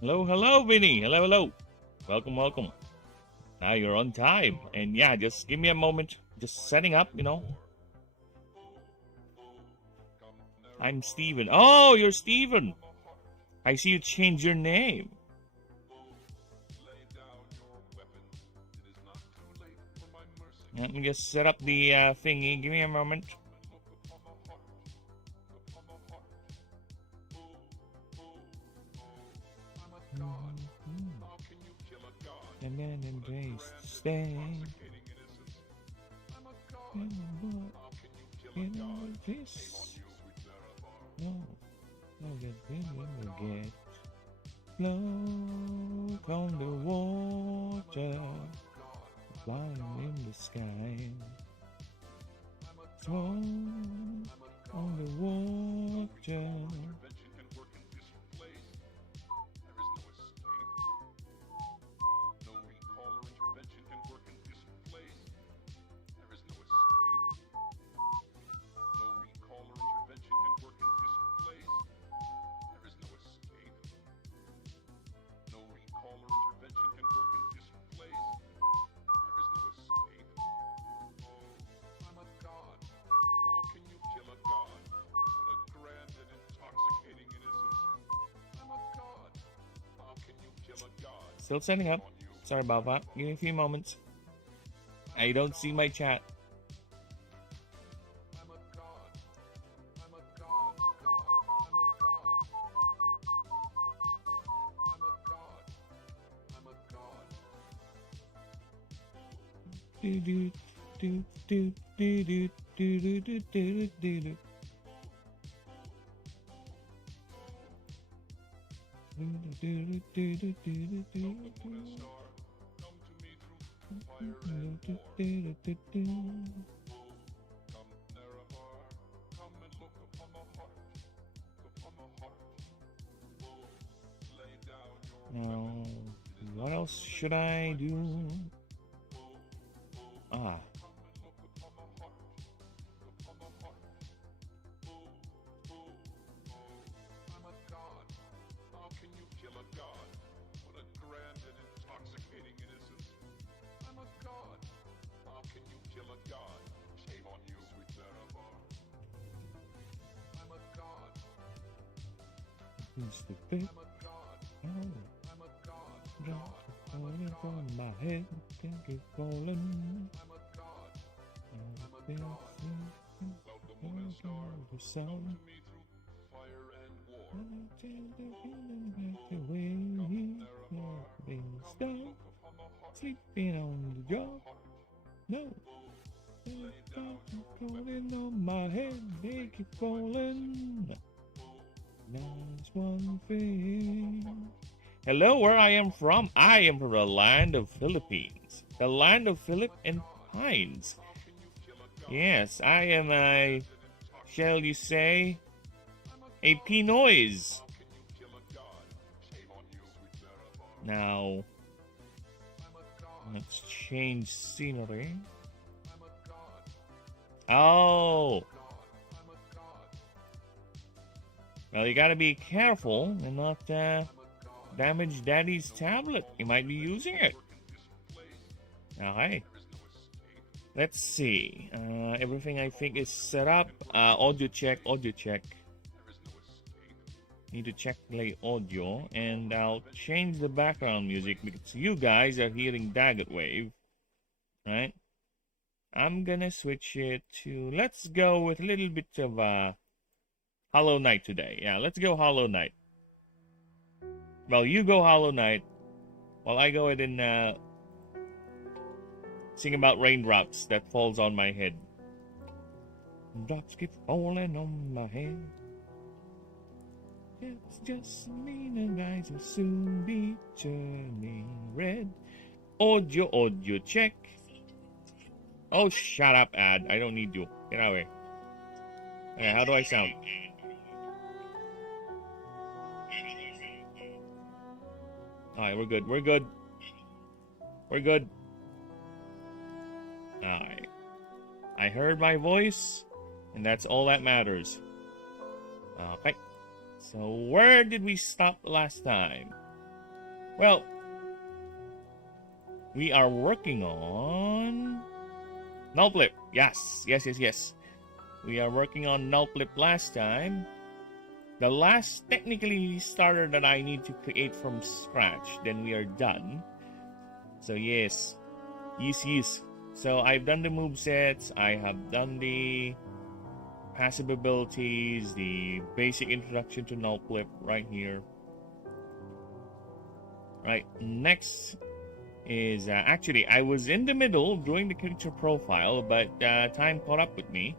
Hello, hello, Vinny. Hello, hello. Welcome, welcome. Now you're on time. And yeah, just give me a moment. Just setting up, you know. I'm Steven. Oh, you're Steven. I see you change your name. Let me just set up the thingy. Give me a moment. And then embrace the stand. This. No, no, get get float on the water, flying in the sky. Float on the water. Still setting up. Sorry about that. Give me a few moments. I don't see my chat. Do do do do do do do do do do do. Now, what else should I do? Ah. Stupid. Oh, just falling from my head, can't keep falling. The sound. Sleeping on the job. No. Falling on my head, they keep falling. That's one thing. Hello, where I am from? I am from the land of Philippines. The land of Philip and Pines. Yes, I am a, shall you say, a Pinoys. Now, let's change scenery. Oh. Well, you gotta be careful and not damage Daddy's tablet. You might be using it. Alright. Let's see. Everything I think is set up. Audio check, audio check. Need to check play audio. And I'll change the background music because you guys are hearing Daggett Wave. Right? I'm gonna switch it to... Let's go with a little bit of... Hollow Knight today. Yeah, let's go Hollow Knight. Well, you go Hollow Knight while I go ahead and sing about raindrops that falls on my head. Drops keep falling on my head. It's just me and eyes will soon be turning red. Audio, audio check. Oh, shut up, ad. I don't need you. Get out of here. Okay, how do I sound? Alright, we're good. We're good. We're good. Alright. I heard my voice, and that's all that matters. Okay. So, where did we stop last time? Well, we are working on null flip. Yes. We are working on null flip last time. The last technically starter that I need to create from scratch. Then we are done. So yes. So I've done the movesets. I have done the passive abilities, the basic introduction to null flip right here. Right, next is actually I was in the middle doing the character profile, but time caught up with me,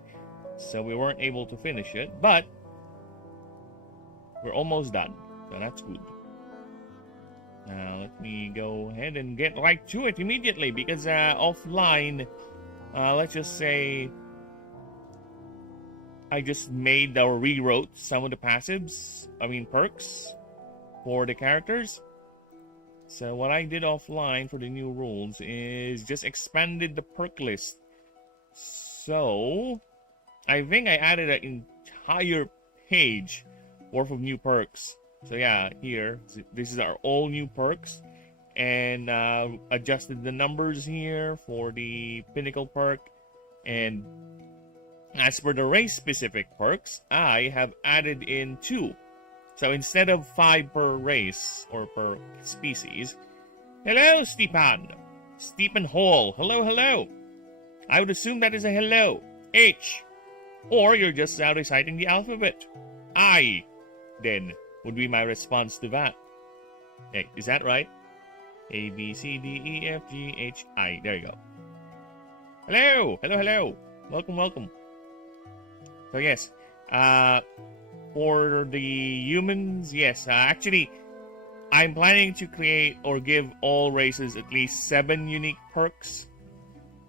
so we weren't able to finish it, but we're almost done, so that's good. Now let me go ahead and get right to it immediately, because offline, let's just say I just made or rewrote some of the perks for the characters. So what I did offline for the new rules is just expanded the perk list. So I think I added an entire page worth of new perks. So yeah, here, this is our all new perks. And adjusted the numbers here for the pinnacle perk. And as for the race-specific perks, I have added in 2. So instead of 5 per race or per species. Hello, Stephen Hall. Hello. I would assume that is a hello. H. Or you're just now reciting the alphabet. I, then, would be my response to that. Hey, is that right? A, B, C, D, E, F, G, H, I. There you go. Hello. Welcome. So yes, for the humans, yes, actually, I'm planning to create or give all races at least 7 unique perks.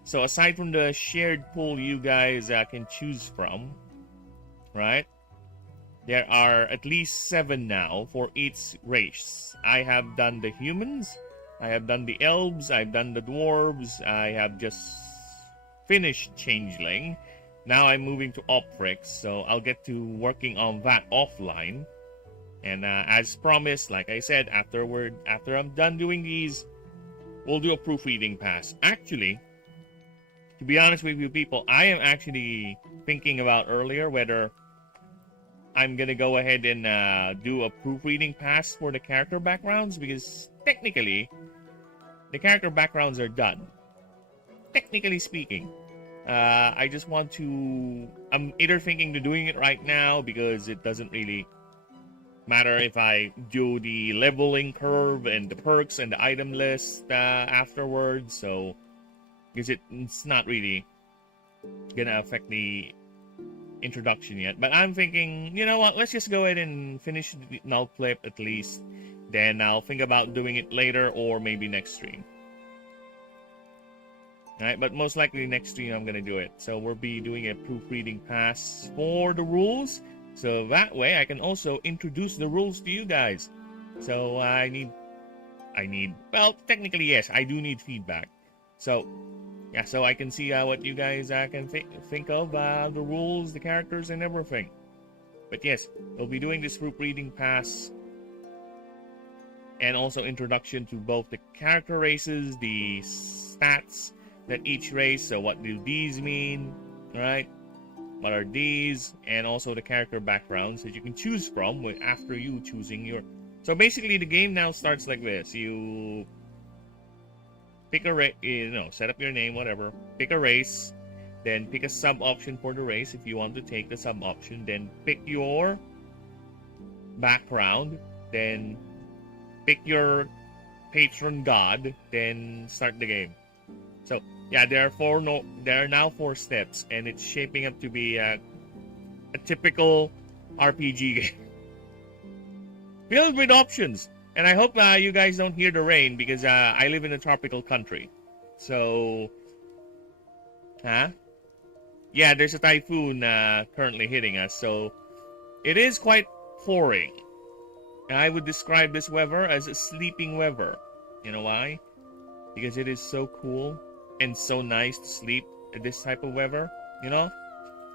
So aside from the shared pool you guys can choose from, right? There are at least 7 now for each race. I have done the humans, I have done the elves, I've done the dwarves, I have just finished changeling. Now I'm moving to Ophrix, so I'll get to working on that offline. And as promised, like I said, after I'm done doing these, we'll do a proofreading pass. Actually, to be honest with you people, I am actually thinking about earlier whether I'm gonna go ahead and do a proofreading pass for the character backgrounds, because technically, the character backgrounds are done. Technically speaking. I just want to... I'm either thinking to doing it right now because it doesn't really matter if I do the leveling curve and the perks and the item list afterwards. So, because it's not really gonna affect the introduction yet. But I'm thinking, you know what? Let's just go ahead and finish the null flip at least. Then I'll think about doing it later or maybe next stream. Alright, but most likely next stream I'm gonna do it. So we'll be doing a proofreading pass for the rules. So that way I can also introduce the rules to you guys. So I need, well, technically yes, I do need feedback. So, yeah, so I can see what you guys can think of, the rules, the characters, and everything. But yes, we'll be doing this proofreading pass. And also introduction to both the character races, the stats that each race, so what do these mean, right? What are these? And also the character backgrounds that you can choose from after you choosing your... So basically the game now starts like this. You pick a race, set up your name, whatever. Pick a race, then pick a sub option for the race if you want to take the sub option. Then pick your background, then pick your patron god, then start the game. So yeah, there are now 4 steps, and it's shaping up to be a typical RPG game. Filled with options. And I hope you guys don't hear the rain, because I live in a tropical country. So, yeah, there's a typhoon currently hitting us, so it is quite pouring. And I would describe this weather as a sleeping weather. You know why? Because it is so cool and so nice to sleep at this type of weather, you know?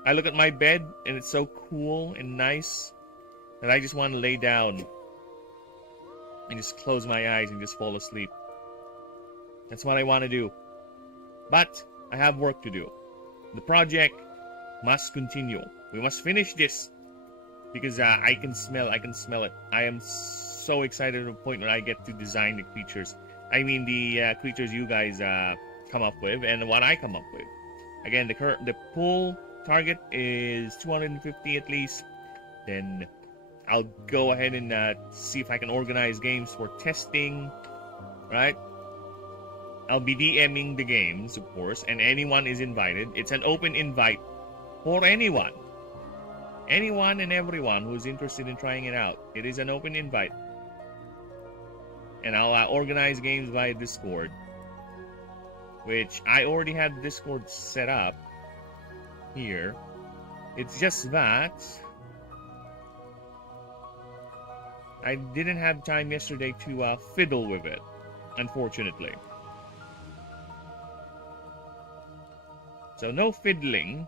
I look at my bed and it's so cool and nice that I just want to lay down and just close my eyes and just fall asleep. That's what I want to do. But I have work to do. The project must continue. We must finish this because I can smell it. I am so excited to the point where I get to design the creatures. I mean the creatures you guys come up with and what I come up with. Again, the pool target is 250 at least. Then I'll go ahead and see if I can organize games for testing, right? I'll be DMing the games, of course, and anyone is invited. It's an open invite for anyone. Anyone and everyone who's interested in trying it out. It is an open invite. And I'll organize games via Discord, which I already had Discord set up here. It's just that I didn't have time yesterday to fiddle with it, unfortunately. So no fiddling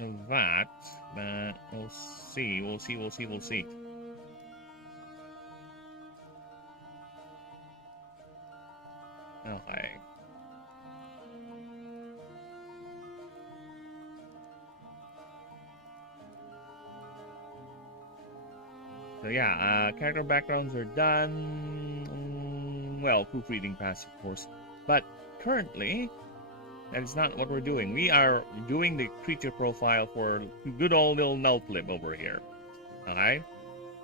of that, but we'll see. Okay. So yeah, character backgrounds are done. Well, proofreading pass, of course. But currently, that is not what we're doing. We are doing the creature profile for good old little Nullflip over here. Alright?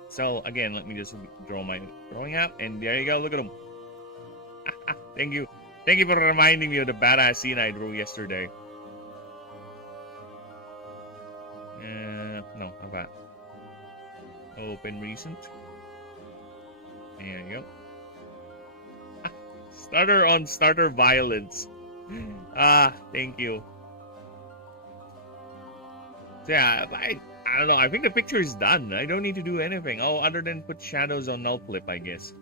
So again, let me just draw my drawing up, and there you go, look at him. Thank you. Thank you for reminding me of the badass scene I drew yesterday. No, how about open recent? There you go. Starter on starter violence. Thank you. So yeah, I don't know. I think the picture is done. I don't need to do anything. Oh, other than put shadows on Nullflip, I guess.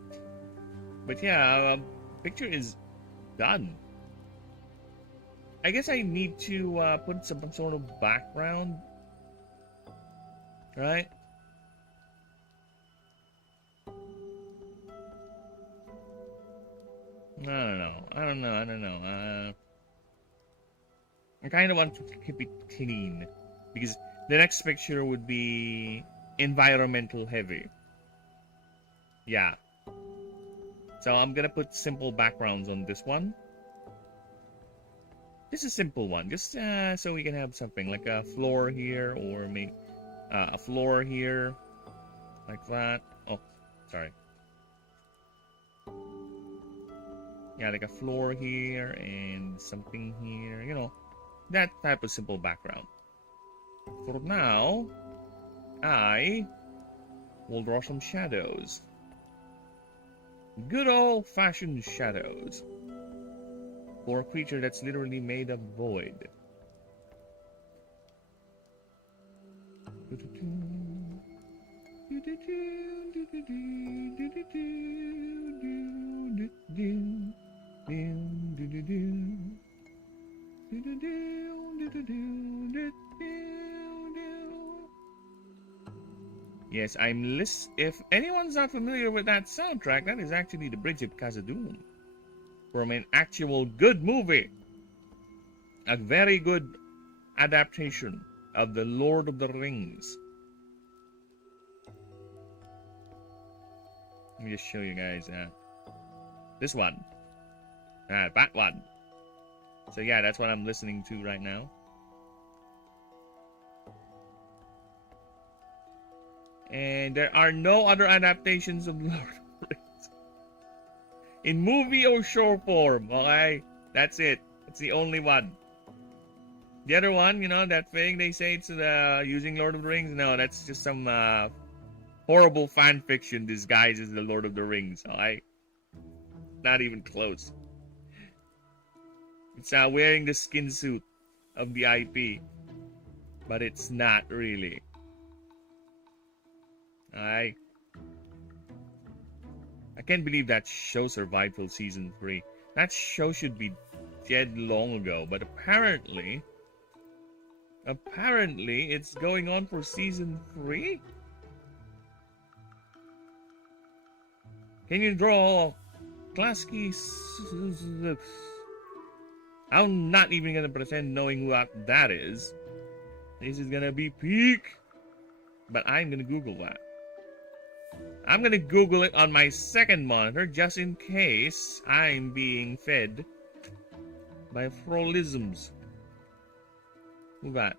But yeah, picture is done. I guess I need to put some sort of background, right? I don't know. I kind of want to keep it clean because the next picture would be environmental heavy. Yeah. So I'm gonna put simple backgrounds on this one. This is a simple one, just so we can have something like a floor here, or maybe a floor here, like that. Oh, sorry. Yeah, like a floor here and something here, you know, that type of simple background. For now, I will draw some shadows. Good old-fashioned shadows. For a creature that's literally made of void. Yes, if anyone's not familiar with that soundtrack, that is actually the Bridge of Khazad-dûm from an actual good movie. A very good adaptation of The Lord of the Rings. Let me just show you guys this one. That one. So yeah, that's what I'm listening to right now. And there are no other adaptations of Lord of the Rings in movie or show form, okay? That's it. It's the only one. The other one, you know, that thing they say it's using Lord of the Rings, no, that's just some horrible fan fiction disguised as the Lord of the Rings, alright? Not even close. It's wearing the skin suit of the IP, but it's not really. I can't believe that show survived till season 3. That show should be dead long ago, but apparently it's going on for season 3? Can you draw Klasky? I'm not even gonna pretend knowing what that is. This is gonna be peak. But I'm gonna Google that. I'm gonna Google it on my second monitor just in case I'm being fed by frolisms. Who's that?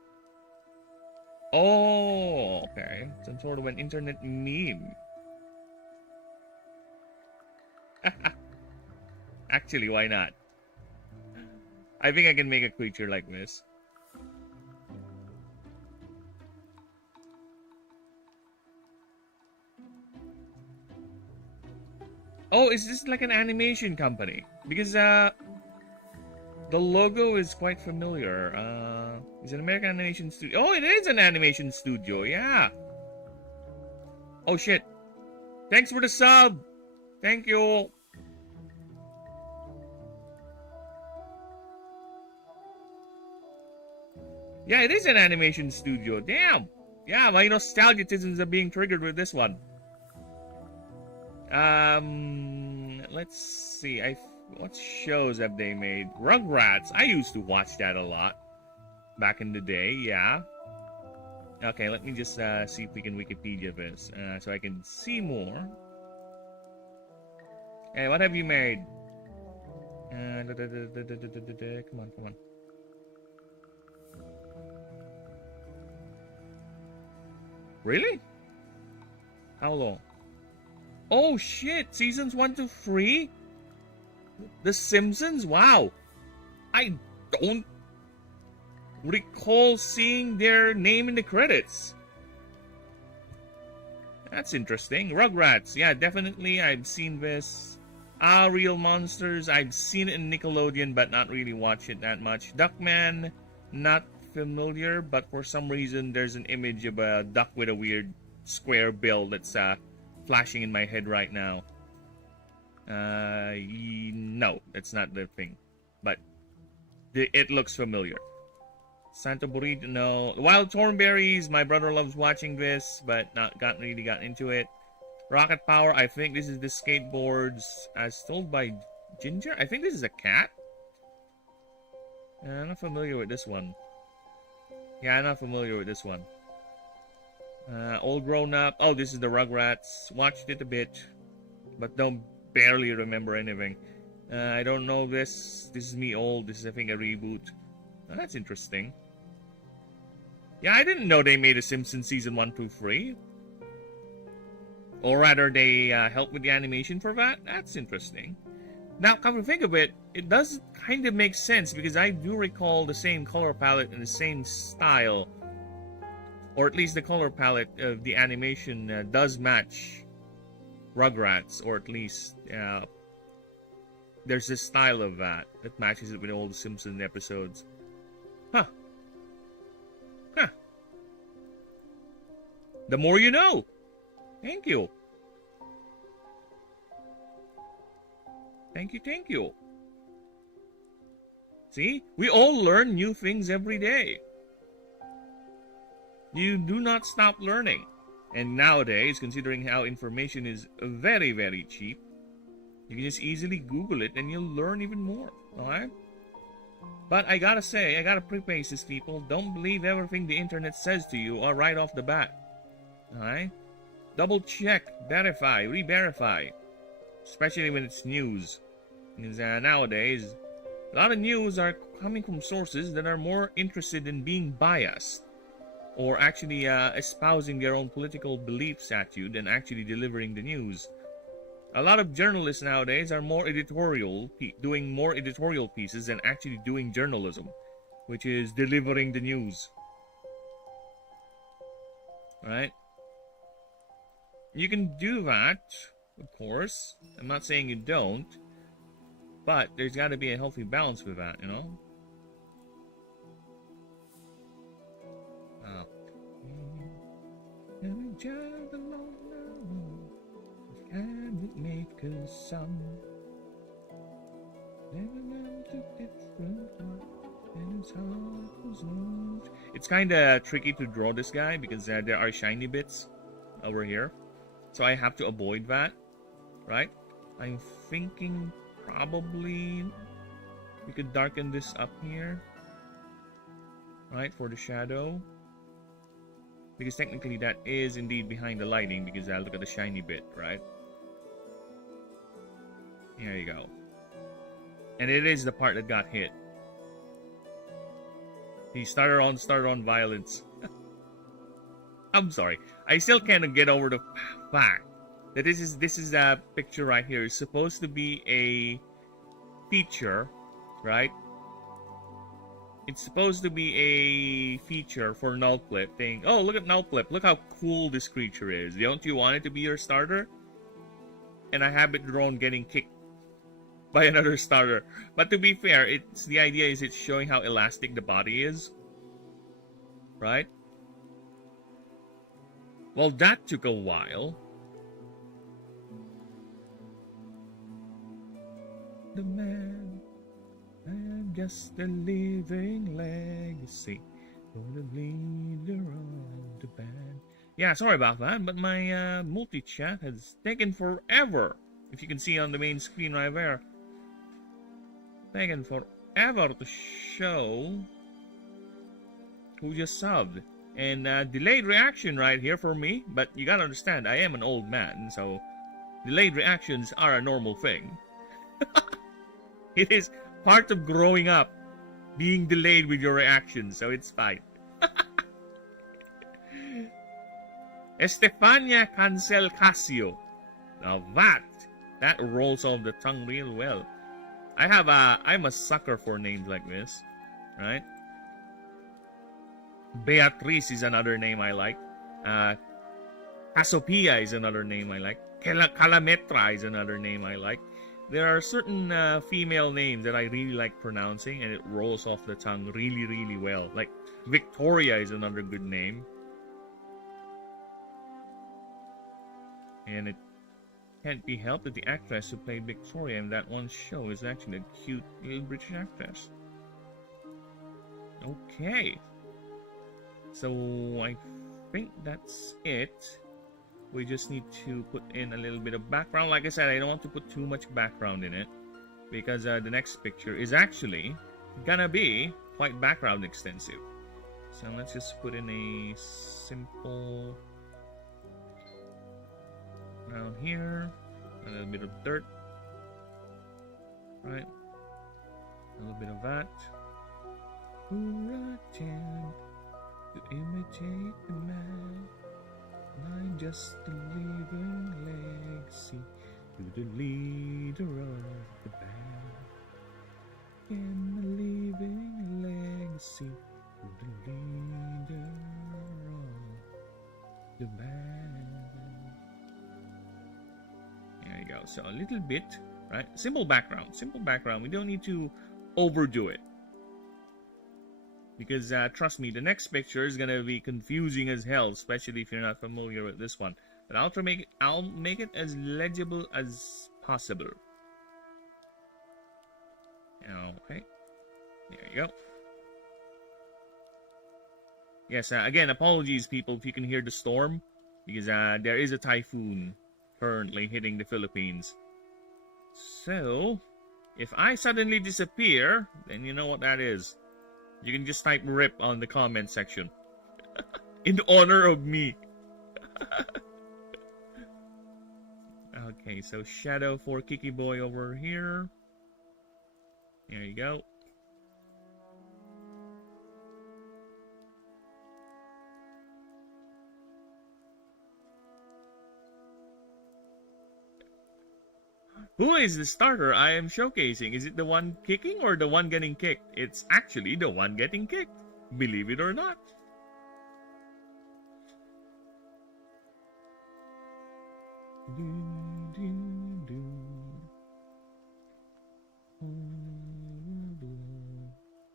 Oh, okay. Some sort of an internet meme. Actually, why not? I think I can make a creature like this. Oh, is this like an animation company? Because the logo is quite familiar. It's an American animation studio. Oh, it is an animation studio, yeah. Oh shit. Thanks for the sub. Thank you. Yeah, it is an animation studio. Damn. Yeah, my nostalgicisms are being triggered with this one. Let's see. What shows have they made? Rugrats. I used to watch that a lot back in the day. Yeah. Okay, let me just see if we can Wikipedia this so I can see more. Hey, what have you made? Come on, come on. Really? How long? Oh shit! Seasons 1 to 3? The Simpsons? Wow! I don't recall seeing their name in the credits. That's interesting. Rugrats. Yeah, definitely I've seen this. Real Monsters. I've seen it in Nickelodeon but not really watched it that much. Duckman. Not familiar, but for some reason there's an image of a duck with a weird square bill that's flashing in my head right now. No, that's not the thing. But it looks familiar. Santa Burrito, no. Wild Thornberries, my brother loves watching this, but not really got into it. Rocket Power, I think this is the skateboards as told by Ginger. I think this is a cat. I'm not familiar with this one. Yeah, I'm not familiar with this one. All Grown Up. Oh, this is the Rugrats. Watched it a bit, but don't barely remember anything. I don't know this. This is me old. This is, I think, a reboot. Oh, that's interesting. Yeah, I didn't know they made a Simpsons season 1 through 3. Or rather, they helped with the animation for that. That's interesting. Now, come to think of it, it does kind of make sense because I do recall the same color palette and the same style. Or at least the color palette of the animation does match Rugrats, or at least there's this style of that matches it with all the Simpsons episodes. Huh. Huh. The more you know. Thank you. Thank you, thank you. See? We all learn new things every day. You do not stop learning. And nowadays, considering how information is very, very cheap, you can just easily Google it and you'll learn even more. Alright? But I gotta say, I gotta preface this, people. Don't believe everything the internet says to you right off the bat. Alright? Double check, verify, re-verify. Especially when it's news. Because nowadays, a lot of news are coming from sources that are more interested in being biased. Or actually espousing their own political beliefs at you than actually delivering the news. A lot of journalists nowadays are more editorial, doing more editorial pieces than actually doing journalism, which is delivering the news. Right? You can do that, of course. I'm not saying you don't, but there's got to be a healthy balance with that, you know? It's kind of tricky to draw this guy because there are shiny bits over here, so I have to avoid that. right? I'm thinking probably we could darken this up here, right, for the shadow. Because technically that is indeed behind the lighting, because look at the shiny bit, right? There you go. And it is the part that got hit. He started on violence. I'm sorry. I still can't get over the fact that this is a picture right here. It's supposed to be a feature, right? It's supposed to be a feature for Nullflip, saying, "Oh, look at Nullflip. Look how cool this creature is. Don't you want it to be your starter?" And I have it drawn getting kicked by another starter. But to be fair, the idea is it's showing how elastic the body is, right? Well, that took a while. The man, I'm just a living legacy for the leader of the band. Yeah, sorry about that, but my multi-chat has taken forever. If you can see on the main screen right there. Taken forever to show who just subbed. And delayed reaction right here for me. But you gotta understand, I am an old man, so delayed reactions are a normal thing. It is part of growing up, being delayed with your reactions, so it's fine. Estefania Cancel Casio. Now that rolls off the tongue real well. I'm a sucker for names like this, right? Beatrice is another name I like. Cassiopeia is another name I like. Calametra is another name I like. There are certain female names that I really like pronouncing, and it rolls off the tongue really, really well. Like Victoria is another good name. And it can't be helped that the actress who played Victoria in that one show is actually a cute little British actress. Okay. So I think that's it. We just need to put in a little bit of background. Like I said, I don't want to put too much background in it, because the next picture is actually gonna be quite background extensive. So let's just put in a simple around here, a little bit of dirt, right? A little bit of that. Who attempt to imitate the man? I'm just a living legacy to the leader of the band. I'm a living legacy to the leader of the band. There you go. So a little bit, right? Simple background. Simple background. We don't need to overdo it. Because trust me, the next picture is gonna be confusing as hell, especially if you're not familiar with this one. But I'll make it as legible as possible. Okay, there you go. Yes, again, apologies, people, if you can hear the storm, because there is a typhoon currently hitting the Philippines. So, if I suddenly disappear, then you know what that is. You can just type RIP on the comment section. In honor of me. Okay, so shadow for Kiki Boy over here. There you go. Who is the starter I am showcasing? Is it the one kicking or the one getting kicked? It's actually the one getting kicked. Believe it or not.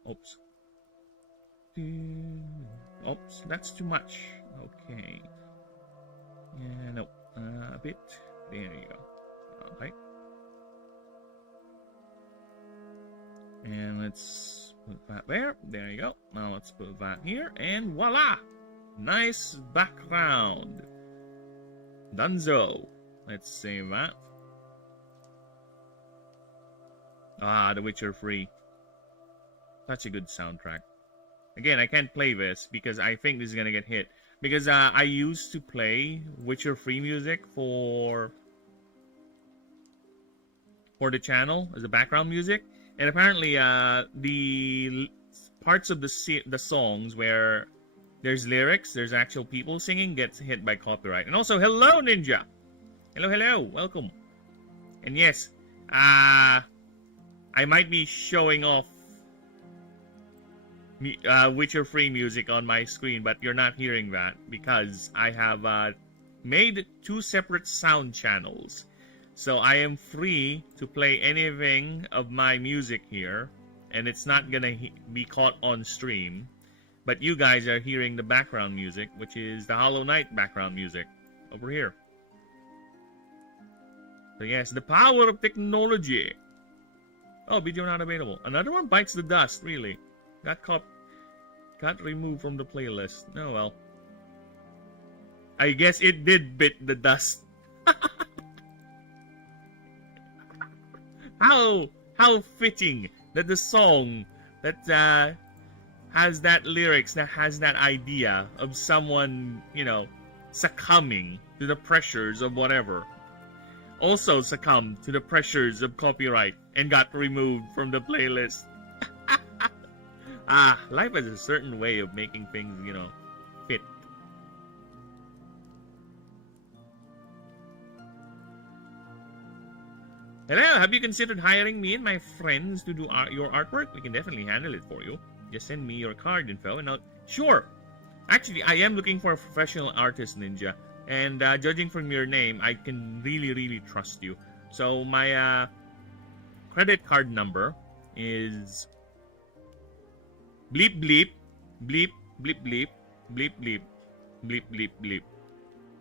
Oops. Oops, that's too much. Okay. Yeah, no. A bit. There you go. Alright. And let's put that there. There you go. Now let's put that here. And voila! Nice background. Dunzo. Let's save that. Ah, The Witcher Free. Such a good soundtrack. Again, I can't play this because I think this is gonna get hit. Because I used to play Witcher Free music for the channel as a background music, and apparently the parts of the songs where there's lyrics, there's actual people singing, gets hit by copyright. And also, hello Ninja, hello, welcome. And yes, I might be showing off Witcher Free music on my screen, but you're not hearing that because I have made 2 separate sound channels. So I am free to play anything of my music here, and it's not gonna be caught on stream. But you guys are hearing the background music, which is the Hollow Knight background music over here. So yes, the power of technology. Oh, video not available. Another one bites the dust, really. Got removed from the playlist. Oh well. I guess it did bit the dust. How fitting that the song that has that lyrics, that has that idea of someone, succumbing to the pressures of whatever, also succumbed to the pressures of copyright and got removed from the playlist. Life has a certain way of making things, fit. Hello, have you considered hiring me and my friends to do your artwork? We can definitely handle it for you. Just send me your card info and I'll... Sure! Actually, I am looking for a professional artist, Ninja. And judging from your name, I can really, really trust you. So my credit card number is... bleep bleep, bleep, bleep bleep, bleep bleep, bleep bleep bleep.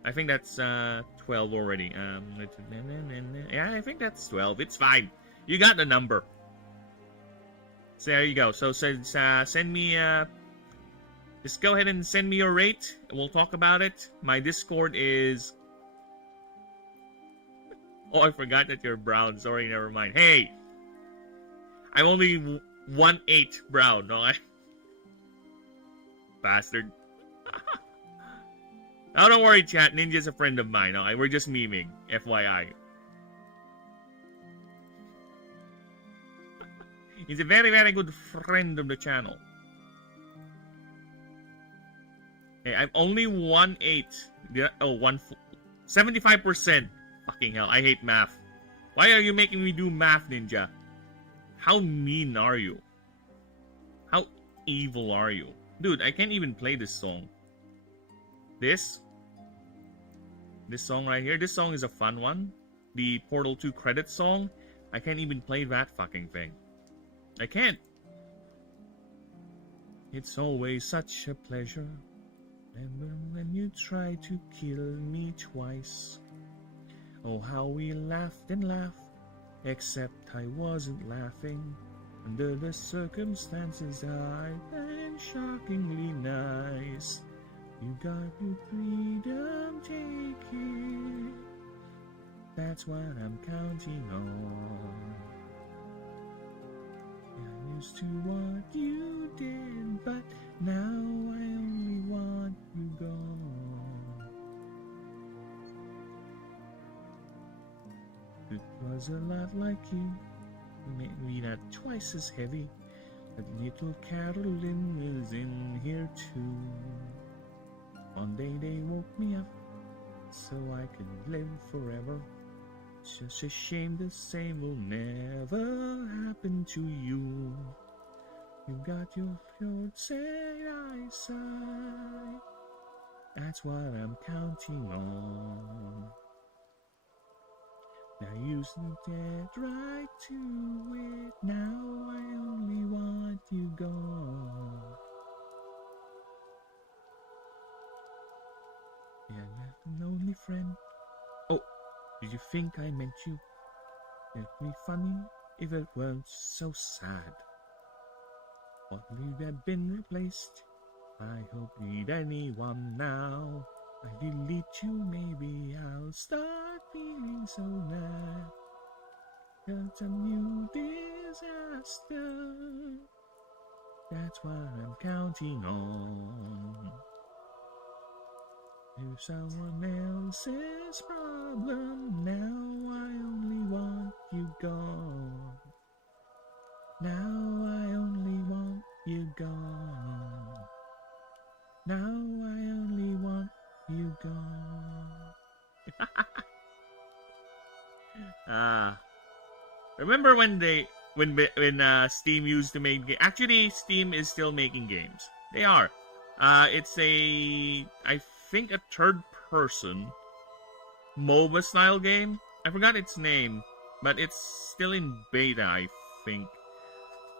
I think that's 12 already. Yeah, I think that's 12. It's fine. You got the number. So there you go. So send me, just go ahead and send me your rate. We'll talk about it. My Discord is... Oh, I forgot that you're brown. Sorry, never mind. Hey! I'm only 1/8 brown. No, Bastard. Oh, don't worry, chat. Ninja's a friend of mine. No, we're just memeing. FYI. He's a very, very good friend of the channel. Hey, I'm only 1/8. Oh, 75%. Fucking hell, I hate math. Why are you making me do math, Ninja? How mean are you? How evil are you? Dude, I can't even play this song. This song right here. This song is a fun one. The Portal 2 credit song. I can't even play that fucking thing. I can't. It's always such a pleasure. Remember when you tried to kill me twice? Oh, how we laughed and laughed. Except I wasn't laughing. Under the circumstances, I've been shockingly nice. You got your freedom, take it. That's what I'm counting on. I'm used to what you did, but now I only want you gone. It was a lot like you, maybe not twice as heavy. But little Carolyn is in here too. One day they woke me up so I could live forever. It's just a shame the same will never happen to you. You got your fiancé eyesight. That's what I'm counting on. Now you get right to it. Now I only want you gone. Yeah, left an only friend. Oh, did you think I meant you? It'd be funny if it weren't so sad. What would have been replaced? I hope need anyone now. I delete you, maybe I'll start feeling so mad. It's a new disaster. That's what I'm counting on. If someone else's problem, now I only want you gone. Now I only want you gone. Now I only want you gone. Remember when Steam used to make actually Steam is still making games. They are. It's I think a third person MOBA style game. I forgot its name, but it's still in beta, I think.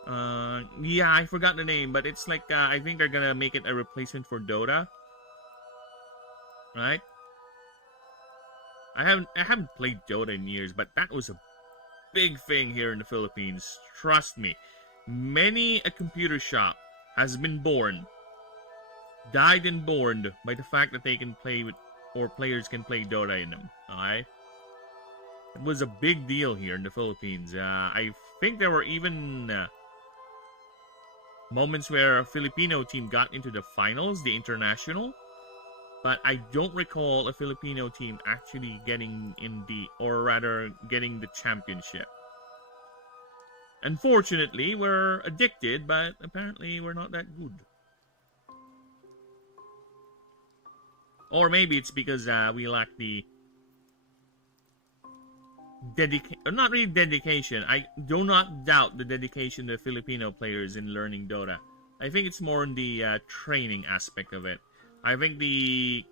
Yeah, I forgot the name, but it's like I think they're gonna make it a replacement for Dota, right? I haven't played Dota in years, but that was a big thing here in the Philippines. Trust me, many a computer shop has been born, died and born by the fact that they can play with, or players can play Dota in them. Alright, it was a big deal here in the Philippines. I think there were even moments where a Filipino team got into the finals, the international, but I don't recall a Filipino team actually getting in the, or rather getting the championship. Unfortunately, we're addicted, but apparently we're not that good. Or maybe it's because we lack the not really dedication. I do not doubt the dedication of Filipino players in learning Dota. I think it's more in the training aspect of it. I think the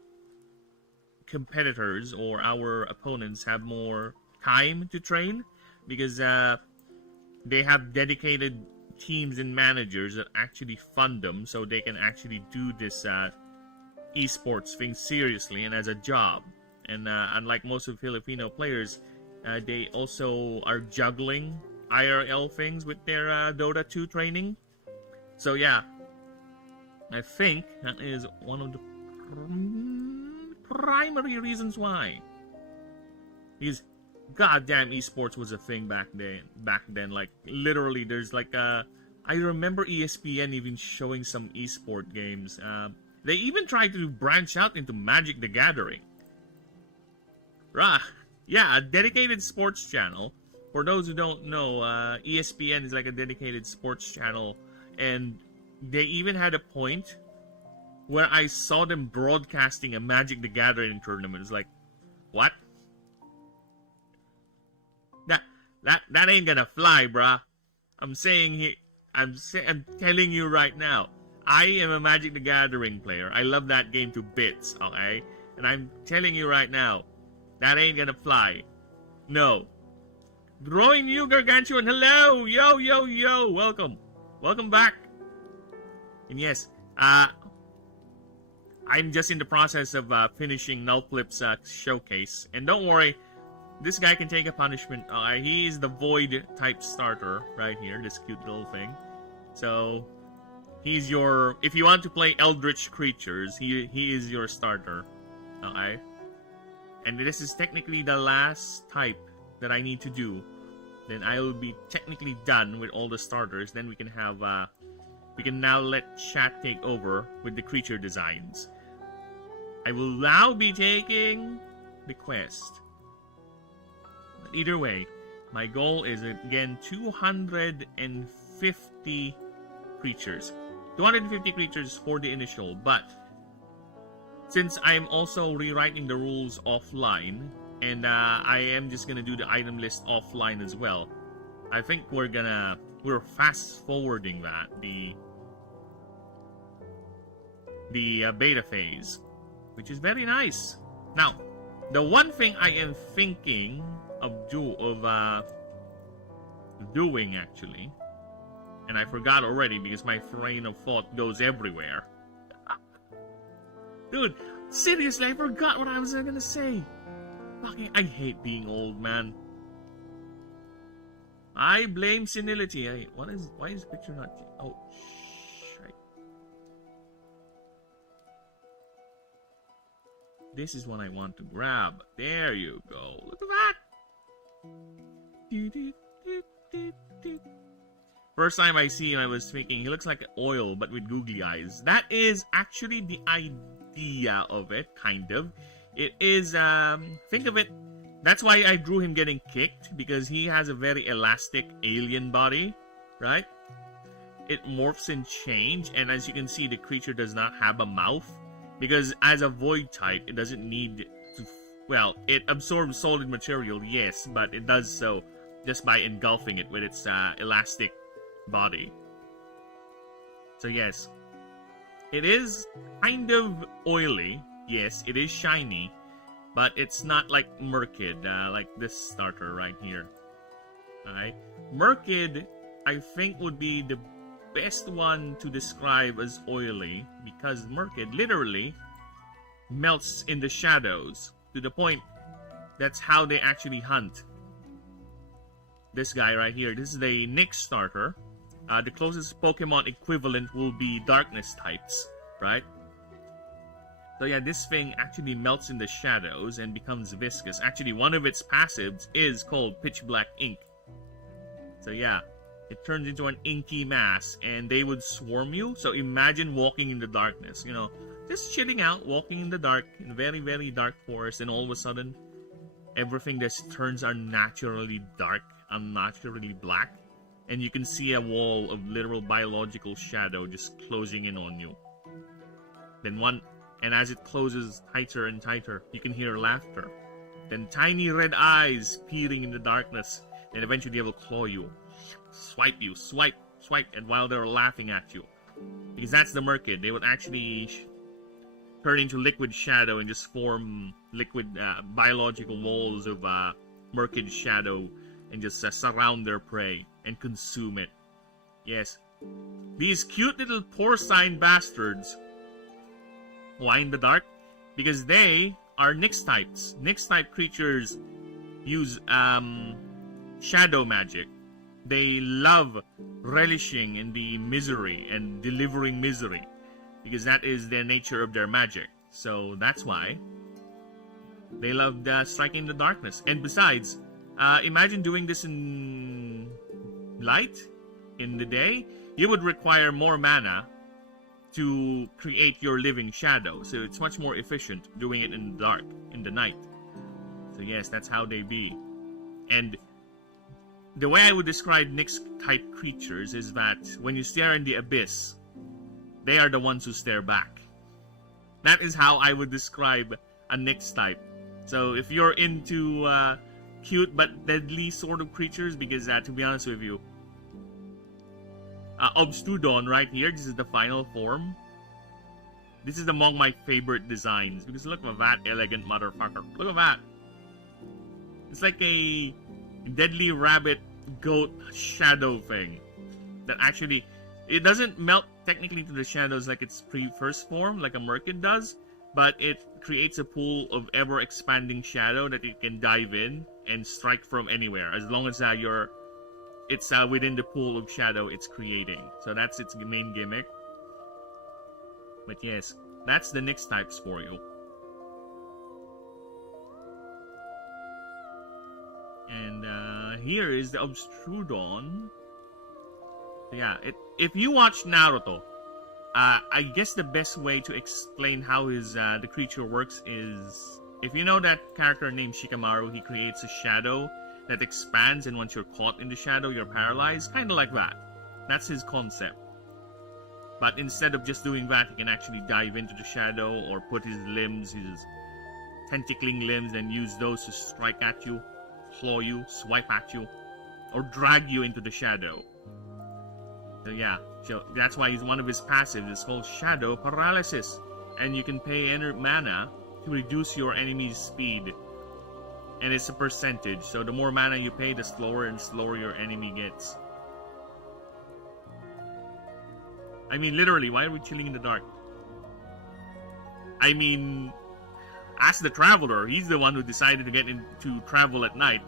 competitors or our opponents have more time to train because they have dedicated teams and managers that actually fund them so they can actually do this esports thing seriously and as a job. And unlike most of Filipino players, they also are juggling IRL things with their Dota 2 training. So yeah, I think that is one of the primary reasons why. Because goddamn esports was a thing back then. Like literally, there's like I remember ESPN even showing some esport games. They even tried to branch out into Magic the Gathering. Rah, yeah, a dedicated sports channel. For those who don't know, ESPN is like a dedicated sports channel, and they even had a point where I saw them broadcasting a Magic the Gathering tournament. It's like, what? That ain't gonna fly, bruh. I'm telling you right now. I am a Magic the Gathering player. I love that game to bits, okay? And I'm telling you right now, that ain't gonna fly. No. Growing you, Gargantuan. Hello! Yo, yo, yo! Welcome. Welcome back. And yes, I'm just in the process of finishing Nullflip's showcase. And don't worry, this guy can take a punishment. He's the Void type starter right here, this cute little thing. So, he's your... If you want to play Eldritch creatures, he is your starter. Okay? And this is technically the last type that I need to do. Then I will be technically done with all the starters. Then we can have... we can now let chat take over with the creature designs. I will now be taking the quest. But either way, my goal is again 250 creatures. 250 creatures for the initial, but since I am also rewriting the rules offline, and I am just gonna do the item list offline as well, I think we're fast forwarding that, the beta phase, which is very nice. Now, the one thing I am thinking of doing actually, and I forgot already because my train of thought goes everywhere. Dude, seriously, I forgot what I was gonna say. Fucking, I hate being old, man. I blame senility. Why is the picture not... Oh, shit. This is what I want to grab. There you go. Look at that. First time I see him, I was thinking he looks like oil, but with googly eyes. That is actually the idea of it, kind of. It is, think of it, that's why I drew him getting kicked, because he has a very elastic alien body, right? It morphs and change, and as you can see, the creature does not have a mouth, because as a void type, it doesn't need to, well, it absorbs solid material, yes, but it does so just by engulfing it with its elastic body. So yes, it is kind of oily, yes, it is shiny, but it's not like Merkid, like this starter right here. Alright, Merkid, I think, would be the best one to describe as oily, because Merkid literally melts in the shadows to the point that's how they actually hunt. This guy right here, this is the Nyx starter. The closest Pokemon equivalent will be darkness types, right? So yeah, this thing actually melts in the shadows and becomes viscous. Actually, one of its passives is called Pitch Black Ink. So yeah, it turns into an inky mass and they would swarm you. So imagine walking in the darkness, you know, just chilling out, walking in the dark, in a very, very dark forest, and all of a sudden, everything just turns unnaturally dark, unnaturally black, and you can see a wall of literal biological shadow just closing in on you. And as it closes tighter and tighter, you can hear laughter. Then tiny red eyes peering in the darkness, and eventually they will claw you, swipe you, swipe, and while they're laughing at you. Because that's the Merkid. They would actually turn into liquid shadow and just form liquid biological walls of Merkid shadow and just surround their prey and consume it. Yes. These cute little porcine bastards. Why in the dark? Because they are Nyx types. Nyx type creatures use shadow magic. They love relishing in the misery and delivering misery, because that is the nature of their magic. So that's why they love striking the darkness. And besides, imagine doing this in light, in the day. You would require more mana to create your living shadow. So it's much more efficient doing it in the dark, in the night. So yes, that's how they be. And the way I would describe Nyx type creatures is that when you stare in the abyss, they are the ones who stare back. That is how I would describe a Nyx type. So if you're into cute but deadly sort of creatures, because to be honest with you, Obstudon right here, this is the final form. This is among my favorite designs, because look at that elegant motherfucker. Look at that. It's like a deadly rabbit goat shadow thing that actually, it doesn't melt technically to the shadows like its first form, like a Merkid does, but it creates a pool of ever-expanding shadow that it can dive in and strike from anywhere, as long as it's within the pool of shadow it's creating. So that's its main gimmick. But yes, that's the Nyx types for you. And here is the Obstrudon. Yeah, if you watch Naruto, I guess the best way to explain how the creature works is, if you know that character named Shikamaru, he creates a shadow that expands, and once you're caught in the shadow, you're paralyzed. Kind of like that. That's his concept. But instead of just doing that, he can actually dive into the shadow or put his limbs, his tentacling limbs, and use those to strike at you, claw you, swipe at you, or drag you into the shadow. So yeah, so that's why one of his passives is called Shadow Paralysis. And you can pay mana to reduce your enemy's speed. And it's a percentage, so the more mana you pay, the slower and slower your enemy gets. I mean, literally, why are we chilling in the dark? I mean, ask the traveler. He's the one who decided to get into travel at night.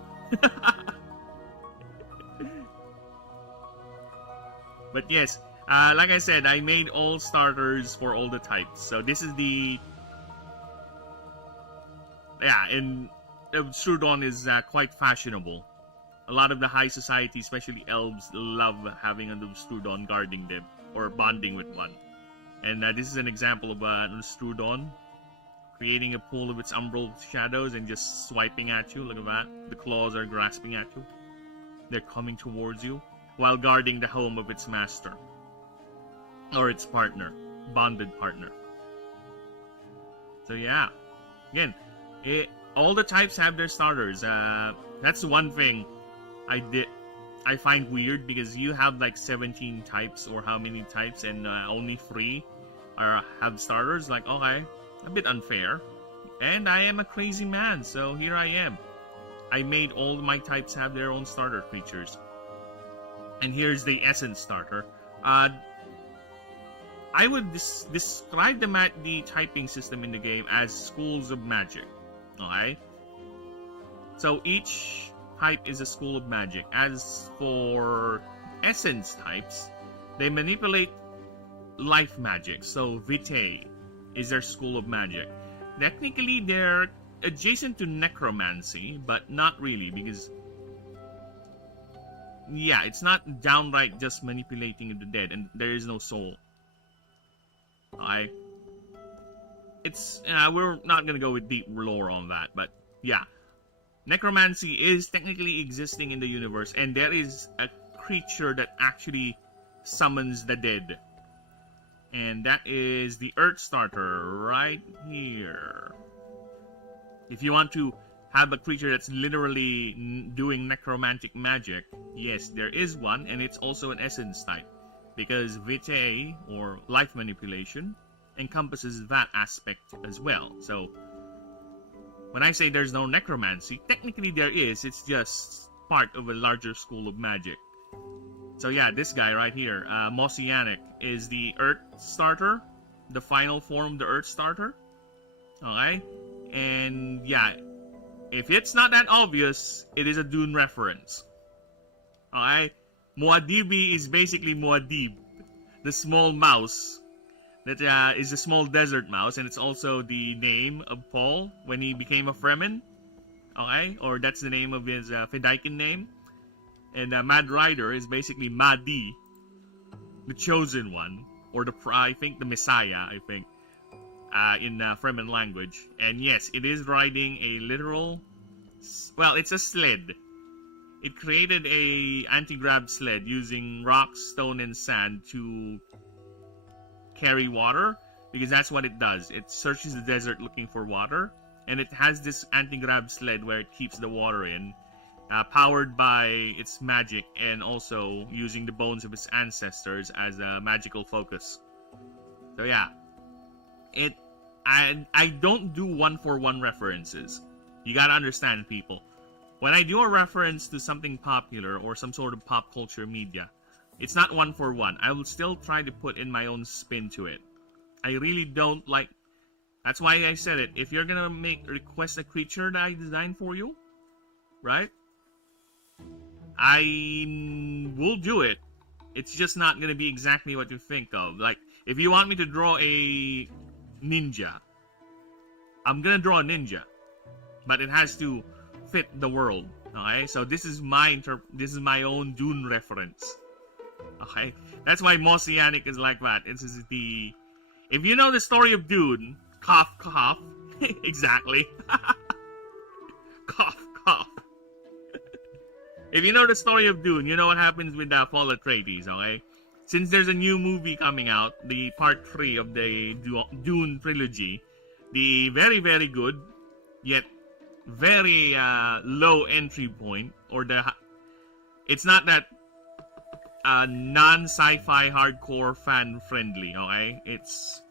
But yes, like I said, I made all starters for all the types. So this is the... Yeah, and Obstrudon is quite fashionable. A lot of the high society, especially elves, love having a Strudon guarding them or bonding with one. And this is an example of a Strudon creating a pool of its umbral shadows and just swiping at you. Look at that. The claws are grasping at you. They're coming towards you while guarding the home of its master or its partner, bonded partner. So yeah, again, all the types have their starters. That's one thing I find weird, because you have like 17 types or how many types, and only 3 have starters. Like, okay, a bit unfair. And I am a crazy man, so here I am. I made all my types have their own starter creatures. And here's the essence starter. I would describe the typing system in the game as schools of magic. Okay? So each type is a school of magic. As for essence types, they manipulate life magic. So Vitae is their school of magic. Technically, they're adjacent to necromancy, but not really, because yeah, it's not downright just manipulating the dead, and there is no soul. We're not gonna go with deep lore on that, but yeah, necromancy is technically existing in the universe, and there is a creature that actually summons the dead, and that is the Earth Starter right here. If you want to have a creature that's literally doing necromantic magic, yes, there is one, and it's also an essence type, because Vitae, or life manipulation, encompasses that aspect as well. So when I say there's no necromancy, technically there is. It's just part of a larger school of magic. So yeah, this guy right here, Mossianic, is the Earth Starter, the final form of the Earth Starter. Okay? And yeah, if it's not that obvious, it is a Dune reference. Okay? Muad'Dibi is basically Muad'Dib, the small mouse that is a small desert mouse, and it's also the name of Paul when he became a Fremen. Okay? Or that's the name of his Fedaykin name. And Mad Rider is basically Mahdi, the chosen one, or I think the Messiah, I think, in Fremen language. And yes, it is riding a literal, well, it's a sled. It created a anti-grav sled using rocks, stone, and sand to carry water, because that's what it does. It searches the desert looking for water, and it has this anti-grav sled where it keeps the water in, powered by its magic, and also using the bones of its ancestors as a magical focus. So yeah, I don't do one-for-one references. You gotta understand, people. When I do a reference to something popular or some sort of pop culture media, it's not one-for-one. I will still try to put in my own spin to it. I really don't like... That's why I said it. If you're gonna request a creature that I design for you, right? I will do it. It's just not gonna be exactly what you think of. Like, if you want me to draw a ninja, I'm gonna draw a ninja, but it has to fit the world. Okay, so this is my own Dune reference. Okay, that's why Mossianic is like that. This is the... If you know the story of Dune, cough, cough. Exactly. Cough, cough. If you know the story of Dune, you know what happens with Paul Atreides, okay? Since there's a new movie coming out, the part 3 of the Dune trilogy, the very, very good, yet very low entry point, or it's not that non-sci-fi hardcore fan friendly, okay? It's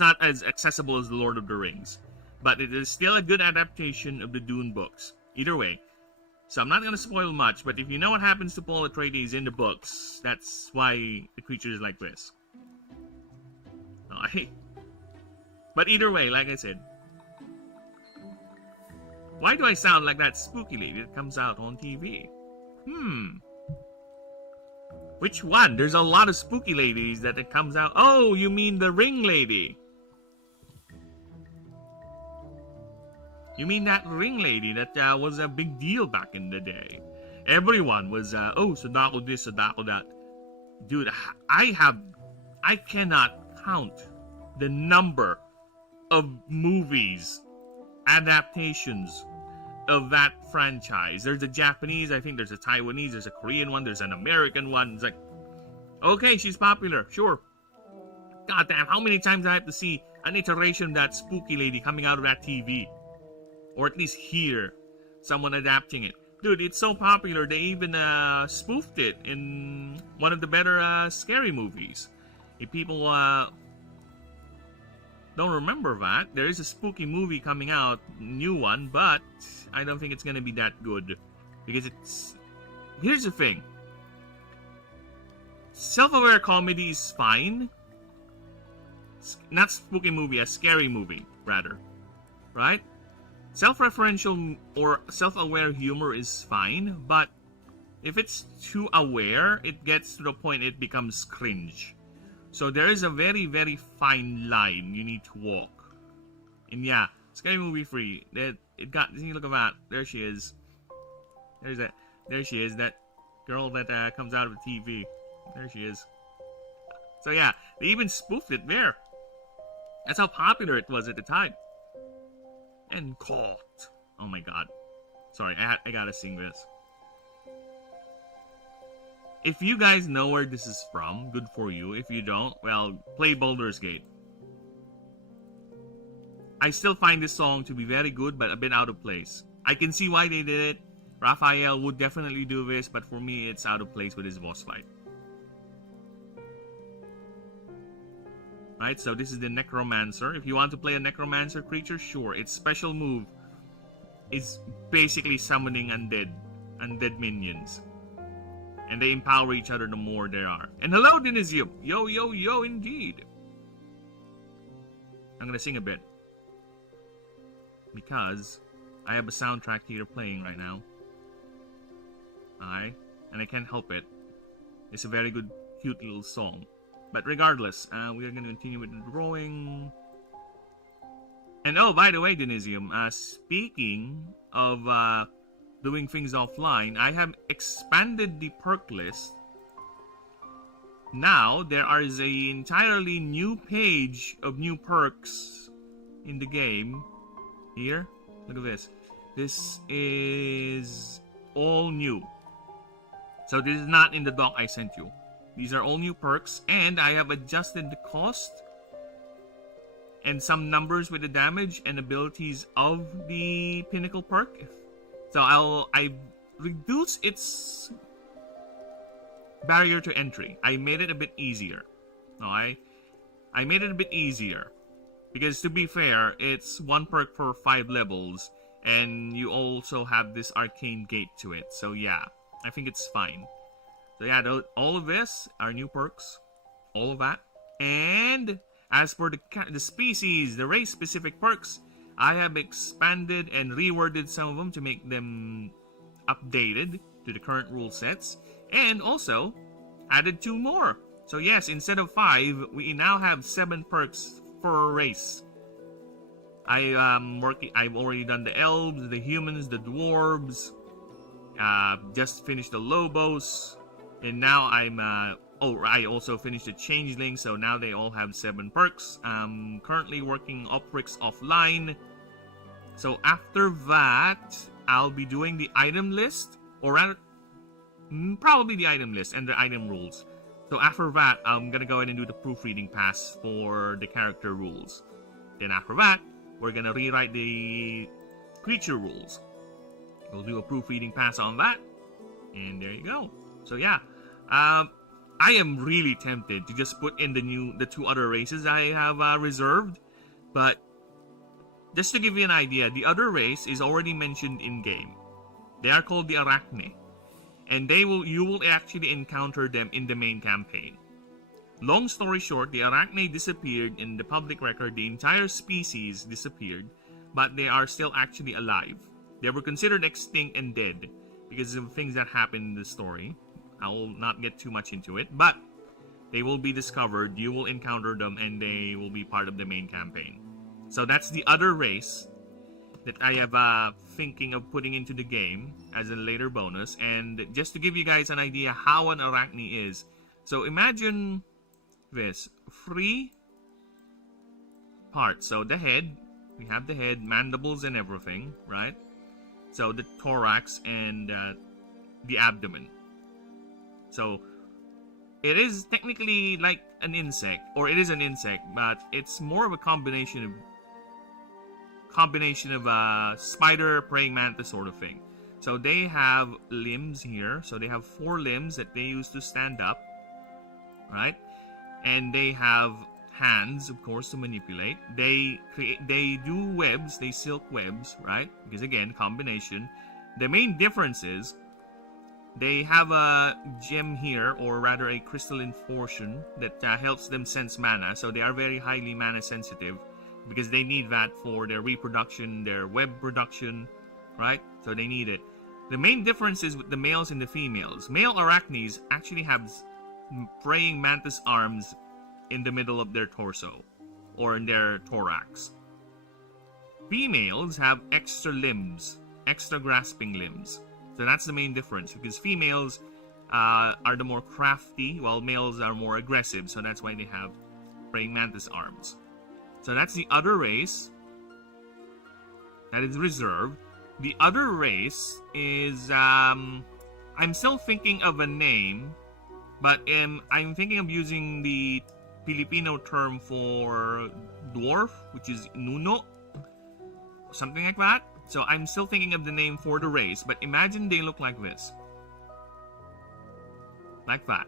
not as accessible as The Lord of the Rings, but it is still a good adaptation of the Dune books. Either way. So I'm not going to spoil much, but if you know what happens to Paul Atreides in the books, that's why the creature is like this. Alright? But either way, like I said, why do I sound like that spooky lady that comes out on TV? Which one? There's a lot of spooky ladies that it comes out. Oh, you mean the ring lady? You mean that ring lady that was a big deal back in the day? Everyone was, oh, Sadako this, Sadako that. Dude, I cannot count the number of movies, adaptations of that franchise. There's a Japanese, I think there's a Taiwanese, there's a Korean one, there's an American one. It's like, okay, she's popular, sure. God damn, how many times I have to see an iteration of that spooky lady coming out of that TV? Or at least hear someone adapting it. Dude, it's so popular, they even spoofed it in one of the better scary movies. If people don't remember that, there is a spooky movie coming out, new one, but I don't think it's gonna be that good. Because it's... Here's the thing. Self-aware comedy is fine. Not spooky movie, a scary movie, rather. Right? Self-referential or self-aware humor is fine, but if it's too aware, it gets to the point it becomes cringe. So there is a very, very fine line you need to walk. And yeah, scary movie free. It got. See, look at that. There she is. There's that. There she is. That girl that comes out of the TV. There she is. So yeah, they even spoofed it there. That's how popular it was at the time. And caught. Oh my god. Sorry, I gotta sing this. If you guys know where this is from, good for you. If you don't, well, play Baldur's Gate. I still find this song to be very good, but a bit out of place. I can see why they did it. Raphael would definitely do this, but for me, it's out of place with his boss fight. Right, so this is the Necromancer. If you want to play a Necromancer creature, sure. Its special move is basically summoning undead minions. And they empower each other the more there are. And hello, Denisium! Yo, yo, yo, indeed! I'm gonna sing a bit. Because I have a soundtrack here playing right now. And I can't help it. It's a very good, cute little song. But regardless, we are going to continue with the drawing. And oh, by the way, Denisium, speaking of doing things offline, I have expanded the perk list. Now, there is an entirely new page of new perks in the game. Here, look at this. This is all new. So this is not in the doc I sent you. These are all new perks, and I have adjusted the cost and some numbers with the damage and abilities of the Pinnacle perk. So I reduced its barrier to entry. I made it a bit easier. No, I made it a bit easier. Because to be fair, it's one perk for 5 levels, and you also have this arcane gate to it. So yeah, I think it's fine. So yeah, all of this are new perks. All of that. And as for the species, the race-specific perks, I have expanded and reworded some of them to make them updated to the current rule sets. And also, added 2 more. So yes, instead of 5, we now have 7 perks for a race. I've already done the elves, the humans, the dwarves. Just finished the lobos. And now I also finished the changeling, so now they all have 7 perks. I'm currently working Oprix offline. So after that, I'll be doing the item list, or rather, probably the item list and the item rules. So after that, I'm gonna go ahead and do the proofreading pass for the character rules. Then after that, we're gonna rewrite the creature rules. We'll do a proofreading pass on that, and there you go. So yeah. I am really tempted to just put in the 2 other races I have reserved, but just to give you an idea, the other race is already mentioned in game. They are called the Arachne, and you will actually encounter them in the main campaign. Long story short, the Arachne disappeared in the public record. The entire species disappeared, but they are still actually alive. They were considered extinct and dead because of things that happened in the story. I will not get too much into it, but they will be discovered, you will encounter them, and they will be part of the main campaign. So that's the other race. that I have thinking of putting into the game as a later bonus. And just to give you guys an idea how an arachne is. So imagine this. 3 parts. So the head, we have the head, mandibles and everything, right? So the thorax and the abdomen. So it is technically like an insect, or it is an insect, but it's more of a combination of a spider, praying mantis sort of thing. So they have limbs here. So they have 4 limbs that they use to stand up, right? And they have hands, of course, to manipulate. They do webs, they silk webs, right? Because again, combination. The main difference is they have a gem here, or rather a crystalline portion that helps them sense mana. So they are very highly mana sensitive because they need that for their reproduction, their web production, right? So they need it. The main difference is with the males and the females. Male arachnes actually have praying mantis arms in the middle of their torso or in their thorax. Females have extra limbs, extra grasping limbs. So that's the main difference, because females are the more crafty, while males are more aggressive. So that's why they have praying mantis arms. So that's the other race that is reserved. The other race is I'm still thinking of a name, but I'm thinking of using the Filipino term for dwarf, which is nuno, something like that. So I'm still thinking of the name for the race, but imagine they look like this. Like that.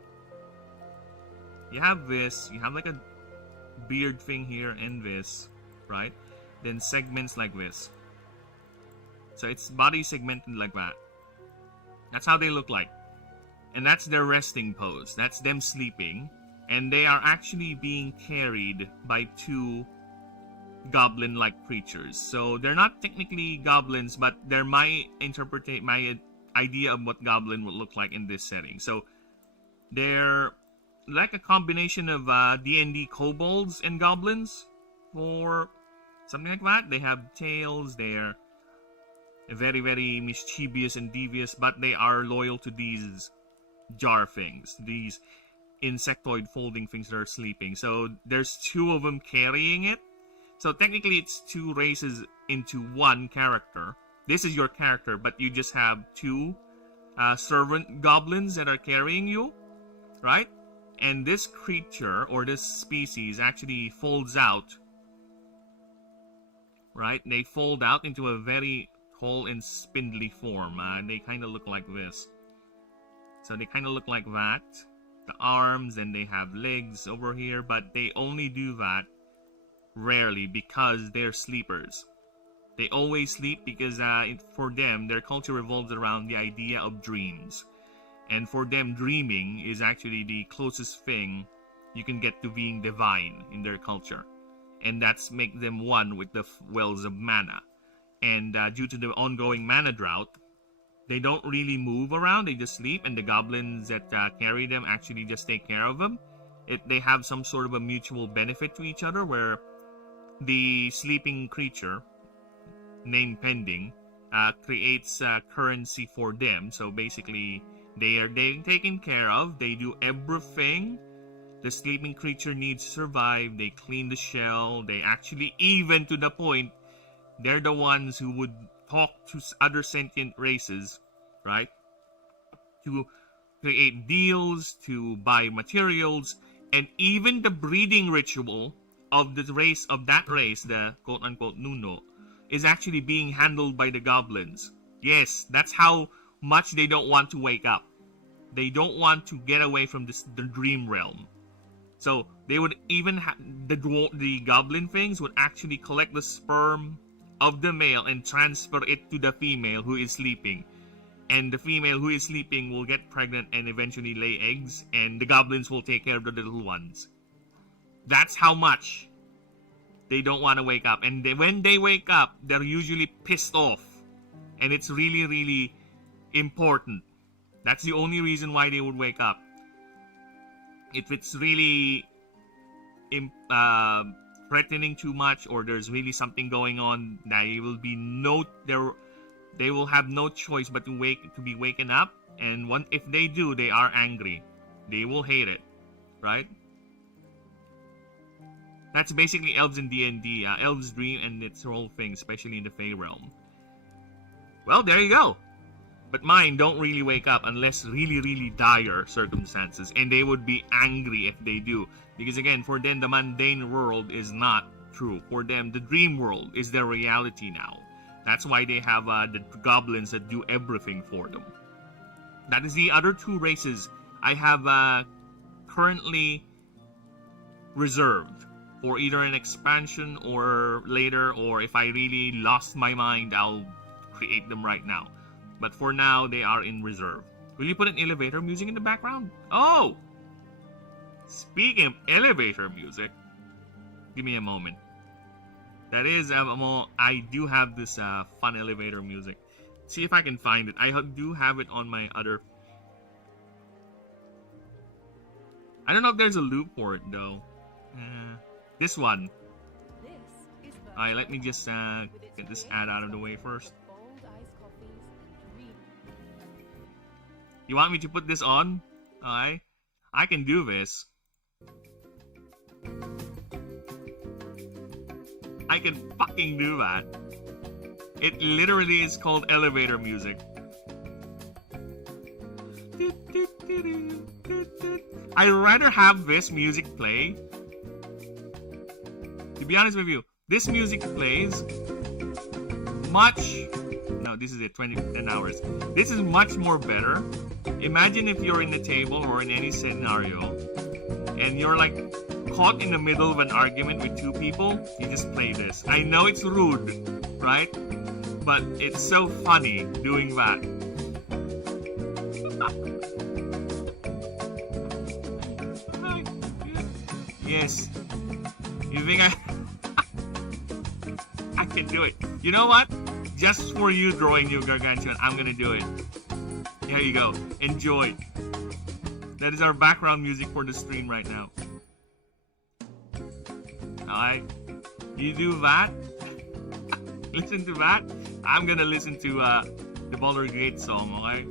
You have this, you have like a beard thing here and this, right? Then segments like this. So it's body segmented like that. That's how they look like. And that's their resting pose. That's them sleeping. And they are actually being carried by 2 goblin-like creatures. So they're not technically goblins, but they're my idea of what goblin would look like in this setting. So they're like a combination of D&D kobolds and goblins, or something like that. They have tails. They're very, very mischievous and devious, but they are loyal to these jar things, these insectoid folding things that are sleeping. So there's 2 of them carrying it. So technically it's 2 races into 1 character. This is your character, but you just have 2 servant goblins that are carrying you, right? And this creature, or this species, actually folds out, right? They fold out into a very tall and spindly form. They kind of look like this. So they kind of look like that. The arms, and they have legs over here, but they only do that rarely because they're sleepers. They always sleep because for them, their culture revolves around the idea of dreams. And for them, dreaming is actually the closest thing you can get to being divine in their culture. And that's make them one with the wells of mana. And due to the ongoing mana drought, they don't really move around, they just sleep, and the goblins that carry them actually just take care of them. They have some sort of a mutual benefit to each other, where the sleeping creature, named Pending, creates currency for them. So basically, they're taken care of. They do everything the sleeping creature needs to survive. They clean the shell. They actually, even to the point, they're the ones who would talk to other sentient races, right? To create deals, to buy materials, and even the breeding ritual of the race, the quote-unquote Nuno, is actually being handled by the goblins. Yes, that's how much they don't want to wake up. They don't want to get away from the dream realm. So they would even the goblin things would actually collect the sperm of the male and transfer it to the female who is sleeping. And the female who is sleeping will get pregnant and eventually lay eggs, and the goblins will take care of the little ones. That's how much they don't want to wake up. And when they wake up, they're usually pissed off. And it's really, really important. That's the only reason why they would wake up. If it's really threatening too much, or there's really something going on, they will be they will have no choice but to be waken up. And if they do, they are angry. They will hate it, right? That's basically elves in D&D. Elves dream and its whole thing, especially in the Fey realm. Well, there you go. But mine don't really wake up unless really, really dire circumstances. And they would be angry if they do. Because again, for them, the mundane world is not true. For them, the dream world is their reality now. That's why they have the goblins that do everything for them. That is the other two races I have currently reserved for either an expansion or later, or if I really lost my mind, I'll create them right now. But for now, they are in reserve. Will you put an elevator music in the background? Oh! Speaking of elevator music, give me a moment. That is, I do have this fun elevator music. See if I can find it. I do have it on my other... I don't know if there's a loop for it, though. This one. Alright, let me just get this ad out of the way first. You want me to put this on? Alright. I can do this. I can fucking do that. It literally is called elevator music. I'd rather have this music play. To be honest with you, this music plays much... No, this is it, 10 hours. This is much more better. Imagine if you're in the table or in any scenario and you're like caught in the middle of an argument with two people, you just play this. I know it's rude, right? But it's so funny doing that. Yes. You think I can do it? You know what? Just for you, Drawing New Gargantuan, I'm gonna do it. Here you go. Enjoy. That is our background music for the stream right now. Alright. You do that. Listen to that. I'm gonna listen to the Baldur's Gate song, alright?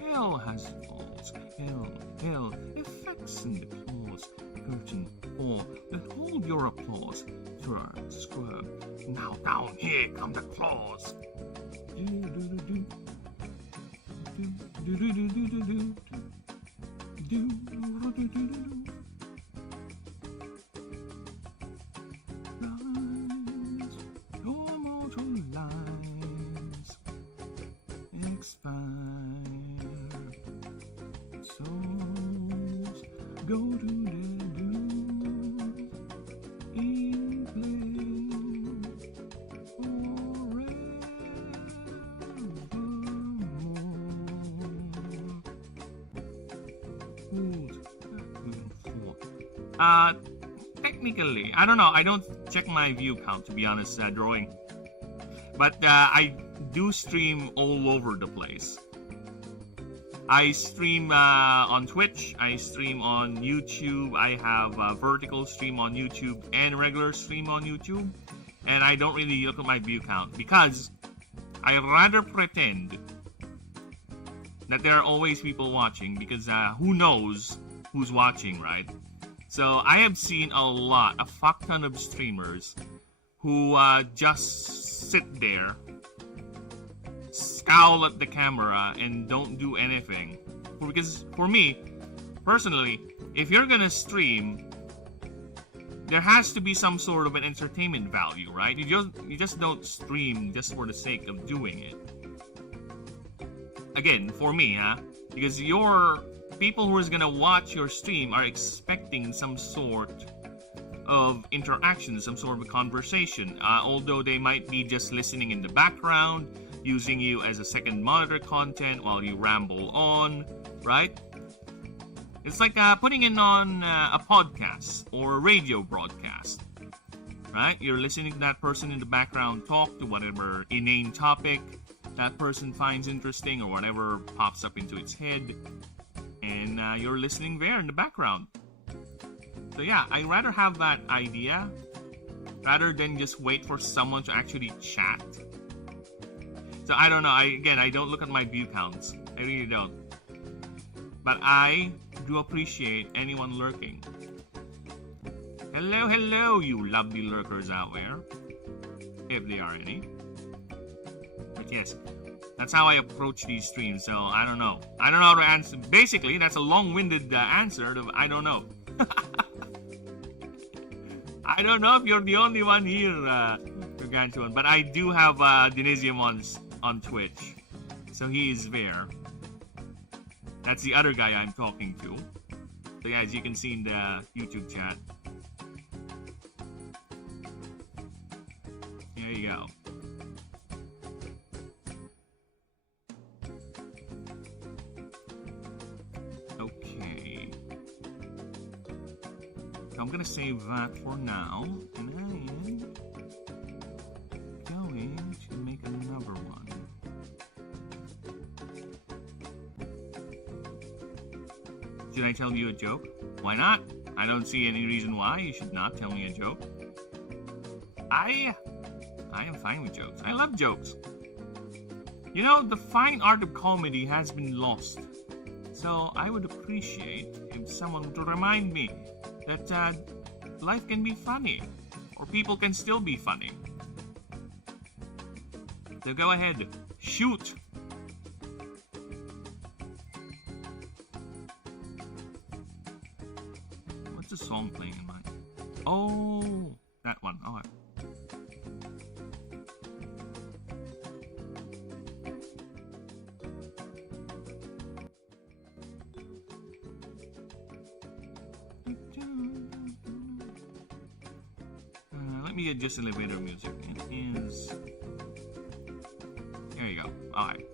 Hell has laws. Hell, effects in the claws. Curtain 4, withhold your applause. Turn, squirm. Now down here come the claws. Lines, your mortal lines expire. Souls go to their doom in flame forevermore. Technically, I don't know. I don't check my view count, to be honest, Drawing. But I do stream all over the place. I stream on Twitch, I stream on YouTube, I have a vertical stream on YouTube and regular stream on YouTube. And I don't really look at my view count because I rather pretend that there are always people watching, because who knows who's watching, right? So I have seen a fuck ton of streamers who just sit there, scowl at the camera, and don't do anything. Because for me, personally, if you're gonna stream, there has to be some sort of an entertainment value, right? You just don't stream just for the sake of doing it. Again, for me, because your people who is gonna watch your stream are expecting some sort of interaction, some sort of a conversation. Although they might be just listening in the background, using you as a second monitor content while you ramble on, right? It's like putting in on a podcast or a radio broadcast, right? You're listening to that person in the background talk to whatever inane topic that person finds interesting or whatever pops up into its head, and you're listening there in the background. So yeah, I'd rather have that idea rather than just wait for someone to actually chat. So I don't know. I don't look at my view counts. I really don't. But I do appreciate anyone lurking. Hello, hello, you lovely lurkers out there. If there are any. But yes, that's how I approach these streams. So I don't know. I don't know how to answer. Basically, that's a long-winded answer to I don't know. I don't know if you're the only one here, Gargantuan, but I do have Denisium on Twitch. So he is there. That's the other guy I'm talking to. So yeah, as you can see in the YouTube chat. There you go. Okay. So I'm gonna save that for now, and I am going to make another one. Should I tell you a joke? Why not? I don't see any reason why you should not tell me a joke. I am fine with jokes. I love jokes. You know, the fine art of comedy has been lost. So I would appreciate if someone would remind me that life can be funny, or people can still be funny. So go ahead, shoot. What's the song playing in mine? Oh, that one. All right. Let me adjust the elevator music. It is. There you go. All right.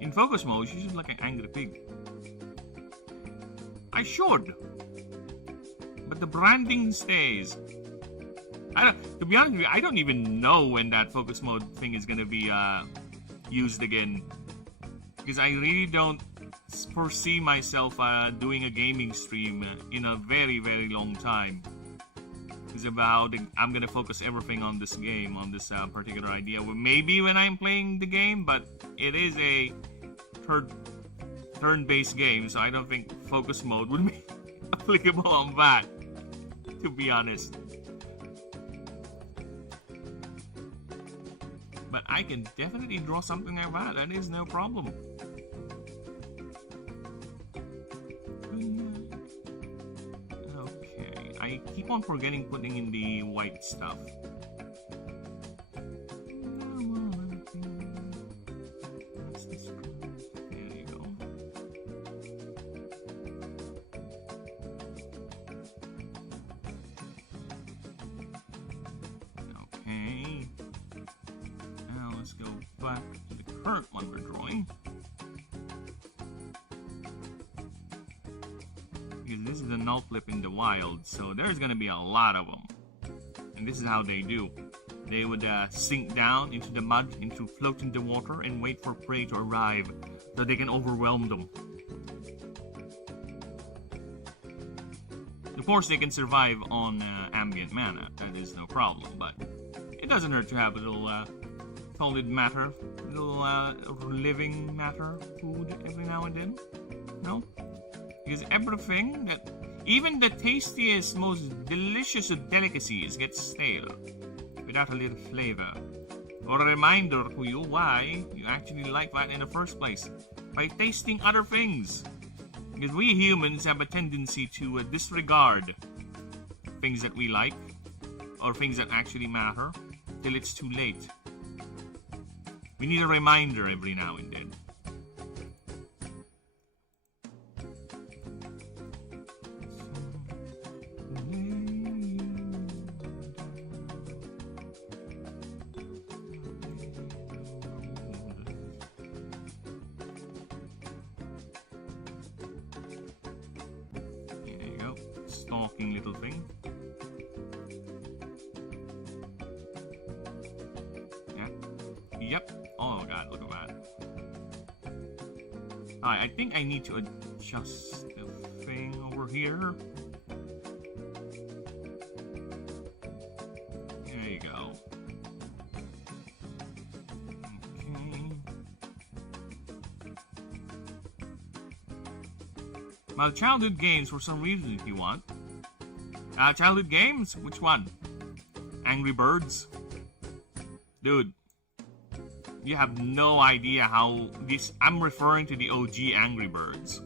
In focus mode, you should look like an angry pig. I should, but the branding stays. To be honest with you, I don't even know when that focus mode thing is gonna be used again, because I really don't foresee myself doing a gaming stream in a very, very long time. It's about I'm gonna focus everything on this game, on this particular idea. Well, maybe when I'm playing the game, but it is a turn-based game, so I don't think focus mode would be applicable on that, to be honest. But I can definitely draw something like that. That is no problem. Okay, I keep on forgetting putting in the white stuff. There you go. Okay. Now let's go back to the current one we're drawing. Because this is a null flip in the wild, so there's gonna be a lot of them. And this is how they do. They would sink down into the mud, into float in the water, and wait for prey to arrive so they can overwhelm them. Of course, they can survive on ambient mana. That is no problem, but it doesn't hurt to have a little solid matter, little living matter food every now and then. No? Because everything that, even the tastiest, most delicious of delicacies gets stale without a little flavor or a reminder to you why you actually like that in the first place by tasting other things. Because we humans have a tendency to disregard things that we like or things that actually matter till it's too late. We need a reminder every now and then. talking little thing. Yeah. Yep. Oh my god, look at that. Alright, I think I need to adjust the thing over here. There you go. Okay. Well, childhood games for some reason if you want. Childhood games? Which one? Angry Birds? Dude, you have no idea how this... I'm referring to the OG Angry Birds.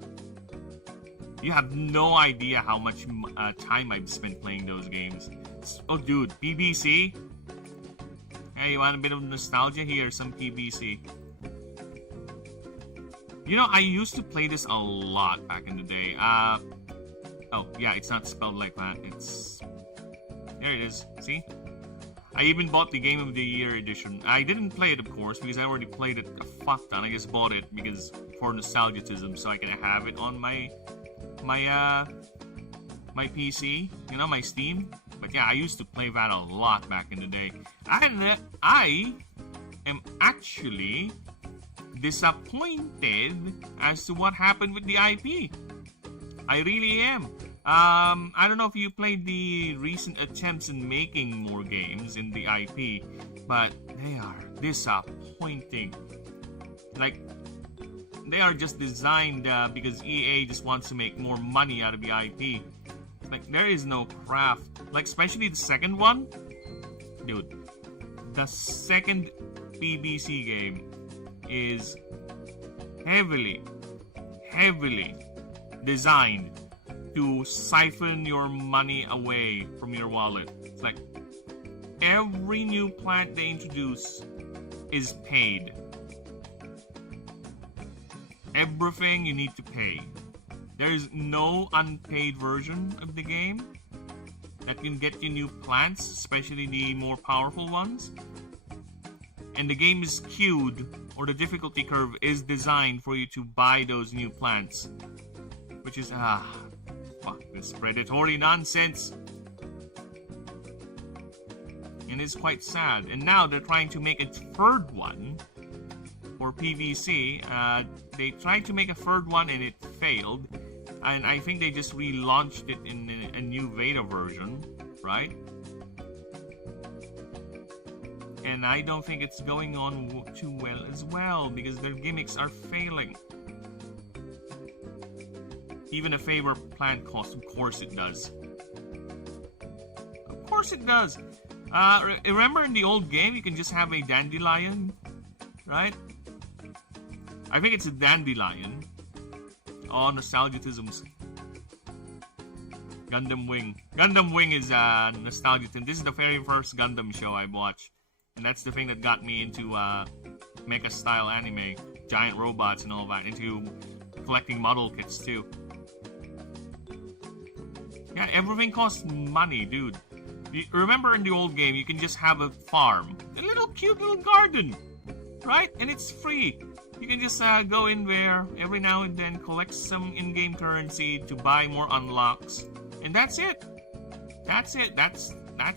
You have no idea how much time I've spent playing those games. Oh, dude, PBC? Hey, you want a bit of nostalgia? Here, some PBC. You know, I used to play this a lot back in the day. Oh, yeah, it's not spelled like that. It's... There it is. See? I even bought the Game of the Year edition. I didn't play it, of course, because I already played it a fuck ton. I just bought it because for nostalgicism, so I can have it on my PC, you know, my Steam. But yeah, I used to play that a lot back in the day. And I am actually disappointed as to what happened with the IP. I really am. I don't know if you played the recent attempts in making more games in the IP, but they are disappointing. Like, they are just designed because EA just wants to make more money out of the IP. Like, there is no craft. Like, especially the second one. Dude, the second PBC game is heavily designed to siphon your money away from your wallet. It's like every new plant they introduce is paid. Everything you need to pay. There's no unpaid version of the game that can get you new plants, especially the more powerful ones. And the game is queued, or the difficulty curve is designed for you to buy those new plants. Which is, fuck this predatory nonsense. And it's quite sad. And now they're trying to make a third one for PVC. They tried to make a third one and it failed. And I think they just relaunched it in a new beta version, right? And I don't think it's going on too well as well because their gimmicks are failing. Even a favor plant cost, of course it does. Of course it does. Remember in the old game you can just have a dandelion, right? I think it's a dandelion. Oh, nostalgicisms. Gundam Wing. Gundam Wing is nostalgic. This is the very first Gundam show I watched. And that's the thing that got me into mecha style anime. Giant robots and all that. Into collecting model kits too. Yeah, everything costs money, dude. You remember in the old game, you can just have a farm. A little cute little garden. Right? And it's free. You can just go in there every now and then, collect some in-game currency to buy more unlocks. And that's it. That's it. That's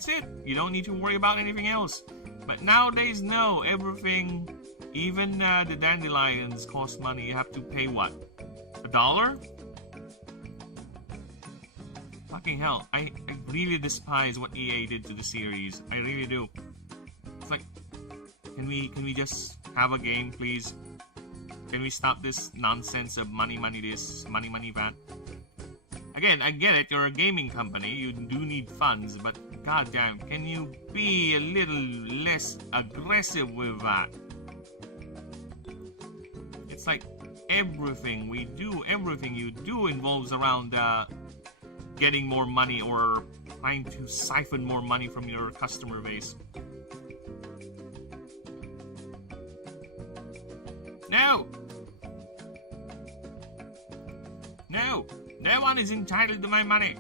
it. You don't need to worry about anything else. But nowadays, no. Everything, even the dandelions cost money. You have to pay what? $1? Fucking hell. I really despise what EA did to the series. I really do. It's like, can we just have a game, please? Can we stop this nonsense of money this, money that? Again, I get it, you're a gaming company, you do need funds, but goddamn, can you be a little less aggressive with that? It's like everything we do, everything you do involves around getting more money or trying to siphon more money from your customer base. No! No! No one is entitled to my money.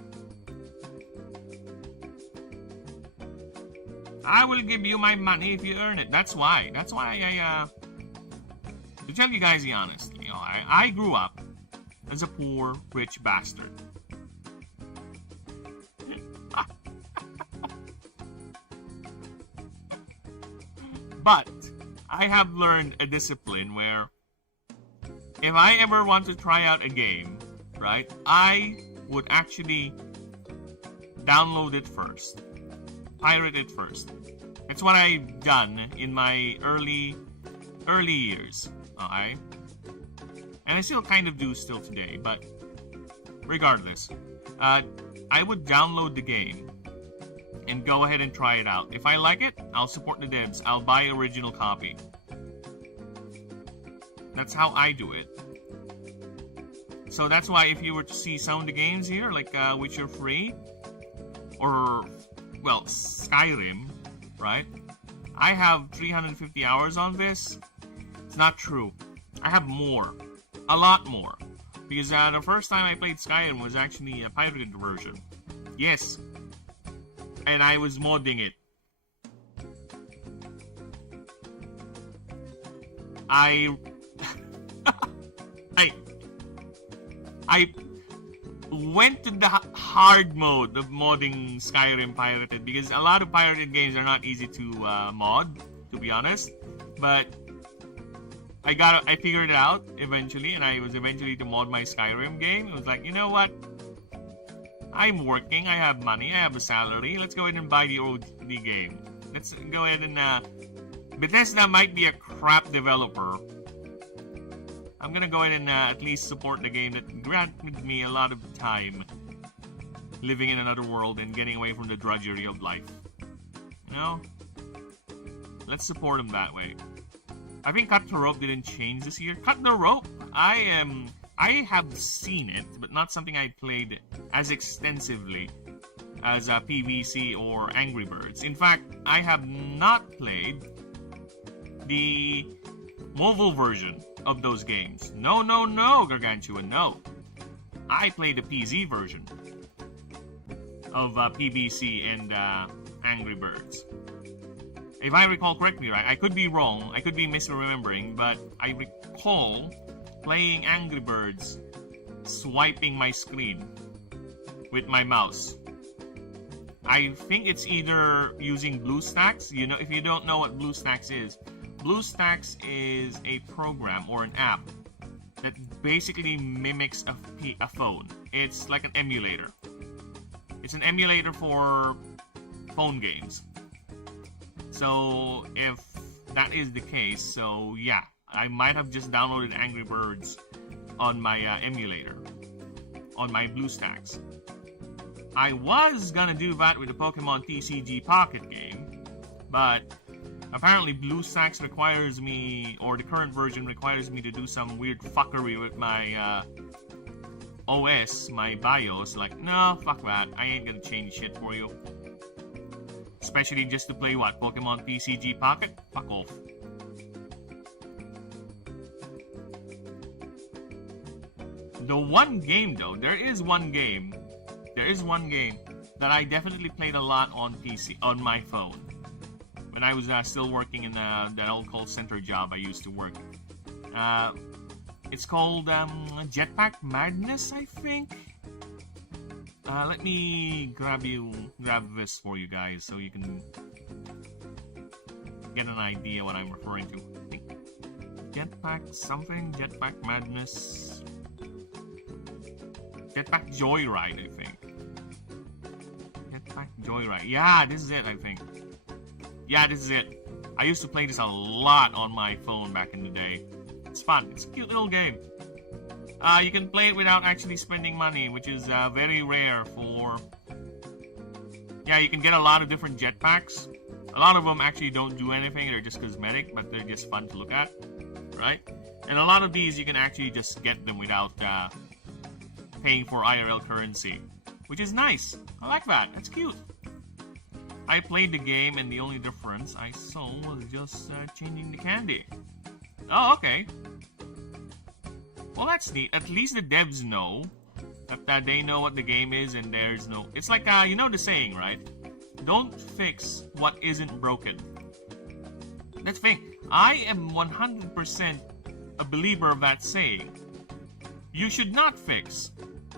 I will give you my money if you earn it. That's why. That's why I, to tell you guys the honest, you know, I grew up as a poor, rich bastard. But I have learned a discipline where if I ever want to try out a game, right, I would actually download it first, pirate it first. That's what I've done in my early years, okay? And I still kind of do still today, but regardless, I would download the game and go ahead and try it out. If I like it, I'll support the devs. I'll buy original copy. That's how I do it. So that's why if you were to see some of the games here, like which are free, or, well, Skyrim, right? I have 350 hours on this. It's not true. I have more. A lot more. Because the first time I played Skyrim was actually a pirated version. Yes. And I was modding it. I went to the hard mode of modding Skyrim pirated because a lot of pirated games are not easy to mod, to be honest. But I figured it out eventually, and I was eventually to mod my Skyrim game. It was like, you know what? I'm working, I have money, I have a salary. Let's go ahead and buy the game. Let's go ahead and Bethesda might be a crap developer. I'm gonna go ahead and at least support the game that granted me a lot of time living in another world and getting away from the drudgery of life. You know? Let's support them that way. I think Cut the Rope didn't change this year. Cut the Rope, I have seen it, but not something I played as extensively as PVC or Angry Birds. In fact, I have not played the mobile version of those games. No, Gargantuan, no. I played the PZ version of PVC and Angry Birds. If I recall correctly, right? I could be wrong, I could be misremembering, but I recall playing Angry Birds, swiping my screen with my mouse. I think it's either using BlueStacks. You know, if you don't know what BlueStacks is a program or an app that basically mimics a phone. It's like an emulator. It's an emulator for phone games. So if that is the case, so yeah, I might have just downloaded Angry Birds on my emulator, on my BlueStacks. I was gonna do that with the Pokemon TCG Pocket game, but apparently BlueStacks requires me, or the current version requires me to do some weird fuckery with my OS, my BIOS. Like, no, fuck that. I ain't gonna change shit for you. Especially just to play what? Pokemon TCG Pocket? Fuck off. The one game though, there is one game that I definitely played a lot on PC, on my phone. When I was still working in that old call center job I used to work. It's called Jetpack Madness, I think. Let me grab this for you guys so you can get an idea what I'm referring to. I think Jetpack something, Jetpack Madness, Jetpack Joyride, I think. Jetpack Joyride. Yeah, this is it, I think. Yeah, this is it. I used to play this a lot on my phone back in the day. It's fun. It's a cute little game. You can play it without actually spending money, which is very rare for... Yeah, you can get a lot of different jetpacks. A lot of them actually don't do anything. They're just cosmetic, but they're just fun to look at. Right? And a lot of these, you can actually just get them without paying for IRL currency. Which is nice. I like that. That's cute. I played the game, and the only difference I saw was just changing the candy. Oh, okay. Well, that's neat. At least the devs know that they know what the game is, and there's no... It's like, you know the saying, right? Don't fix what isn't broken. That's the thing. I am 100% a believer of that saying. You should not fix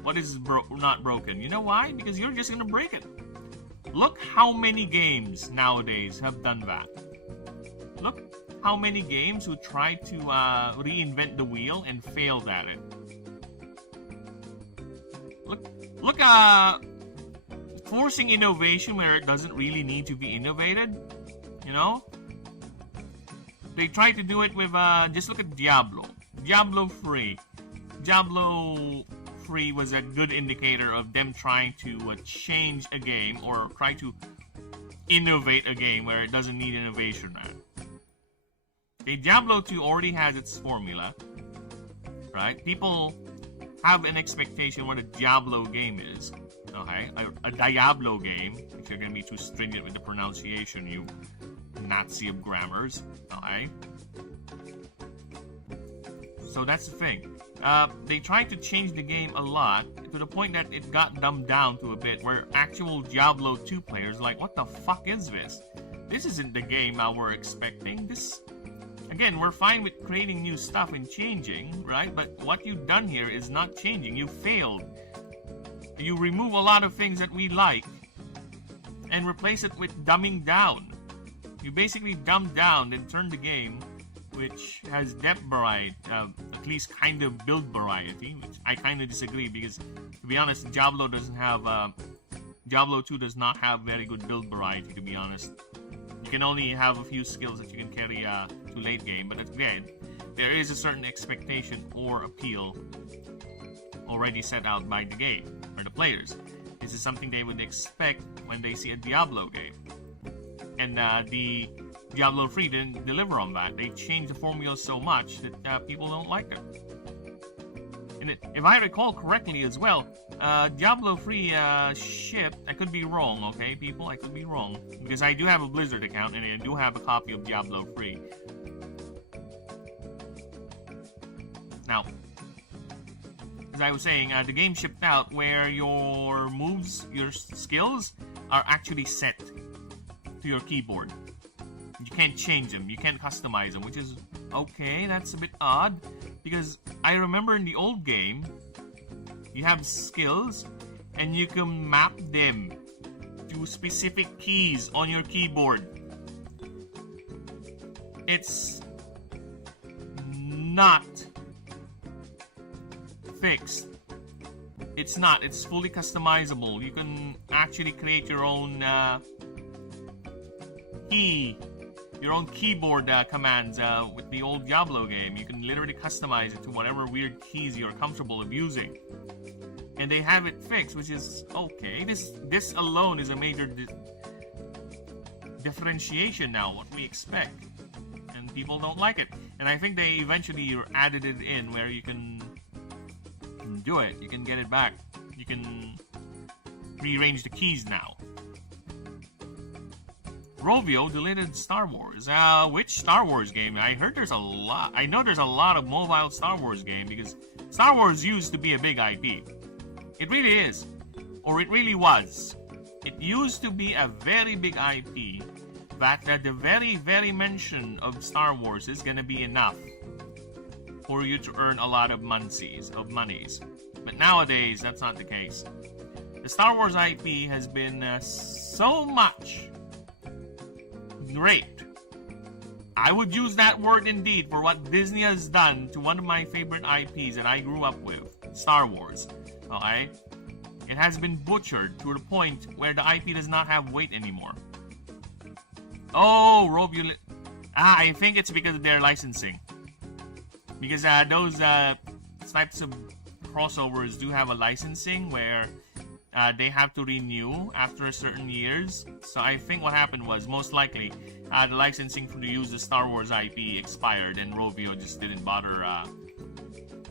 what is not broken. You know why? Because you're just gonna break it. Look how many games nowadays have done that. Look how many games who try to reinvent the wheel and failed at it. Look, forcing innovation where it doesn't really need to be innovated, you know? They try to do it with, just look at Diablo. Diablo 3. Diablo 3 was a good indicator of them trying to change a game or try to innovate a game where it doesn't need innovation at. Okay, Diablo 2 already has its formula, right? People have an expectation what a Diablo game is. Okay, a Diablo game, if you're going to be too stringent with the pronunciation, you Nazi of grammars. Okay, so that's the thing. They tried to change the game a lot to the point that it got dumbed down to a bit where actual Diablo 2 players are like, what the fuck is this? This isn't the game we're expecting. This, again, we're fine with creating new stuff and changing, right? But what you've done here is not changing. You failed. You remove a lot of things that we like and replace it with dumbing down. You basically dumb down and turn the game, which has depth variety, at least kind of build variety, which I kind of disagree because, to be honest, Diablo doesn't have, Diablo 2 does not have very good build variety, to be honest. You can only have a few skills that you can carry to late game, but again, there is a certain expectation or appeal already set out by the game, or the players. This is something they would expect when they see a Diablo game. And the Diablo 3 didn't deliver on that. They changed the formula so much that people don't like it. And if I recall correctly as well, Diablo 3 shipped, I could be wrong, okay, people? I could be wrong. Because I do have a Blizzard account and I do have a copy of Diablo 3. Now, as I was saying, the game shipped out where your moves, your skills are actually set to your keyboard. You can't change them, you can't customize them, which is okay, that's a bit odd. Because I remember in the old game, you have skills and you can map them to specific keys on your keyboard. It's not fixed. It's not. It's fully customizable. You can actually create your own your own keyboard commands with the old Diablo game. You can literally customize it to whatever weird keys you're comfortable of using. And they have it fixed, which is okay. This alone is a major differentiation now, what we expect. And people don't like it. And I think they eventually added it in where you can do it. You can get it back. You can rearrange the keys now. Rovio deleted Star Wars. Which Star Wars game? I heard there's a lot. I know there's a lot of mobile Star Wars game because Star Wars used to be a big IP. It really is. Or it really was. It used to be a very big IP that the very mention of Star Wars is gonna be enough for you to earn a lot of monies. But nowadays, that's not the case. The Star Wars IP has been so much raped. I would use that word indeed for what Disney has done to one of my favorite IPs that I grew up with, Star Wars. Okay? It has been butchered to the point where the IP does not have weight anymore. Oh, Rovio. I think it's because of their licensing. Because those types of crossovers do have a licensing where they have to renew after a certain years. So I think what happened was, most likely, the licensing to use the Star Wars IP expired and Rovio just didn't bother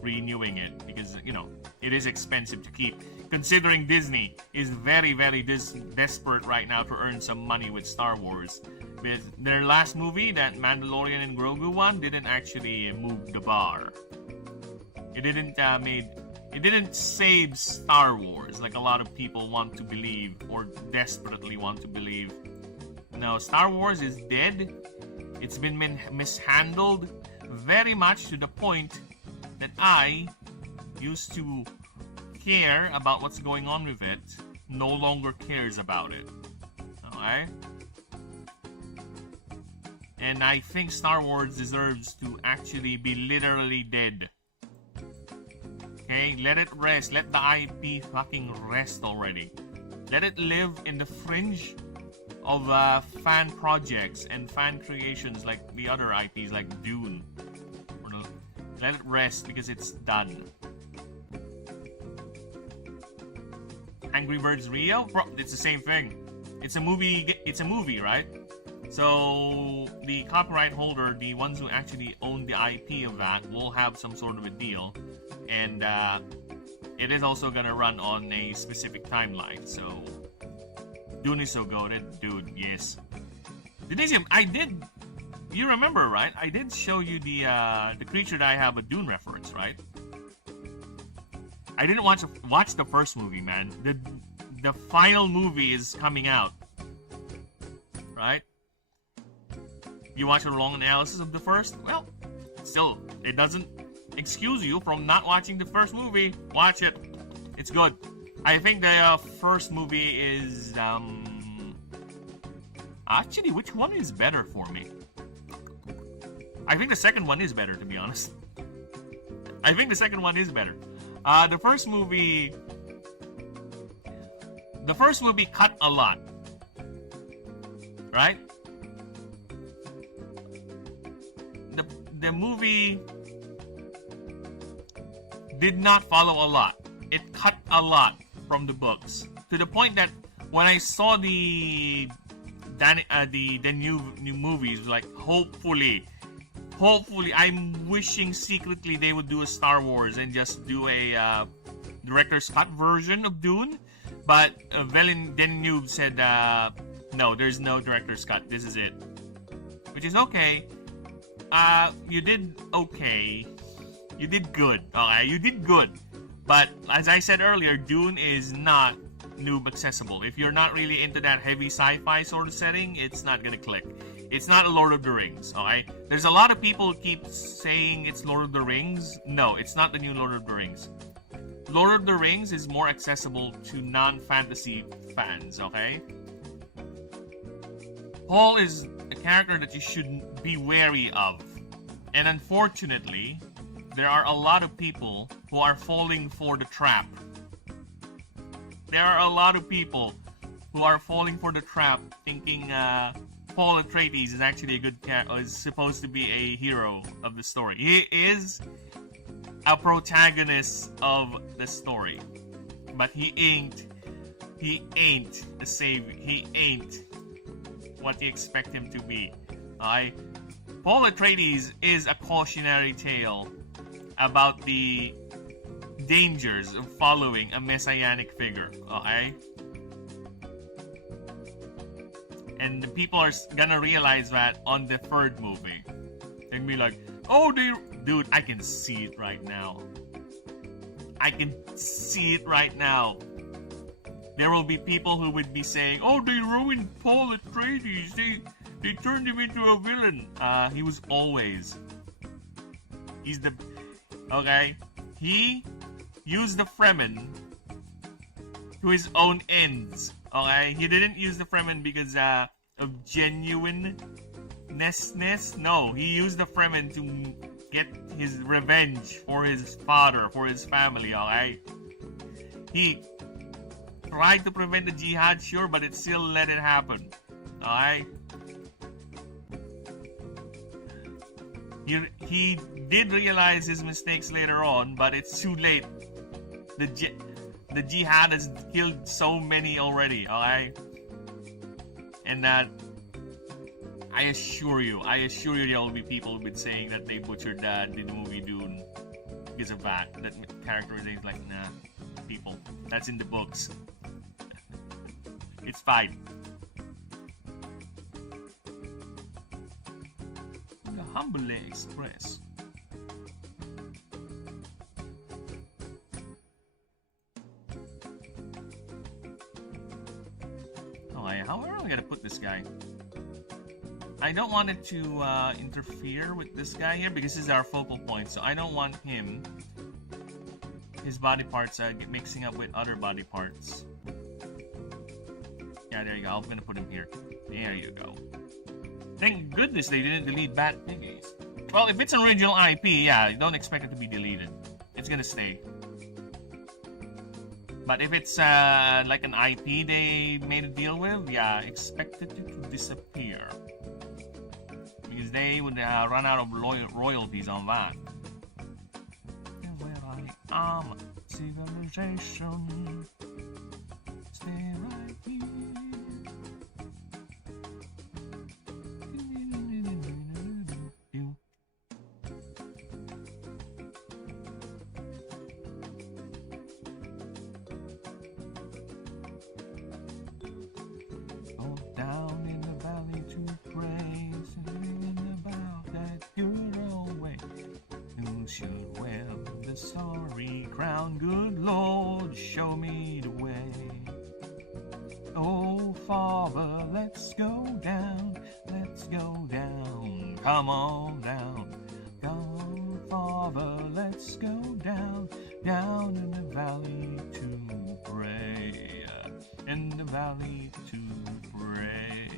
renewing it because, you know, it is expensive to keep. Considering Disney is very desperate right now to earn some money with Star Wars. With their last movie, that Mandalorian and Grogu one, didn't actually move the bar. It didn't save Star Wars like a lot of people want to believe or desperately want to believe. No, Star Wars is dead. It's been mishandled very much to the point that I used to care about what's going on with it, no longer cares about it. Alright? And I think Star Wars deserves to actually be literally dead. Okay, let it rest. Let the IP fucking rest already. Let it live in the fringe of fan projects and fan creations like the other IPs like Dune. Let it rest because it's done. Angry Birds Rio? Bro, it's the same thing. It's a movie, right? So the copyright holder, the ones who actually own the IP of that, will have some sort of a deal, and it is also gonna run on a specific timeline. So Dune is so goated, dude. Yes. Denisium, I did. You remember, right? I did show you the creature that I have a Dune reference, right? I didn't watch the first movie, man. The final movie is coming out, right? You watch a long analysis of the first? Well, still, it doesn't excuse you from not watching the first movie. Watch it. It's good. I think the first movie is, actually, which one is better for me? I think the second one is better, to be honest. I think the second one is better. The first movie cut a lot, right? The movie did not follow a lot. It cut a lot from the books to the point that when I saw the new movies, like hopefully, I'm wishing secretly they would do a Star Wars and just do a director's cut version of Dune. But Velin Deneuve said, no, there's no director's cut. This is it, which is okay. You did okay. You did good. Okay, you did good. But as I said earlier, Dune is not noob accessible. If you're not really into that heavy sci-fi sort of setting, it's not gonna click. It's not a Lord of the Rings, okay? There's a lot of people who keep saying it's Lord of the Rings. No, it's not the new Lord of the Rings. Lord of the Rings is more accessible to non-fantasy fans, okay? Paul is a character that you should be wary of. And unfortunately, there are a lot of people who are falling for the trap. There are a lot of people who are falling for the trap thinking Paul Atreides is actually a good character, is supposed to be a hero of the story. He is a protagonist of the story, but he ain't a savior. He ain't what you expect him to be. Paul Atreides is a cautionary tale about the dangers of following a messianic figure, okay? And the people are gonna realize that on the third movie. They'll be like, oh, dude, I can see it right now. I can see it right now. There will be people who would be saying, oh, they ruined Paul Atreides. They turned him into a villain. He was always. He's the... Okay? He used the Fremen to his own ends. Okay? He didn't use the Fremen because of genuineness. No, he used the Fremen to get his revenge for his father, for his family, okay? He tried to prevent the jihad, sure, but it still let it happen. Okay? He did realize his mistakes later on, but it's too late. The jihad has killed so many already, okay? And I assure you there will be people who've been saying that they butchered the movie Dune because of that. That characterization is like, nah, people. That's in the books. It's fine. The Humble Express. Okay, how am I gonna put this guy? I don't want it to interfere with this guy here because this is our focal point, so I don't want him, his body parts mixing up with other body parts. Yeah, there you go. I'm gonna put him here. There you go. Thank goodness they didn't delete Bad Piggies. Well, if it's an original IP, yeah, you don't expect it to be deleted. It's gonna stay. But if it's like an IP they made a deal with, yeah, expect it to disappear. Because they would run out of royalties on that. Where I am, civilization, stay right here. Down in the valley to pray, singing about that good old way. Who should wear the sorry crown? Good Lord, show me the way. Oh, Father, let's go down, come on down. Come, Father, let's go down, down in the valley to pray, in the valley to pray.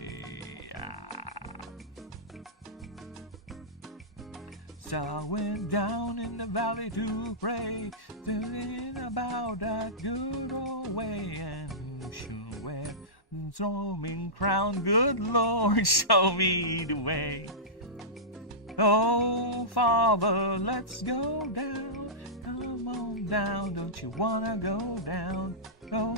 So we're down in the valley to pray, thinking about that good old way, and who should wear the storming crown? Good Lord, show me the way. Oh, Father, let's go down, come on down, don't you wanna go down? Oh,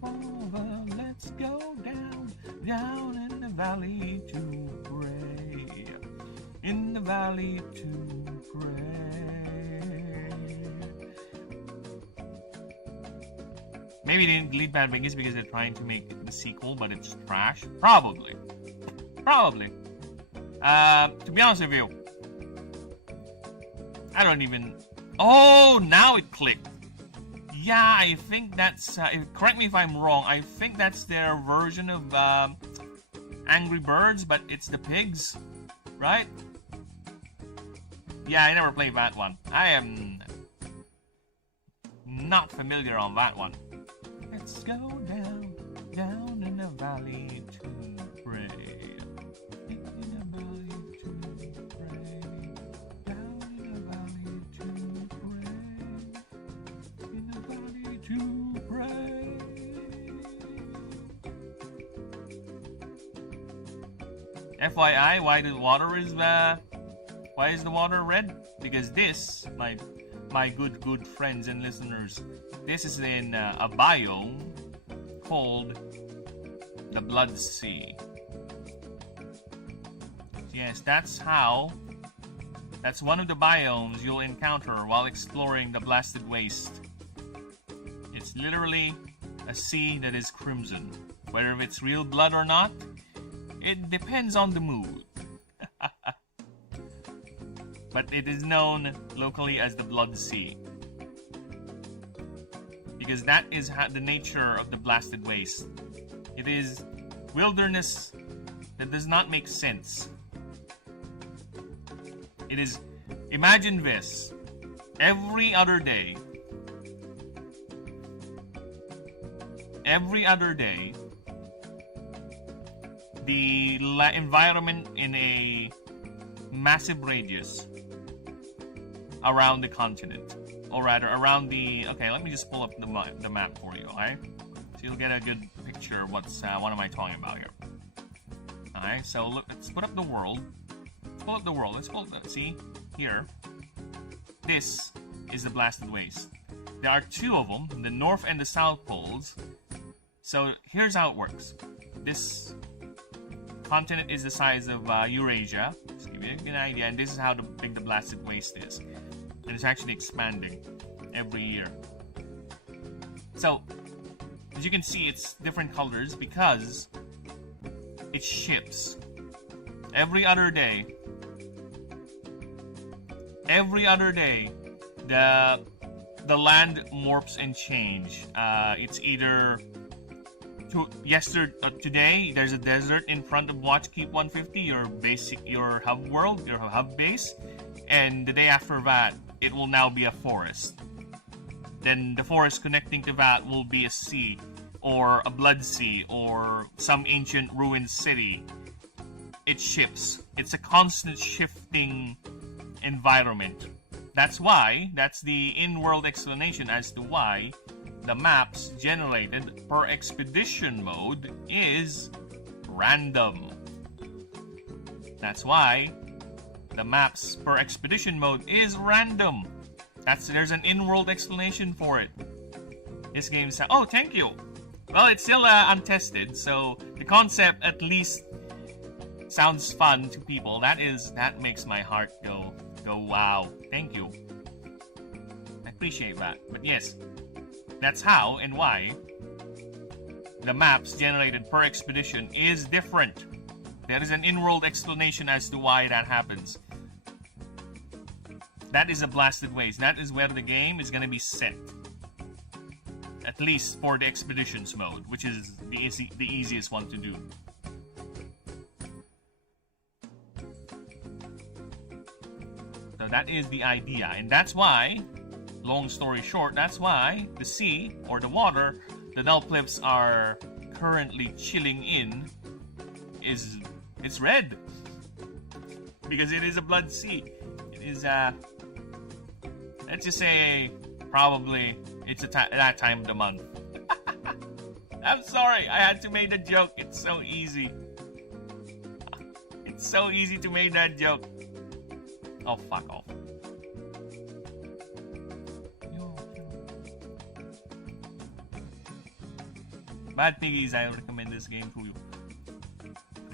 Father, let's go down, down in the valley to pray, in the valley to pray. Maybe they didn't delete Bad Piggies because they're trying to make the sequel, but it's trash. Probably. Probably. To be honest with you, I don't even... Oh, now it clicked. Yeah, I think that's... correct me if I'm wrong. I think that's their version of Angry Birds, but it's the pigs, right? Yeah, I never played that one. I am not familiar on that one. Let's go down, down in the valley to pray. In the valley to pray. Down in the valley to pray. In the valley to pray. FYI, why the water is why is the water red? Because this, my good friends and listeners, this is in a biome called the Blood Sea. Yes, that's one of the biomes you'll encounter while exploring the Blasted Waste. It's literally a sea that is crimson. Whether it's real blood or not, it depends on the mood. But it is known locally as the Blood Sea. Because that is the nature of the Blasted Waste. It is wilderness that does not make sense. It is, imagine this, every other day, the environment in a massive radius around the continent, or rather around the... Okay, let me just pull up the map for you, alright? So you'll get a good picture of what am I talking about here. Alright, so look, let's put up the world. Let's pull up the world. Let's pull up see, here. This is the Blasted Waste. There are two of them, the North and the South Poles. So here's how it works. This continent is the size of Eurasia. Just give you a good idea. And this is how big the Blasted Waste is. And it's actually expanding every year. So, as you can see, it's different colors because it shifts. Every other day, the land morphs and change. It's either today there's a desert in front of Watchkeep 150, your hub world, your hub base, and the day after that it will now be a forest. Then the forest connecting to that will be a sea, or a blood sea, or some ancient ruined city. it shifts. It's a constant shifting environment. That's the in-world explanation as to why the maps generated per expedition mode is random. That's why the maps per expedition mode is random. There's an in-world explanation for it. This game is... Oh, thank you. Well, it's still untested, so the concept at least sounds fun to people. That makes my heart go wow. Thank you. I appreciate that. But yes, that's how and why the maps generated per expedition is different. There is an in-world explanation as to why that happens. That is a blasted ways. That is where the game is going to be set. At least for the expeditions mode, which is the easiest one to do. So that is the idea. And that's why, long story short, that's why the sea, or the water, the Delplips are currently chilling in, it's red. Because it is a blood sea. It is, let's just say, probably, it's that time of the month. I'm sorry, I had to make a joke. It's so easy. It's so easy to make that joke. Oh, fuck off. Bad Piggies, I recommend this game to you.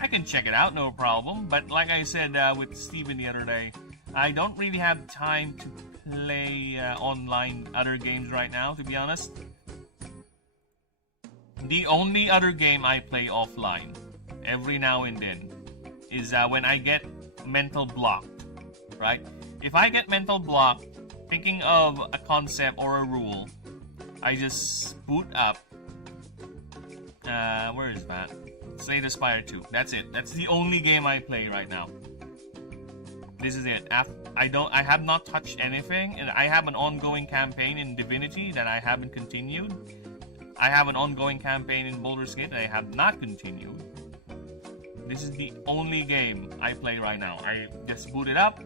I can check it out, no problem. But like I said with Steven the other day, I don't really have time to play online other games right now, to be honest. The only other game I play offline, every now and then, is when I get mental blocked, right? If I get mental blocked, thinking of a concept or a rule, I just boot up. Where is that? Slay the Spire 2. That's it. That's the only game I play right now. This is it. I have not touched anything, and I have an ongoing campaign in Divinity that I haven't continued. I have an ongoing campaign in Baldur's Gate that I have not continued. This is the only game I play right now. I just boot it up,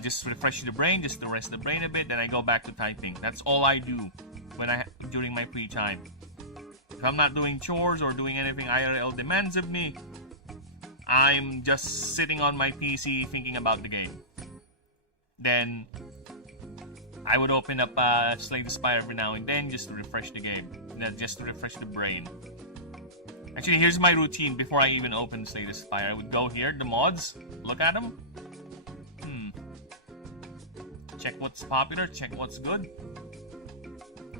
just refresh the brain, just to rest the brain a bit, then I go back to typing. That's all I do during my free time. If I'm not doing chores or doing anything IRL demands of me, I'm just sitting on my PC thinking about the game. Then I would open up Slay the Spire every now and then just to refresh the game, just to refresh the brain. Actually, here's my routine before I even open Slay the Spire. I would go here, the mods, look at them. Check what's popular, check what's good.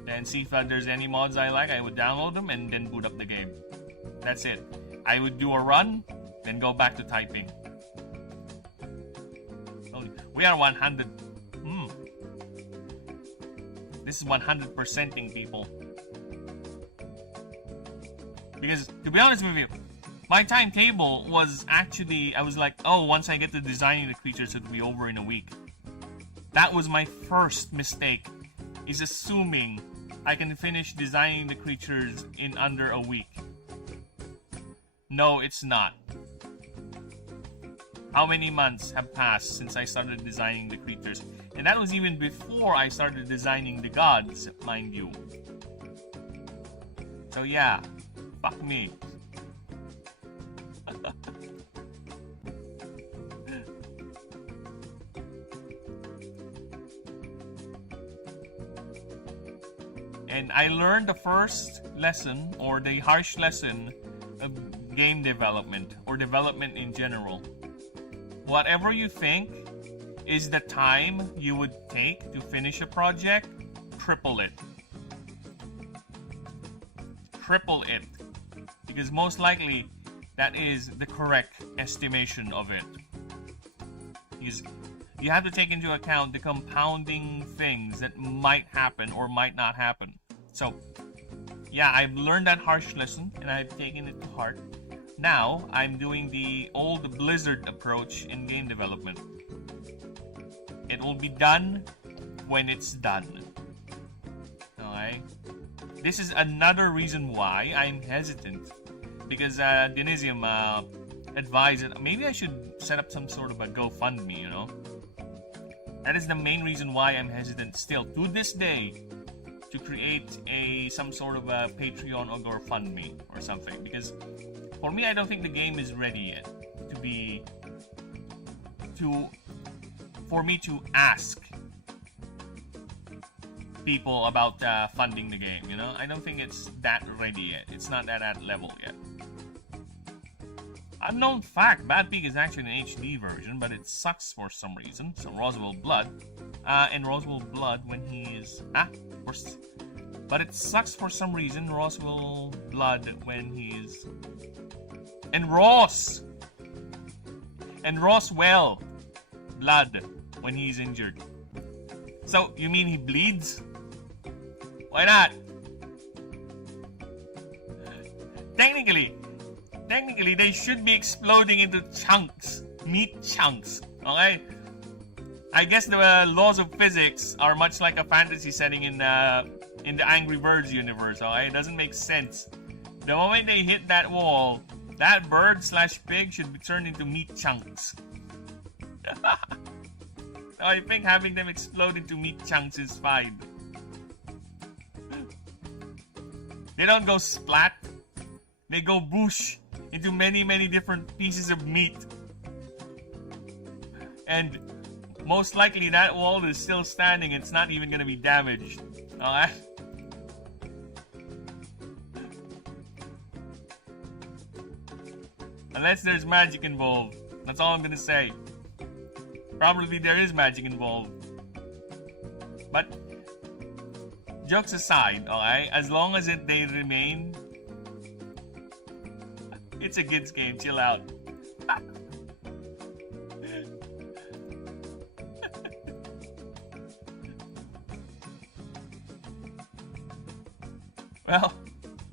Then see if there's any mods I like. I would download them and then boot up the game. That's it. I would do a run, then go back to typing. Oh, we are 100. This is 100%ing, people. Because, to be honest with you, my timetable was actually, I was like, oh, once I get to designing the creatures, it'll be over in a week. That was my first mistake, is assuming I can finish designing the creatures in under a week. No, it's not. How many months have passed since I started designing the creatures? And that was even before I started designing the gods, mind you. So yeah, fuck me. And I learned the first lesson, or the harsh lesson, of game development, or development in general. Whatever you think is the time you would take to finish a project, triple it. Triple it. Because most likely, that is the correct estimation of it. Because you have to take into account the compounding things that might happen or might not happen. So, yeah, I've learned that harsh lesson and I've taken it to heart. Now, I'm doing the old Blizzard approach in game development. It will be done when it's done. Okay? This is another reason why I'm hesitant. Because, Denisium, advise it. Maybe I should set up some sort of a GoFundMe, you know? That is the main reason why I'm hesitant still to this day to create some sort of a Patreon or GoFundMe or something, because for me, I don't think the game is ready yet for me to ask people about funding the game, you know? I don't think it's that ready yet. It's not at that level yet. Unknown fact, Bad Pig is actually an HD version, but it sucks for some reason. So Roswell Blood. And Roswell Blood when he is... but it sucks for some reason, Roswell Blood when he is... And Roswell Blood when he's injured. So, you mean he bleeds? Why not? Technically, they should be exploding into chunks. Meat chunks. Okay? I guess the laws of physics are much like a fantasy setting in the Angry Birds universe. Okay? It doesn't make sense. The moment they hit that wall, that bird/pig should be turned into meat chunks. So I think having them explode into meat chunks is fine. They don't go splat. They go boosh into many, many different pieces of meat. And most likely that wall is still standing. It's not even going to be damaged. Alright? Unless there's magic involved. That's all I'm going to say. Probably there is magic involved. But jokes aside, okay? As long as they remain, it's a kids game. Chill out. Well,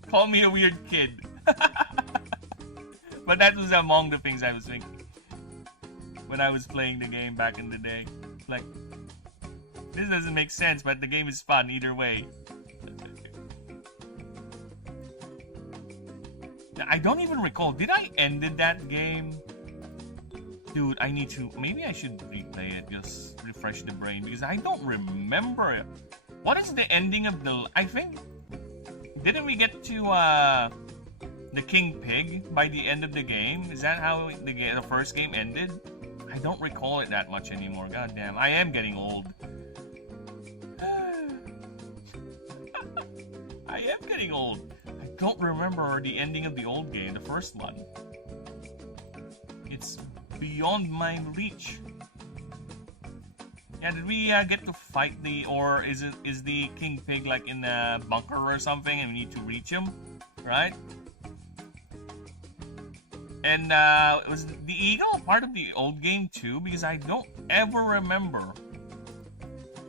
call me a weird kid. But that was among the things I was thinking when I was playing the game back in the day. Like, this doesn't make sense, but the game is fun either way. I don't even recall. Did I ended that game? Dude, I need to... Maybe I should replay it. Just refresh the brain. Because I don't remember it. What is the ending of the... I think... Didn't we get to, the King Pig by the end of the game? Is that how the first game ended? I don't recall it that much anymore. God damn. I am getting old. I am getting old. I don't remember the ending of the old game, the first one. It's beyond my reach. Yeah, did we get to fight the, or is the King Pig like in a bunker or something and we need to reach him, right? And was the eagle part of the old game too? Because I don't ever remember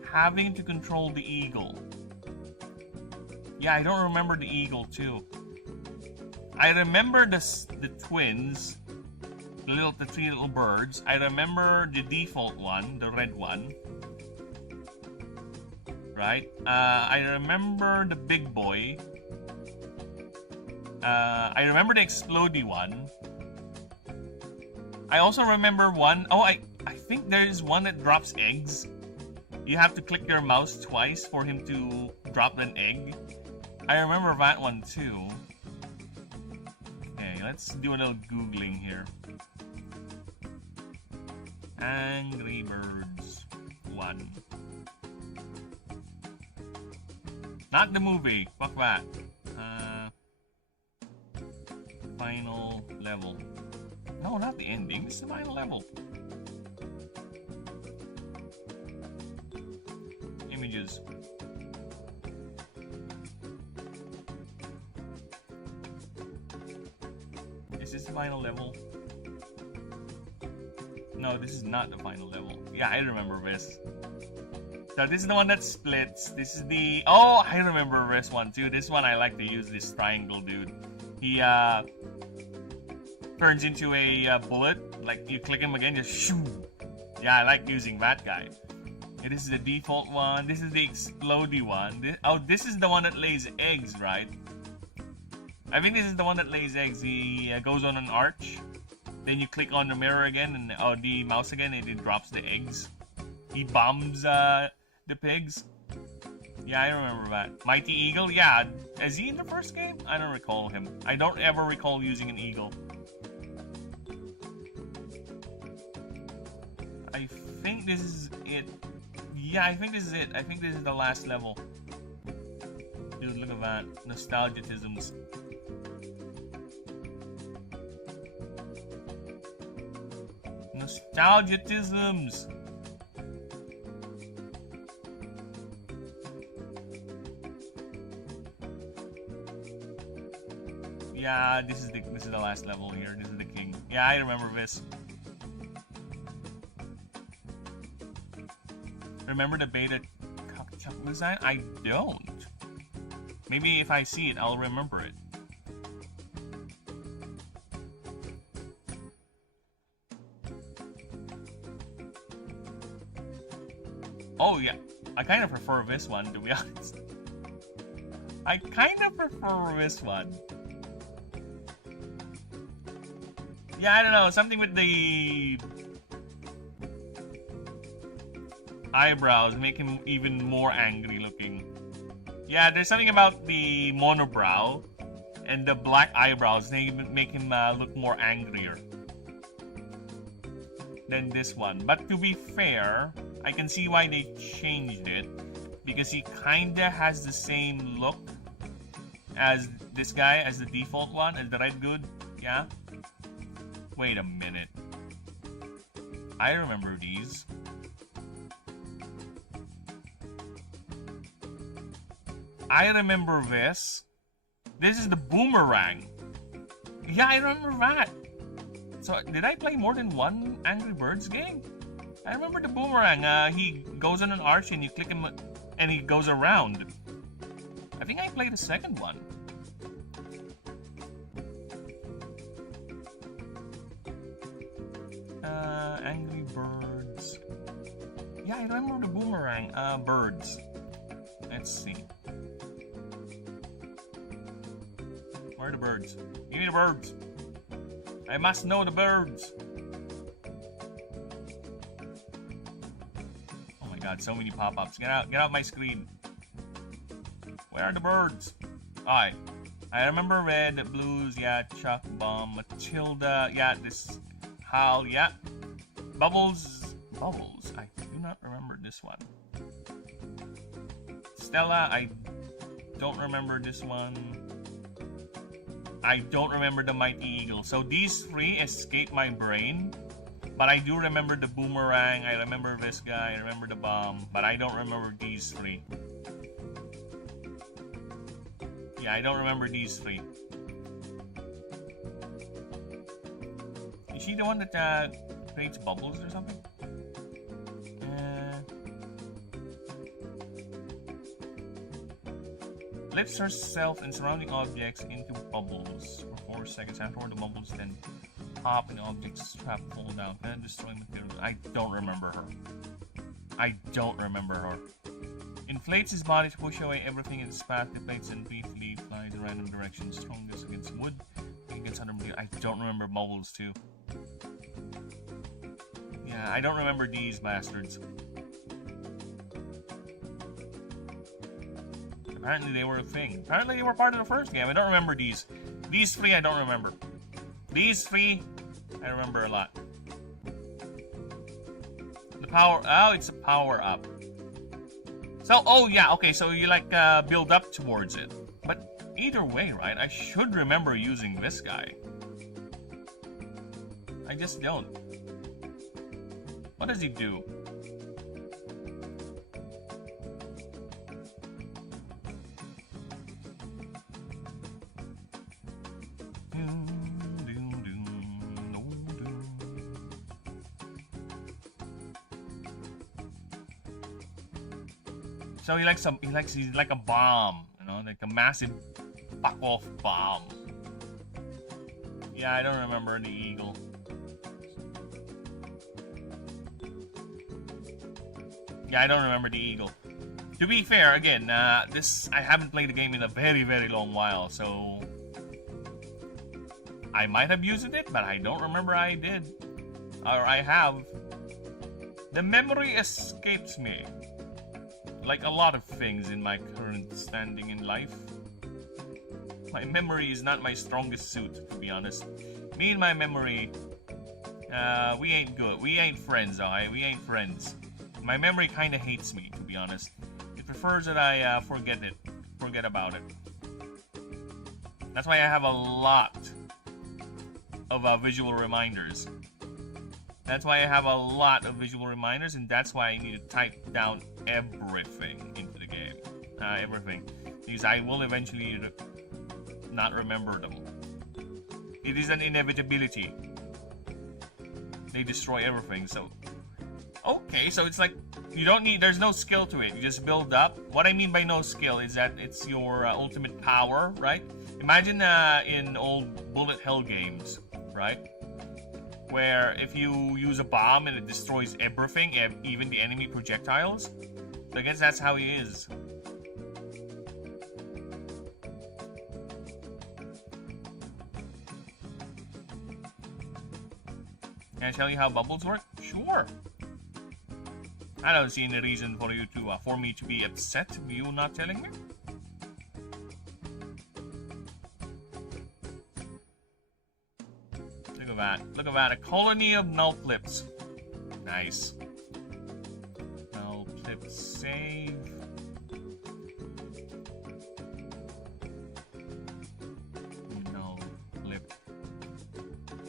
having to control the eagle. Yeah, I don't remember the eagle too. I remember the twins, the three little birds. I remember the default one, the red one. Right? I remember the big boy. I remember the explodey one. I also remember one. Oh, I think there is one that drops eggs. You have to click your mouse twice for him to drop an egg. I remember that one too. Okay, let's do a little googling here. Angry Birds 1. Not the movie. Fuck that. Final level. No, not the ending. It's the final level. Images. Is this the final level? No, this is not the final level. Yeah, I remember this. So this is the one that splits. This is the... Oh, I remember this one too. This one I like to use, this triangle dude. He turns into a bullet. Like you click him again, just shoo. Yeah, I like using that guy. This is the default one. This is the explodey one. This is the one that lays eggs, right? I think this is the one that lays eggs. He goes on an arch. Then you click on the mirror again and the mouse again, and it drops the eggs. He bombs the pigs. Yeah, I remember that. Mighty Eagle, yeah. Is he in the first game? I don't recall him. I don't ever recall using an eagle. I think this is it. Yeah, I think this is it. I think this is the last level. Dude, look at that. Nostalgicisms. Nostalgicisms. Yeah, this is the last level here. This is the king. Yeah, I remember this. Remember the beta Chuck design? I don't. Maybe if I see it, I'll remember it. Oh yeah, I kind of prefer this one, to be honest. I kind of prefer this one. Yeah, I don't know, something with the eyebrows make him even more angry looking. Yeah, there's something about the monobrow and the black eyebrows. They make him look more angrier than this one. But to be fair, I can see why they changed it, because he kinda has the same look as this guy, as the default one, as the red dude. Yeah. Wait a minute. I remember these. I remember this. This is the boomerang. Yeah, I remember that. So, did I play more than one Angry Birds game? I remember the boomerang. He goes on an arch and you click him and he goes around. I think I played the second one. Angry Birds. Yeah, I remember the boomerang. Birds. Let's see. Where are the birds? Give me the birds. I must know the birds. Oh my god, so many pop-ups. Get out my screen. Where are the birds? Alright. I remember red, blues, yeah, Chuck, Bomb, Matilda, yeah, this Hal, yeah. Bubbles. Bubbles. I do not remember this one. Stella, I don't remember this one. I don't remember the Mighty Eagle. So these three escape my brain. But I do remember the boomerang. I remember this guy. I remember the bomb. But I don't remember these three. Yeah, I don't remember these three. Is she the one that creates bubbles or something? Lifts herself and surrounding objects into bubbles for 4 seconds. Afterward, the bubbles then pop and the objects trap fall down and destroy materials. I don't remember her. I don't remember her. Inflates his body to push away everything in its path. Deflates and briefly flies in random directions. Strongest against wood, against other material. I don't remember bubbles too. Yeah, I don't remember these bastards. Apparently they were a thing. Apparently they were part of the first game. I don't remember these. These three I don't remember. These three I remember a lot. The power... Oh, it's a power up. So, oh yeah, okay, so you like build up towards it. But either way, right, I should remember using this guy. I just don't. What does he do? So he's like a bomb, you know, like a massive fuck off bomb. Yeah, I don't remember the eagle. Yeah, I don't remember the eagle. To be fair, again, I haven't played the game in a very, very long while, so I might have used it, but I don't remember I did. Or I have. The memory escapes me. Like a lot of things in my current standing in life. My memory is not my strongest suit, to be honest. Me and my memory, we ain't good. We ain't friends, alright? We ain't friends. My memory kinda hates me, to be honest. It prefers that I forget about it. That's why I have a lot of visual reminders. That's why I have a lot of visual reminders, and that's why I need to type down everything into the game. Everything. Because I will eventually not remember them. It is an inevitability. They destroy everything, so... Okay, so it's like, you don't need, there's no skill to it. You just build up. What I mean by no skill is that it's your ultimate power, right? Imagine in old bullet hell games, right? Where if you use a bomb and it destroys everything, even the enemy projectiles. So I guess that's how he is. Can I tell you how bubbles work? Sure. I don't see any reason for you to, for me to be upset with you not telling me. Look at that. Look at that. A colony of null flips. Nice. Null flip save. Null flip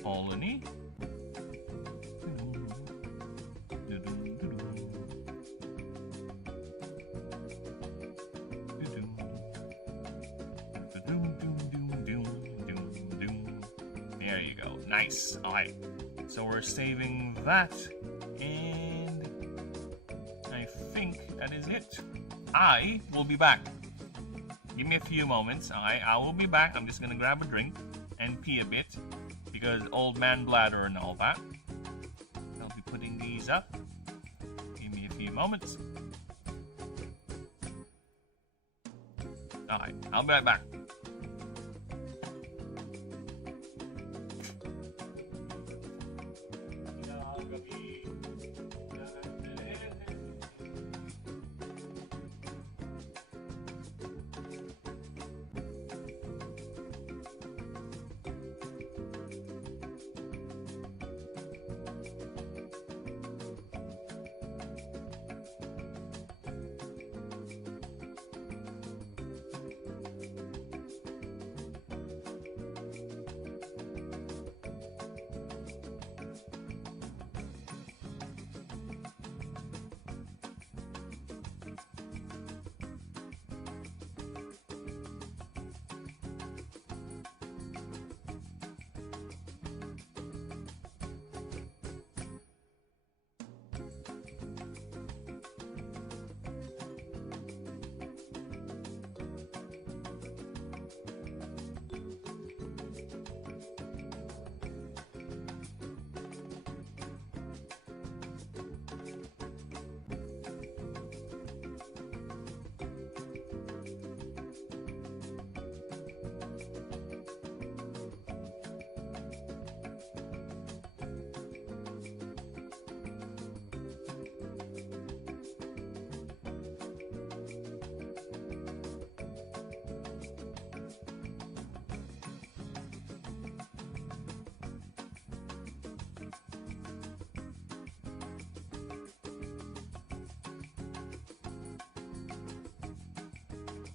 colony. There you go. Nice. Alright. So we're saving that. And I think that is it. I will be back. Give me a few moments. Alright, I will be back. I'm just gonna grab a drink and pee a bit. Because old man bladder and all that. I'll be putting these up. Give me a few moments. Alright, I'll be right back.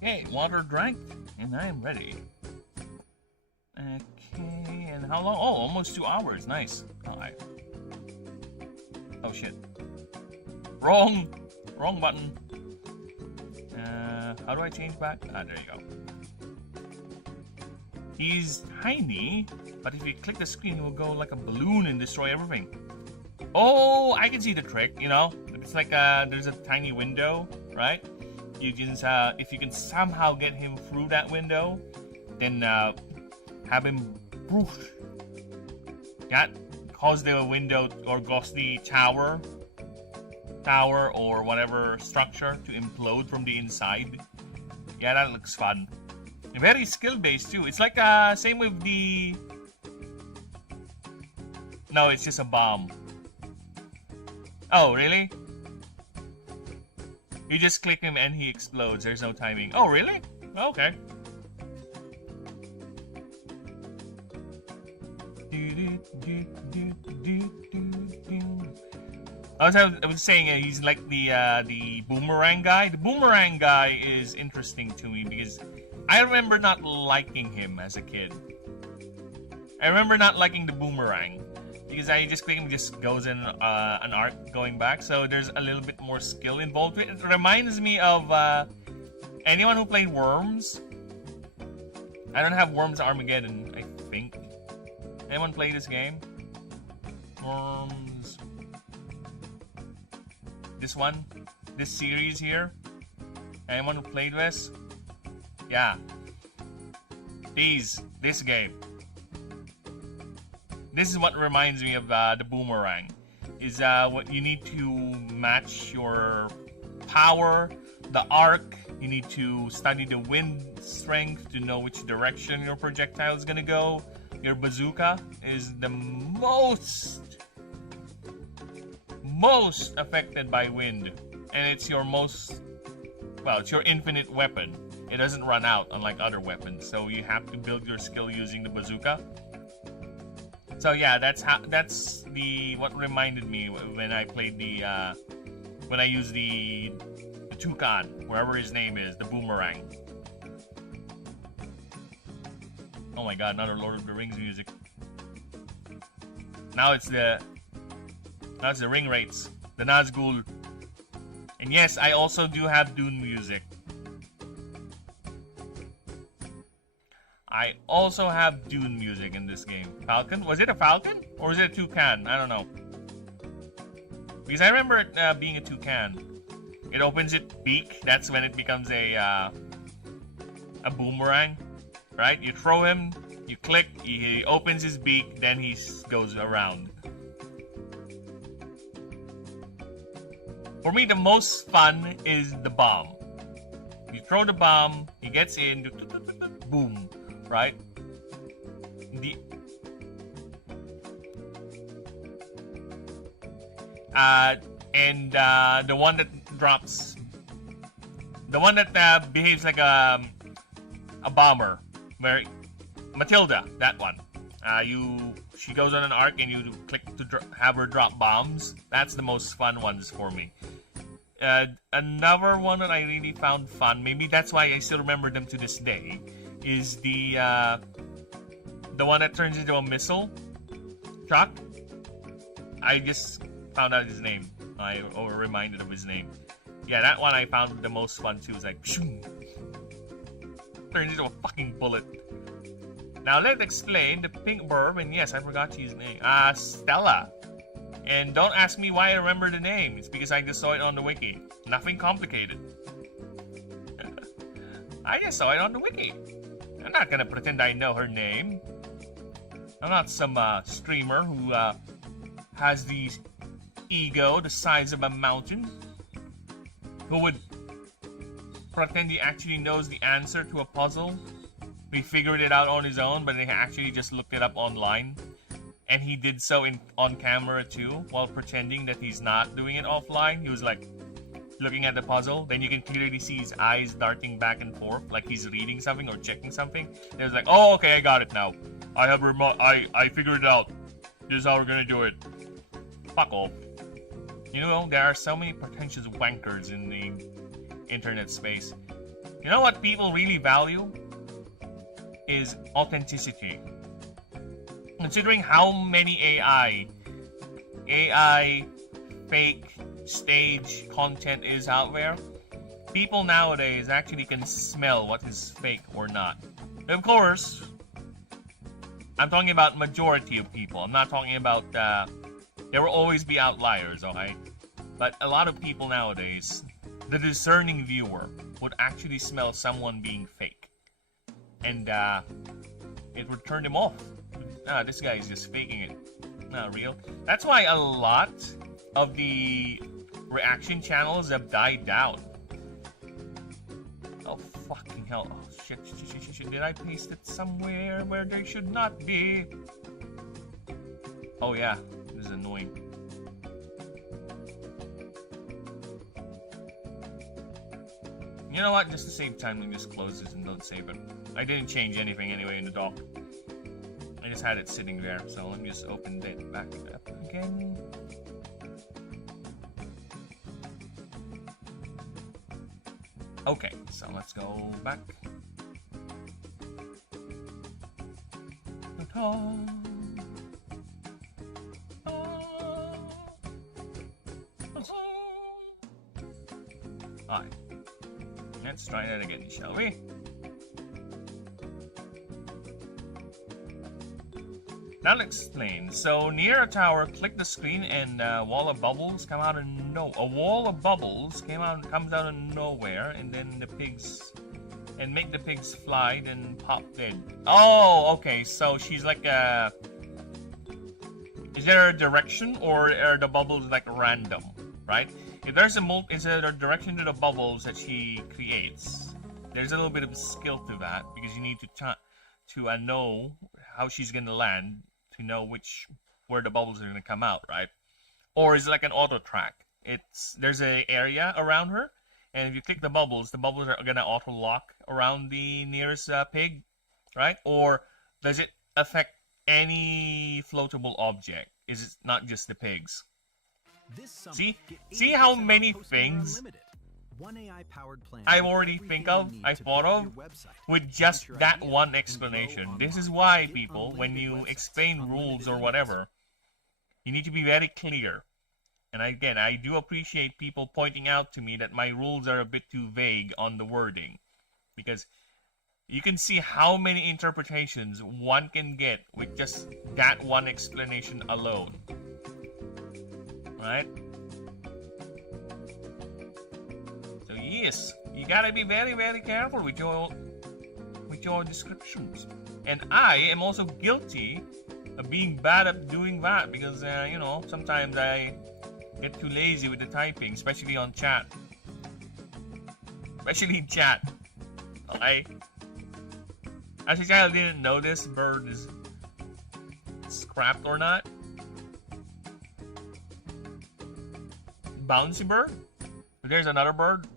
Okay, water drank, and I am ready. Okay, and how long? Oh, almost 2 hours. Nice. Alright. Oh shit. Wrong button. How do I change back? Ah, there you go. He's tiny, but if you click the screen, he will go like a balloon and destroy everything. Oh, I can see the trick, you know? It's like there's a tiny window, right? You just, if you can somehow get him through that window, then have him poof. Yeah, cause the window or cause the tower or whatever structure to implode from the inside. Yeah, that looks fun. Very skill based too. It's like same with the No, it's just a bomb. Oh, really? You just click him and he explodes. There's no timing. Oh, really? Okay. I was saying he's like the boomerang guy. The boomerang guy is interesting to me because I remember not liking him as a kid. I remember not liking the boomerang because I just click him, just goes in an arc going back. So there's a little bit more skill involved with it. It reminds me of anyone who played Worms. I don't have Worms Armageddon, I think. Anyone play this game? Worms. This one? This series here? Anyone who played this? Yeah. This game. This is what reminds me of the boomerang. Is what you need to match your power, the arc. You need to study the wind strength to know which direction your projectile is gonna go. Your bazooka is the most affected by wind, and it's your it's your infinite weapon. It doesn't run out unlike other weapons, so you have to build your skill using the bazooka. So yeah, that's what reminded me when I played when I used the toucan, wherever his name is, the boomerang. Oh my god, another Lord of the Rings music. Now it's the ring rates, the Nazgul. And yes, I also do have Dune music. I also have Dune music in this game. Falcon? Was it a falcon? Or is it a toucan? I don't know. Because I remember it being a toucan. It opens its beak. That's when it becomes a boomerang. Right? You throw him, you click, he opens his beak, then he goes around. For me, the most fun is the bomb. You throw the bomb, he gets in, boom, right? The one that drops, the one that behaves like a bomber. Where Matilda, that one, she goes on an arc and you click to have her drop bombs. That's the most fun ones for me. Another one that I really found fun, maybe that's why I still remember them to this day, is the one that turns into a missile truck. I just found out his name. I reminded of his name. Yeah, that one I found the most fun too. It's like, shoom, turns into a fucking bullet. Now let's explain the pink burb, and yes, I forgot his name. Stella. And don't ask me why I remember the name. It's because I just saw it on the wiki. Nothing complicated. I just saw it on the wiki. I'm not gonna pretend I know her name. I'm not some streamer who has the ego the size of a mountain, who would pretend he actually knows the answer to a puzzle. He figured it out on his own, but he actually just looked it up online. And he did so on camera too, while pretending that he's not doing it offline. He was like looking at the puzzle. Then you can clearly see his eyes darting back and forth, like he's reading something or checking something. And it's like, oh, okay, I got it now. I figured it out. This is how we're gonna do it. Fuck off. You know, there are so many pretentious wankers in the internet space. You know what people really value? Is authenticity. Considering how many AI fake stage content is out there, people nowadays actually can smell what is fake or not. Of course, I'm talking about majority of people. I'm not talking about there will always be outliers, okay? But a lot of people nowadays, the discerning viewer would actually smell someone being fake, and it would turn them off. This guy is just faking it. Not real. That's why a lot of the reaction channels have died down. Oh, fucking hell. Oh, shit. Did I paste it somewhere where they should not be? Oh yeah, this is annoying. You know what? Just to save time, we just close this and don't save it. I didn't change anything anyway in the dock. I just had it sitting there, so let me just open it back up again. Okay, so let's go back. Alright, let's try that again, shall we? Now let's explain. So near a tower, click the screen, and a wall of bubbles come out of a wall of bubbles comes out of nowhere, and then the pigs, and make the pigs fly, then pop dead. Oh, okay. So she's like a. Is there a direction, or are the bubbles like random? Right? If there's is there a direction to the bubbles that she creates? There's a little bit of skill to that because you need to know how she's gonna land to know where the bubbles are gonna come out, right? Or is it like an auto track? There's an area around her, and if you click the bubbles are gonna auto lock around the nearest pig, right? Or does it affect any floatable object? Is it not just the pigs? See how many things I've already thought of with just that one explanation. This is why, people, when you explain rules or whatever, you need to be very clear. And again, I do appreciate people pointing out to me that my rules are a bit too vague on the wording, because you can see how many interpretations one can get with just that one explanation alone. Right? So yes, you gotta be very, very careful with your descriptions. And I am also guilty of being bad at doing that because, you know, sometimes I get too lazy with the typing, especially on chat. Especially in chat. Okay? As a child, I didn't know this bird is scrapped or not. Bouncy bird? There's another bird.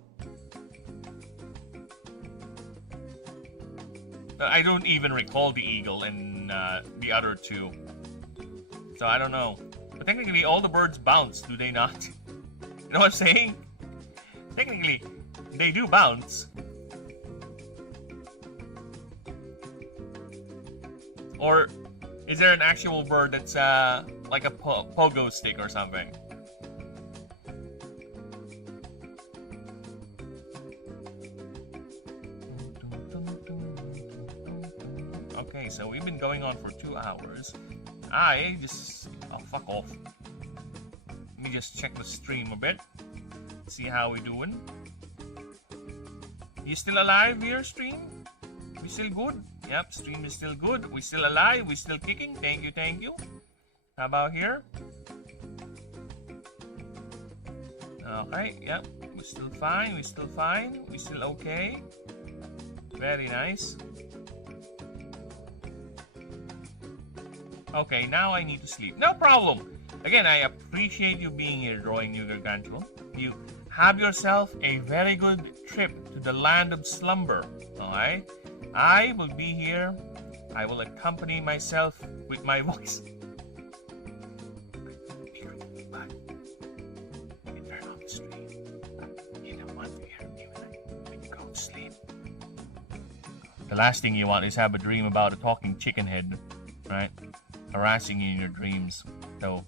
I don't even recall the eagle and the other two. So I don't know. But technically all the birds bounce, do they not? You know what I'm saying? Technically, they do bounce. Or is there an actual bird that's like a pogo stick or something? Okay, so we've been going on for 2 hours. Oh, fuck off. Let me just check the stream a bit. See how we doing. You still alive here, stream? We still good? Yep, stream is still good. We still alive. We still kicking. Thank you, thank you. How about here? Okay, yep. We're still fine. We're still fine. We're still okay. Very nice. Okay, now I need to sleep. No problem. Again, I appreciate you being here, Drawing New Gargantuan. You have yourself a very good trip to the land of slumber. Alright? I will be here. I will accompany myself with my voice. But you can turn off the stream. You don't want to hear me when you go to sleep. The last thing you want is have a dream about a talking chicken head, right? Harassing you in your dreams. So,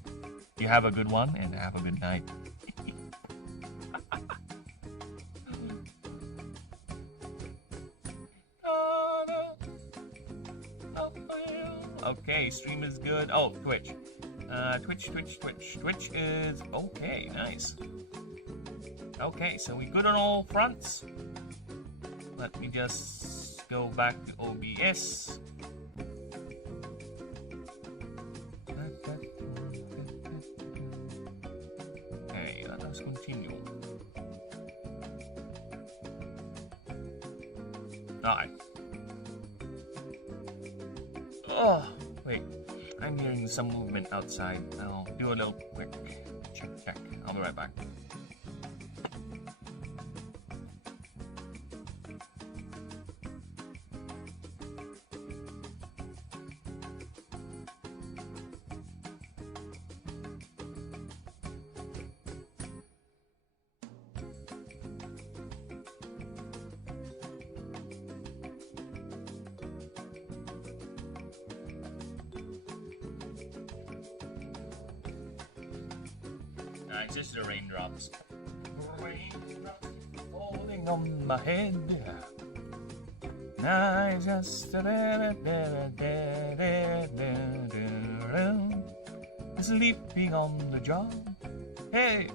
you have a good one and have a good night. Okay, stream is good. Oh, Twitch. Twitch is okay, nice. Okay, so we good on all fronts. Let me just go back to OBS. Okay, let us continue. Alright. Oh, wait. I'm hearing some movement outside. I'll do a little quick check. I'll be right back. It's just the raindrops. Raindrops falling on my head. I just sleeping on the job. Hey.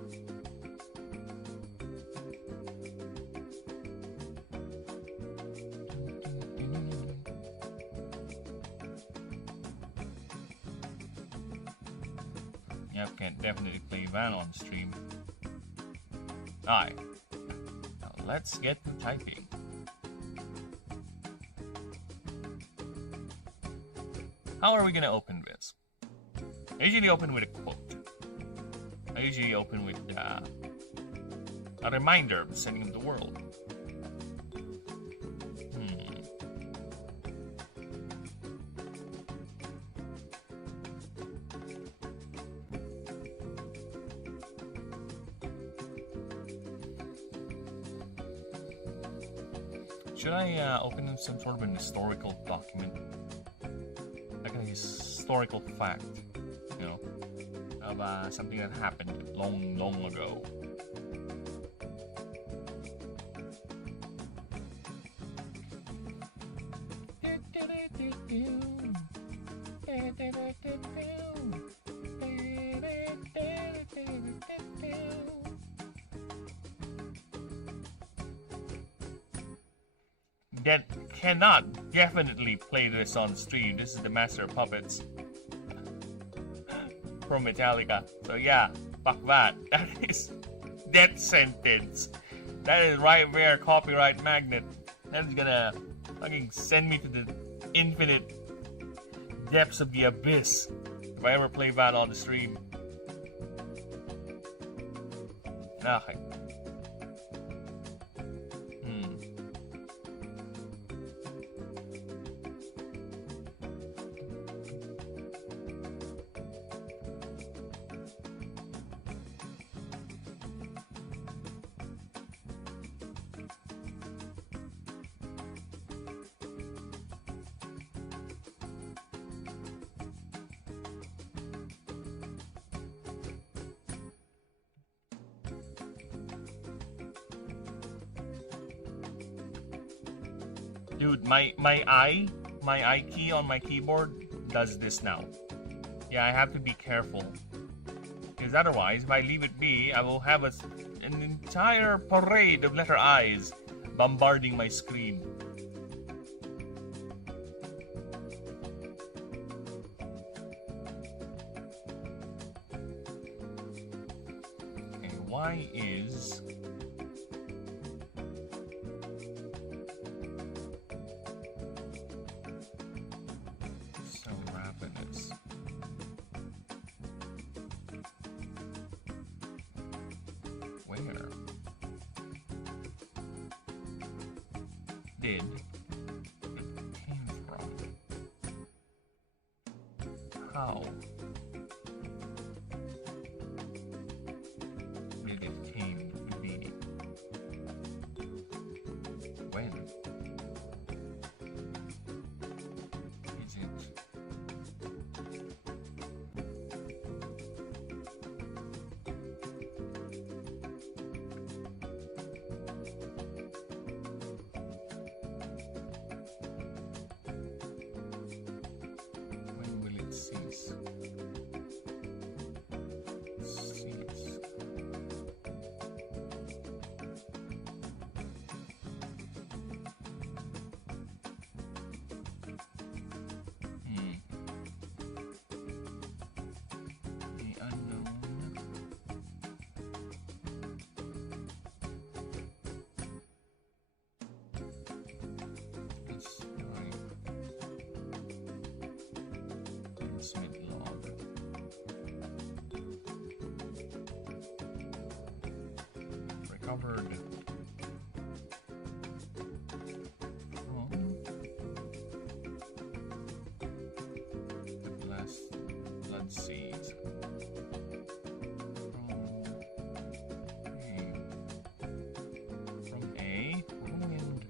Yep, can definitely play Van on stream. Alright. Now let's get to typing. How are we gonna open this? I usually open with a quote. I usually open with a reminder of the setting of the world. Should I open some sort of an historical document? Like a historical fact, you know, of something that happened long, long ago. That cannot definitely play this on stream. This is the Master of Puppets from Metallica. So yeah, fuck that. That is death sentence. That is right there, copyright magnet. That is gonna fucking send me to the infinite depths of the abyss if I ever play that on the stream. Okay. Dude, my I key on my keyboard does this now. Yeah, I have to be careful. Because otherwise, if I leave it be, I will have an entire parade of letter I's bombarding my screen. Okay, Y is... How did it came to be? When is it? When will it cease? Smith recovered from the last blood seeds. From a ruined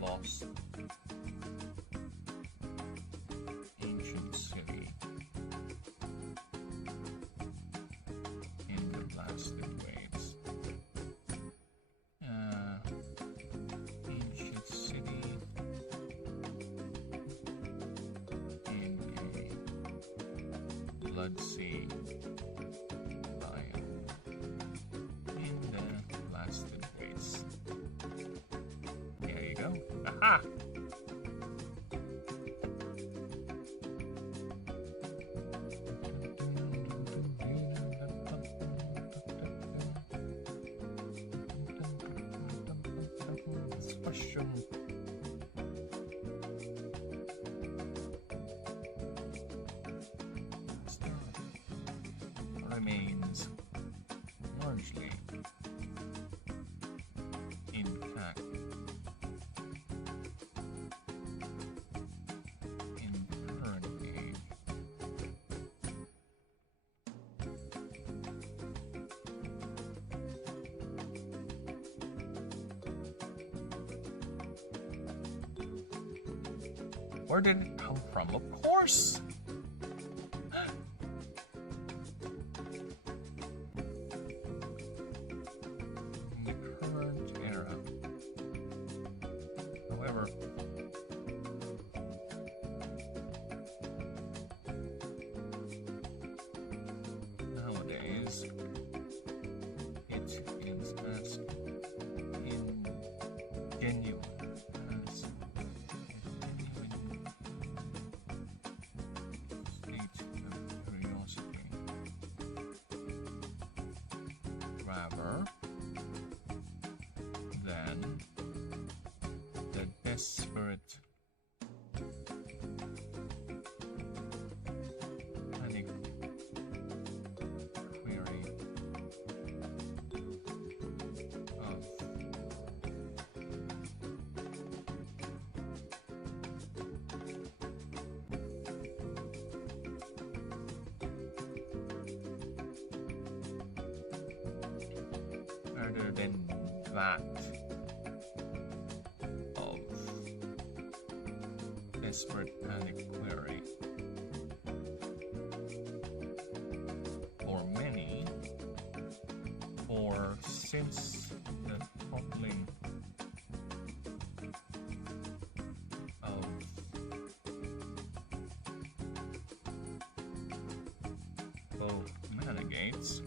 lost ancient city in the blasted waves. Ancient city in a blood sea biome in the blasted waves. There you go. Aha! Question. Remains largely intact. Where did it come from? Of course! In the current era. However, nowadays, it is as ingenuine as rather than the desperate panic query of rather than that of desperate panic query. For many, or since the toppling of both mana gates,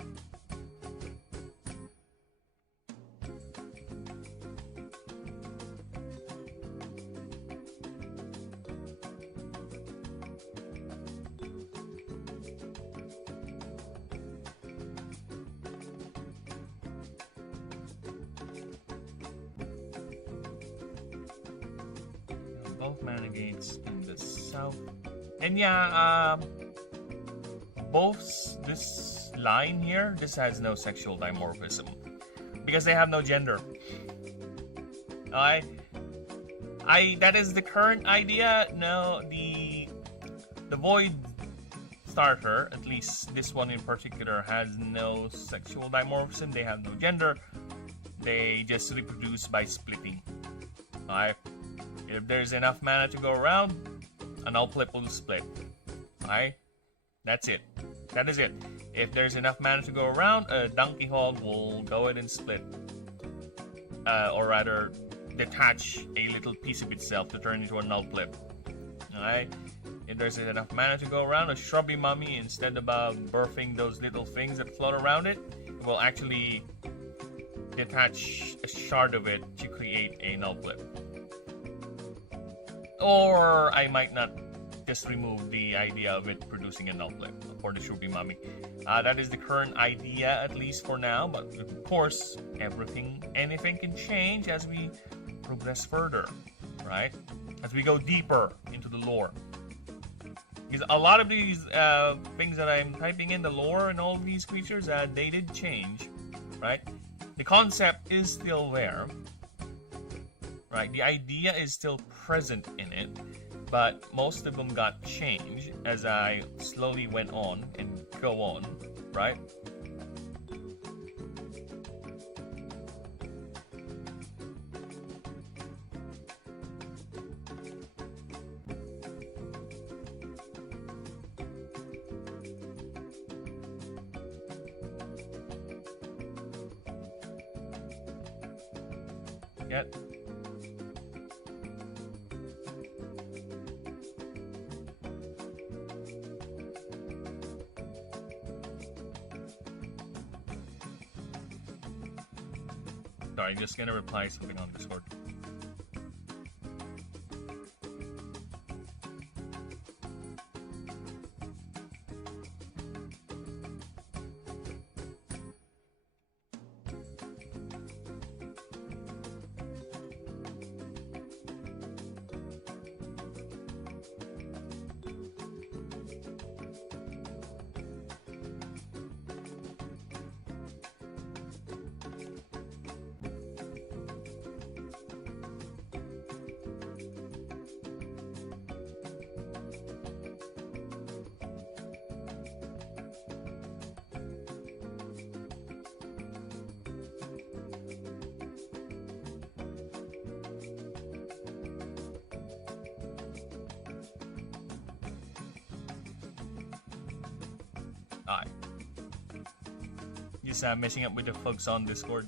both mana gates in the south. And yeah, both this line here, this has no sexual dimorphism because they have no gender. That is the current idea. No, the void starter, at least this one in particular, has no sexual dimorphism. They have no gender. They just reproduce by splitting. Alright. If there's enough mana to go around, an Nullplip will split. Alright? That's it. That is it. If there's enough mana to go around, a Donkey Hog will go ahead and split. Or rather, detach a little piece of itself to turn into a Nullplip. Alright? If there's enough mana to go around, a Shrubby Mummy, instead of birthing those little things that float around it, will actually detach a shard of it to create a Nullplip. Or I might not just remove the idea of it producing a Nullplip for the Shrubby Mummy. That is the current idea, at least for now, but of course, anything can change as we progress further. right? As we go deeper into the lore. Because a lot of these things that I'm typing in, the lore and all of these creatures, they did change, right? The concept is still there, right? The idea is still present in it, but most of them got changed as I slowly went on and go on, right? Yet. Sorry, just gonna reply something on Discord. Alright. Just messing up with the folks on Discord.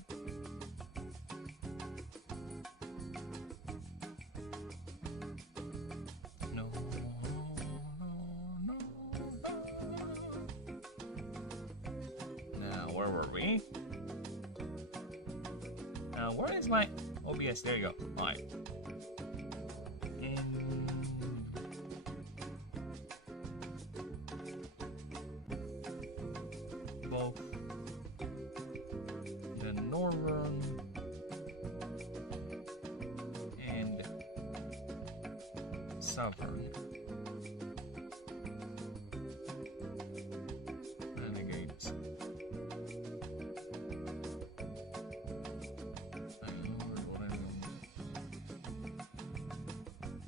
No. Now, where were we? Where is my OBS? There you go. Alright. Renegades.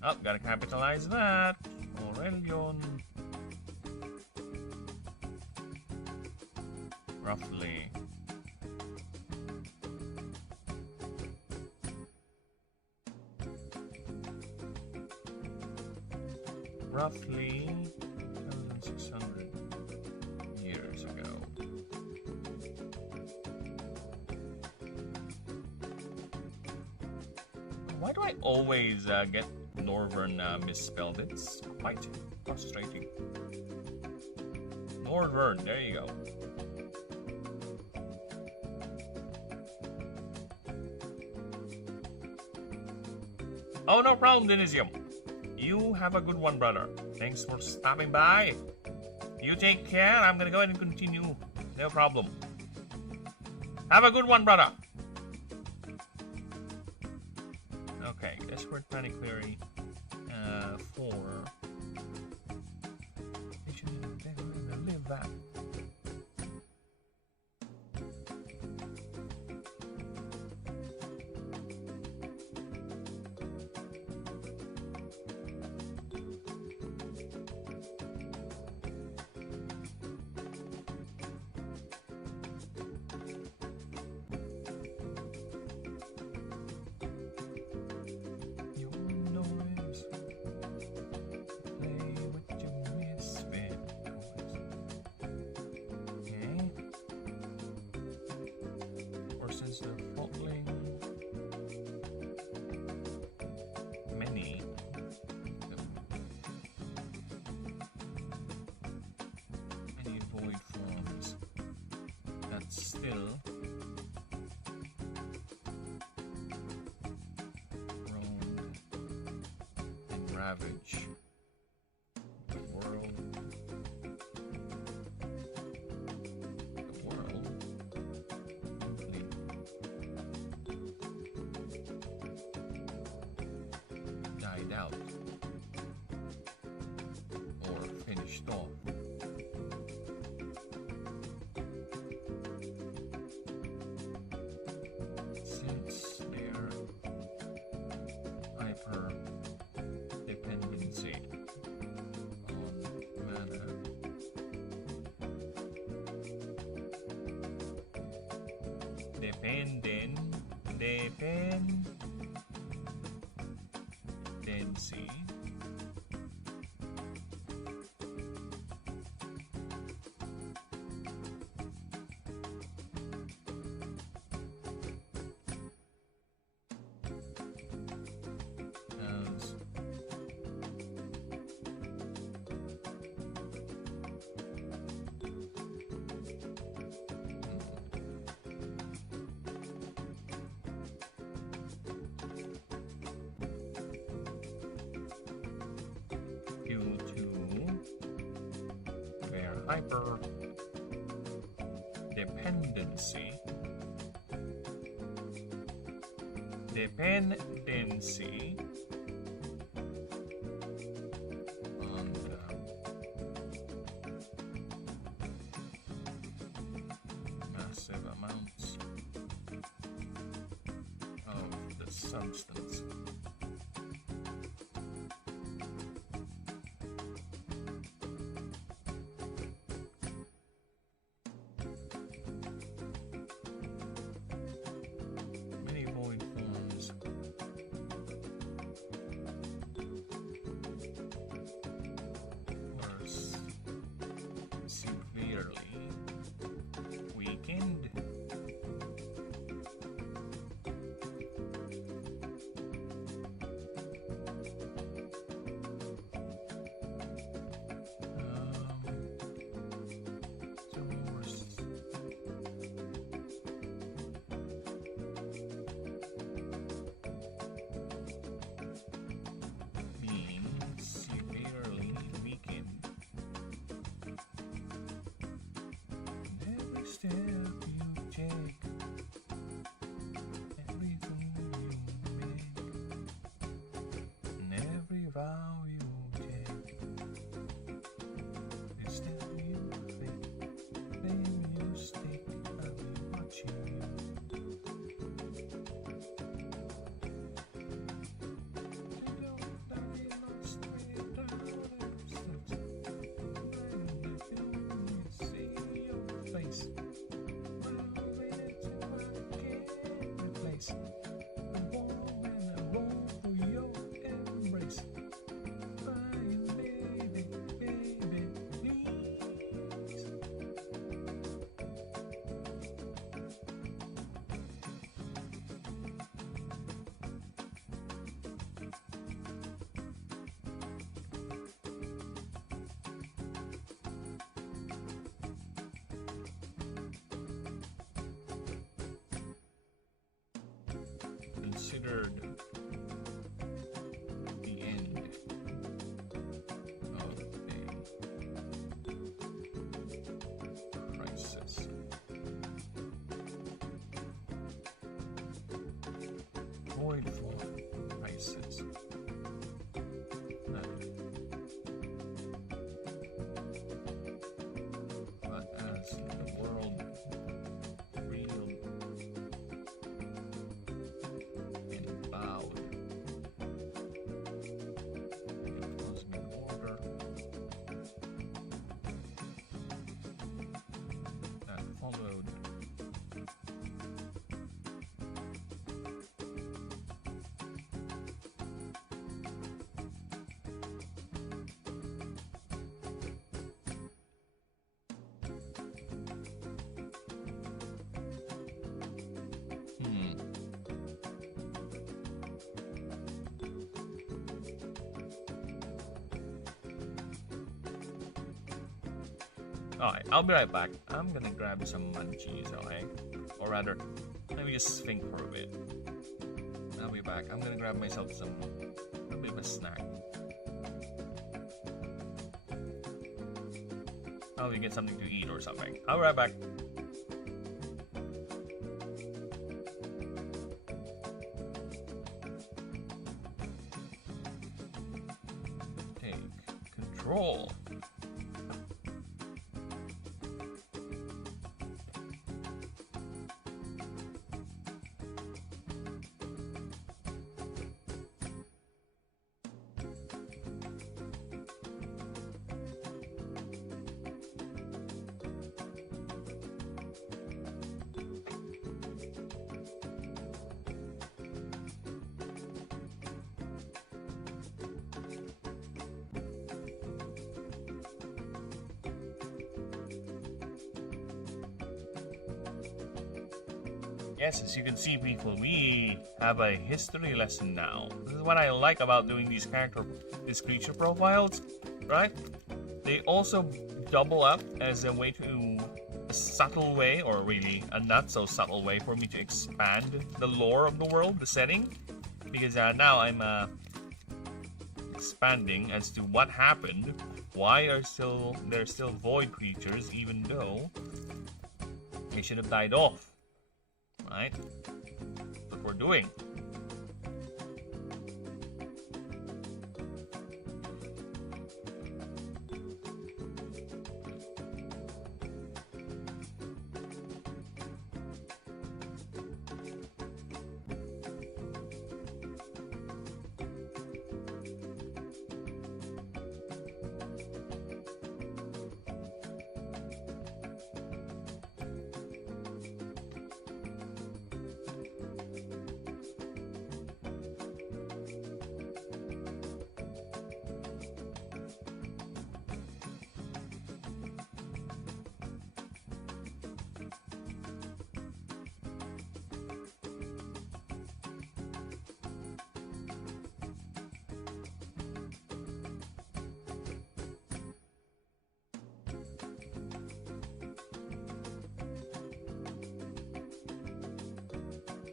Oh, gotta capitalize that. Aurelion. Roughly. Roughly 2,600 years ago. Why do I always get Northern misspelled? It's quite frustrating. Northern, there you go. Oh, no problem, Denisium. You have a good one, brother. Thanks for stopping by. You take care. I'm gonna go ahead and continue. No problem. Have a good one, brother. Okay, Desperate Panic Query 4. Live that. Still roam and ravage the world. out or finished off. Since their hyper dependency on mana, dependency as due to their hyper dependency on the massive amounts of the substance. Many void forms were severely weakened. Being severely weakened. And every step you take, everything you make, and every vow you take, every step you take, name you stick, I'll be watching you. Considered the end of a crisis. Void form crisis. But as the world reeled and bowed in cosmic order that followed, Alright, I'll be right back. I'm gonna grab some munchies, alright? Or rather, let me just think for a bit. I'll be back. I'm gonna grab myself a bit of a snack. I'll get something to eat or something. I'll be right back. control. Yes, as you can see, people, we have a history lesson now. This is what I like about doing these creature profiles, right? They also double up as a way a subtle way, or really a not so subtle way for me to expand the lore of the world, the setting. Because now I'm expanding as to what happened, why are there still void creatures even though they should have died off. Right? That's what we're doing.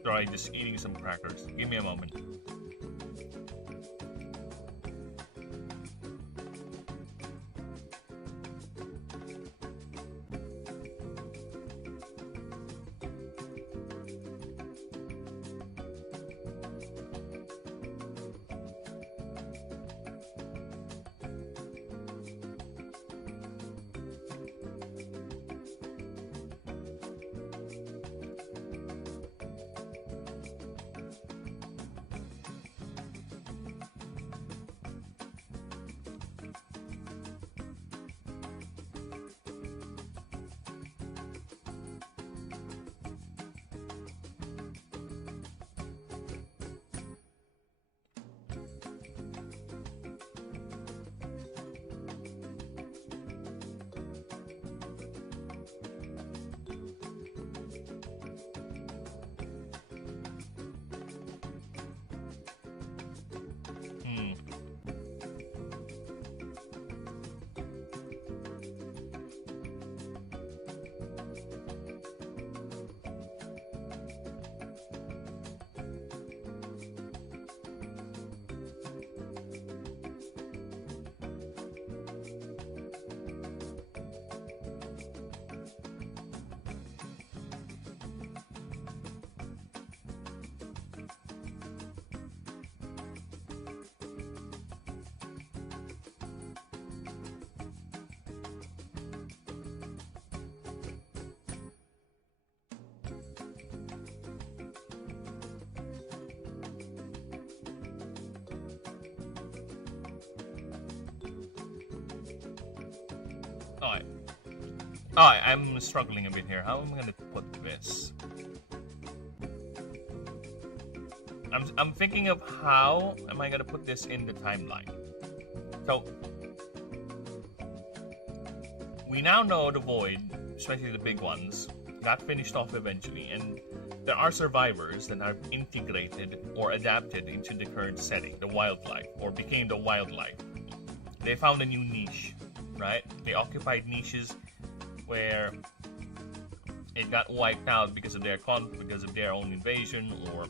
Sorry, just eating some crackers. Give me a moment. Alright, I'm struggling a bit here. How am I gonna put this? I'm thinking of how am I gonna put this in the timeline. So we now know the void, especially the big ones, got finished off eventually, and there are survivors that have integrated or adapted into the current setting, the wildlife, or became the wildlife. They found a new niche, right? They occupied niches where it got wiped out because of their own invasion, or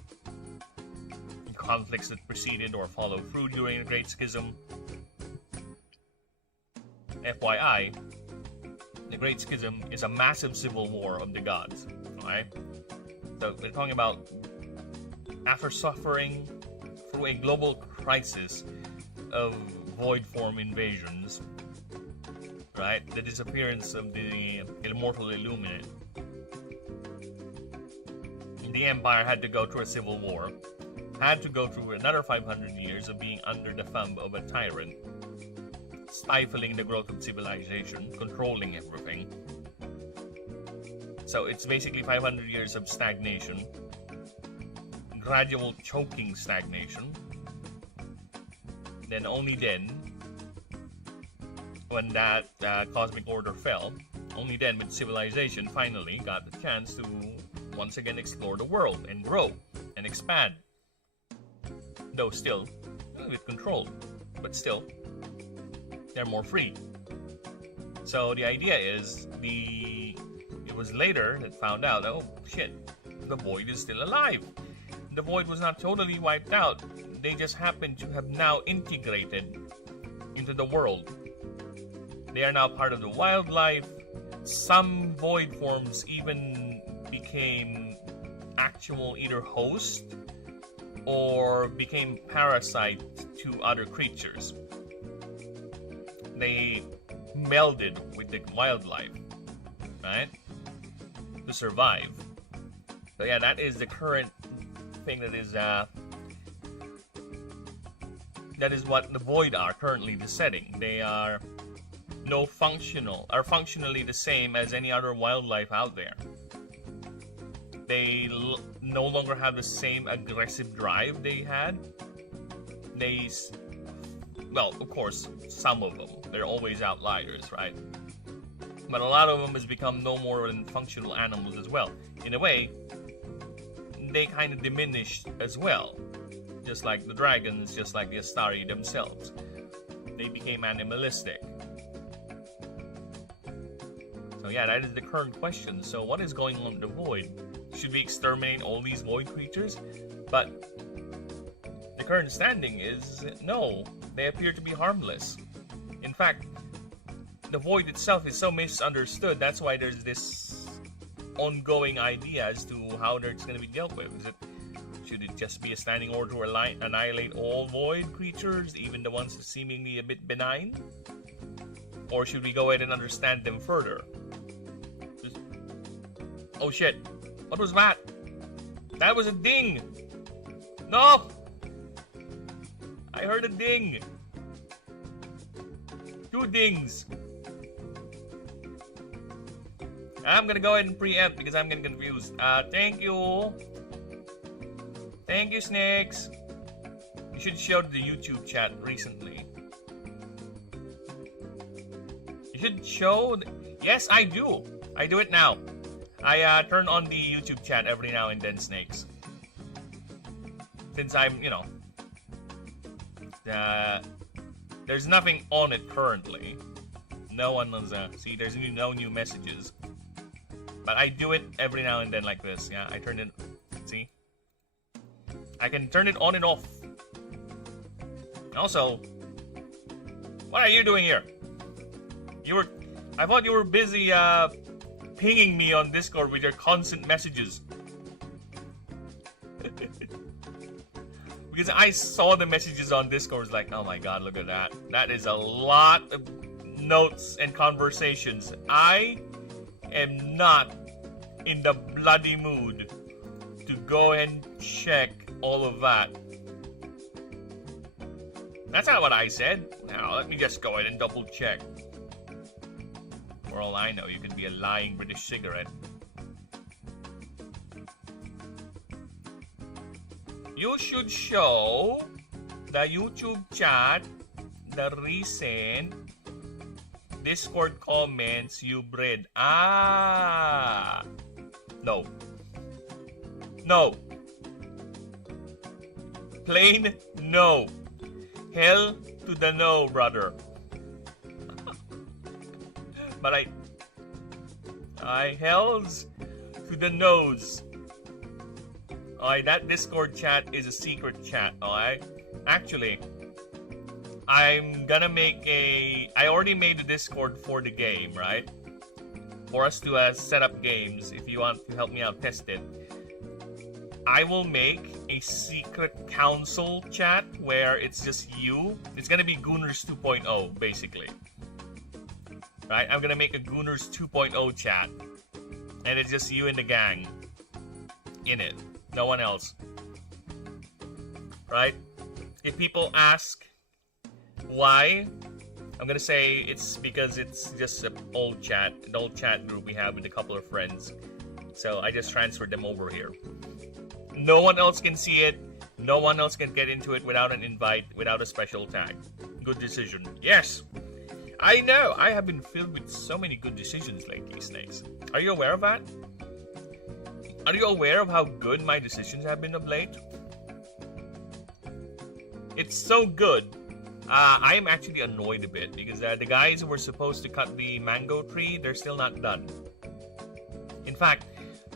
conflicts that preceded or followed through during the Great Schism. FYI, the Great Schism is a massive civil war of the gods, alright? So we're talking about after suffering through a global crisis of void form invasions, right? The disappearance of the immortal Illuminate. The Empire had to go through a civil war, had to go through another 500 years of being under the thumb of a tyrant, stifling the growth of civilization, controlling everything. So it's basically 500 years of stagnation, gradual choking stagnation. Then only then, when that cosmic order fell, only then with civilization finally got the chance to once again explore the world and grow and expand. Though still with control, but still they're more free. So the idea is it was later that found out, oh shit, the Void is still alive. The Void was not totally wiped out. They just happen to have now integrated into the world. They are now part of the wildlife. Some Void forms even became actual either host or became parasite to other creatures. They melded with the wildlife, right? To survive. So yeah, that is the current thing that is what the Void are currently the setting. They are functionally the same as any other wildlife out there. They no longer have the same aggressive drive they had. Well, of course, some of them. They're always outliers, right? But a lot of them has become no more than functional animals as well. In a way, they kind of diminished as well. Just like the dragons, just like the Astari themselves. They became animalistic. So yeah, that is the current question. So what is going on with the Void? Should we exterminate all these Void creatures? But the current standing is no. They appear to be harmless. In fact, the Void itself is so misunderstood. That's why there's this ongoing idea as to how it's going to be dealt with. Should it just be a standing order to annihilate all Void creatures, even the ones seemingly a bit benign? Or should we go ahead and understand them further? Oh shit. What was that? That was a ding! No! I heard a ding! 2 dings! I'm gonna go ahead and preempt because I'm getting confused. Thank you! Thank you, Snakes! You should show the YouTube chat recently. You should show... Yes, I do! I do it now. I turn on the YouTube chat every now and then, Snakes. Since I'm, there's nothing on it currently. No one knows see, there's no new messages. But I do it every now and then like this. Yeah, I turn it, see? I can turn it on and off. Also, what are you doing here? I thought you were busy, pinging me on Discord with your constant messages. Because I saw the messages on Discord, was like, oh my god, look at that. That is a lot of notes and conversations. I am not in the bloody mood to go and check all of that. That's not what I said. Now, let me just go ahead and double check. For all I know, you could be a lying British cigarette. You should show the YouTube chat the recent Discord comments you read. Ah! No. No. Plain no. Hell to the no, brother. But I hells to the nose. Alright, that Discord chat is a secret chat, alright? Actually, I'm gonna make I already made the Discord for the game, right? For us to set up games, if you want to help me out test it. I will make a secret council chat where it's just you. It's gonna be Gooners 2.0, basically. Right? I'm gonna make a Gooners 2.0 chat. And it's just you and the gang in it. No one else. Right? If people ask why, I'm gonna say it's because it's just an old chat group we have with a couple of friends. So I just transferred them over here. No one else can see it. No one else can get into it without an invite, without a special tag. Good decision. Yes! I know! I have been filled with so many good decisions lately, Snakes. Are you aware of that? Are you aware of how good my decisions have been of late? It's so good. I am actually annoyed a bit because the guys who were supposed to cut the mango tree, they're still not done. In fact,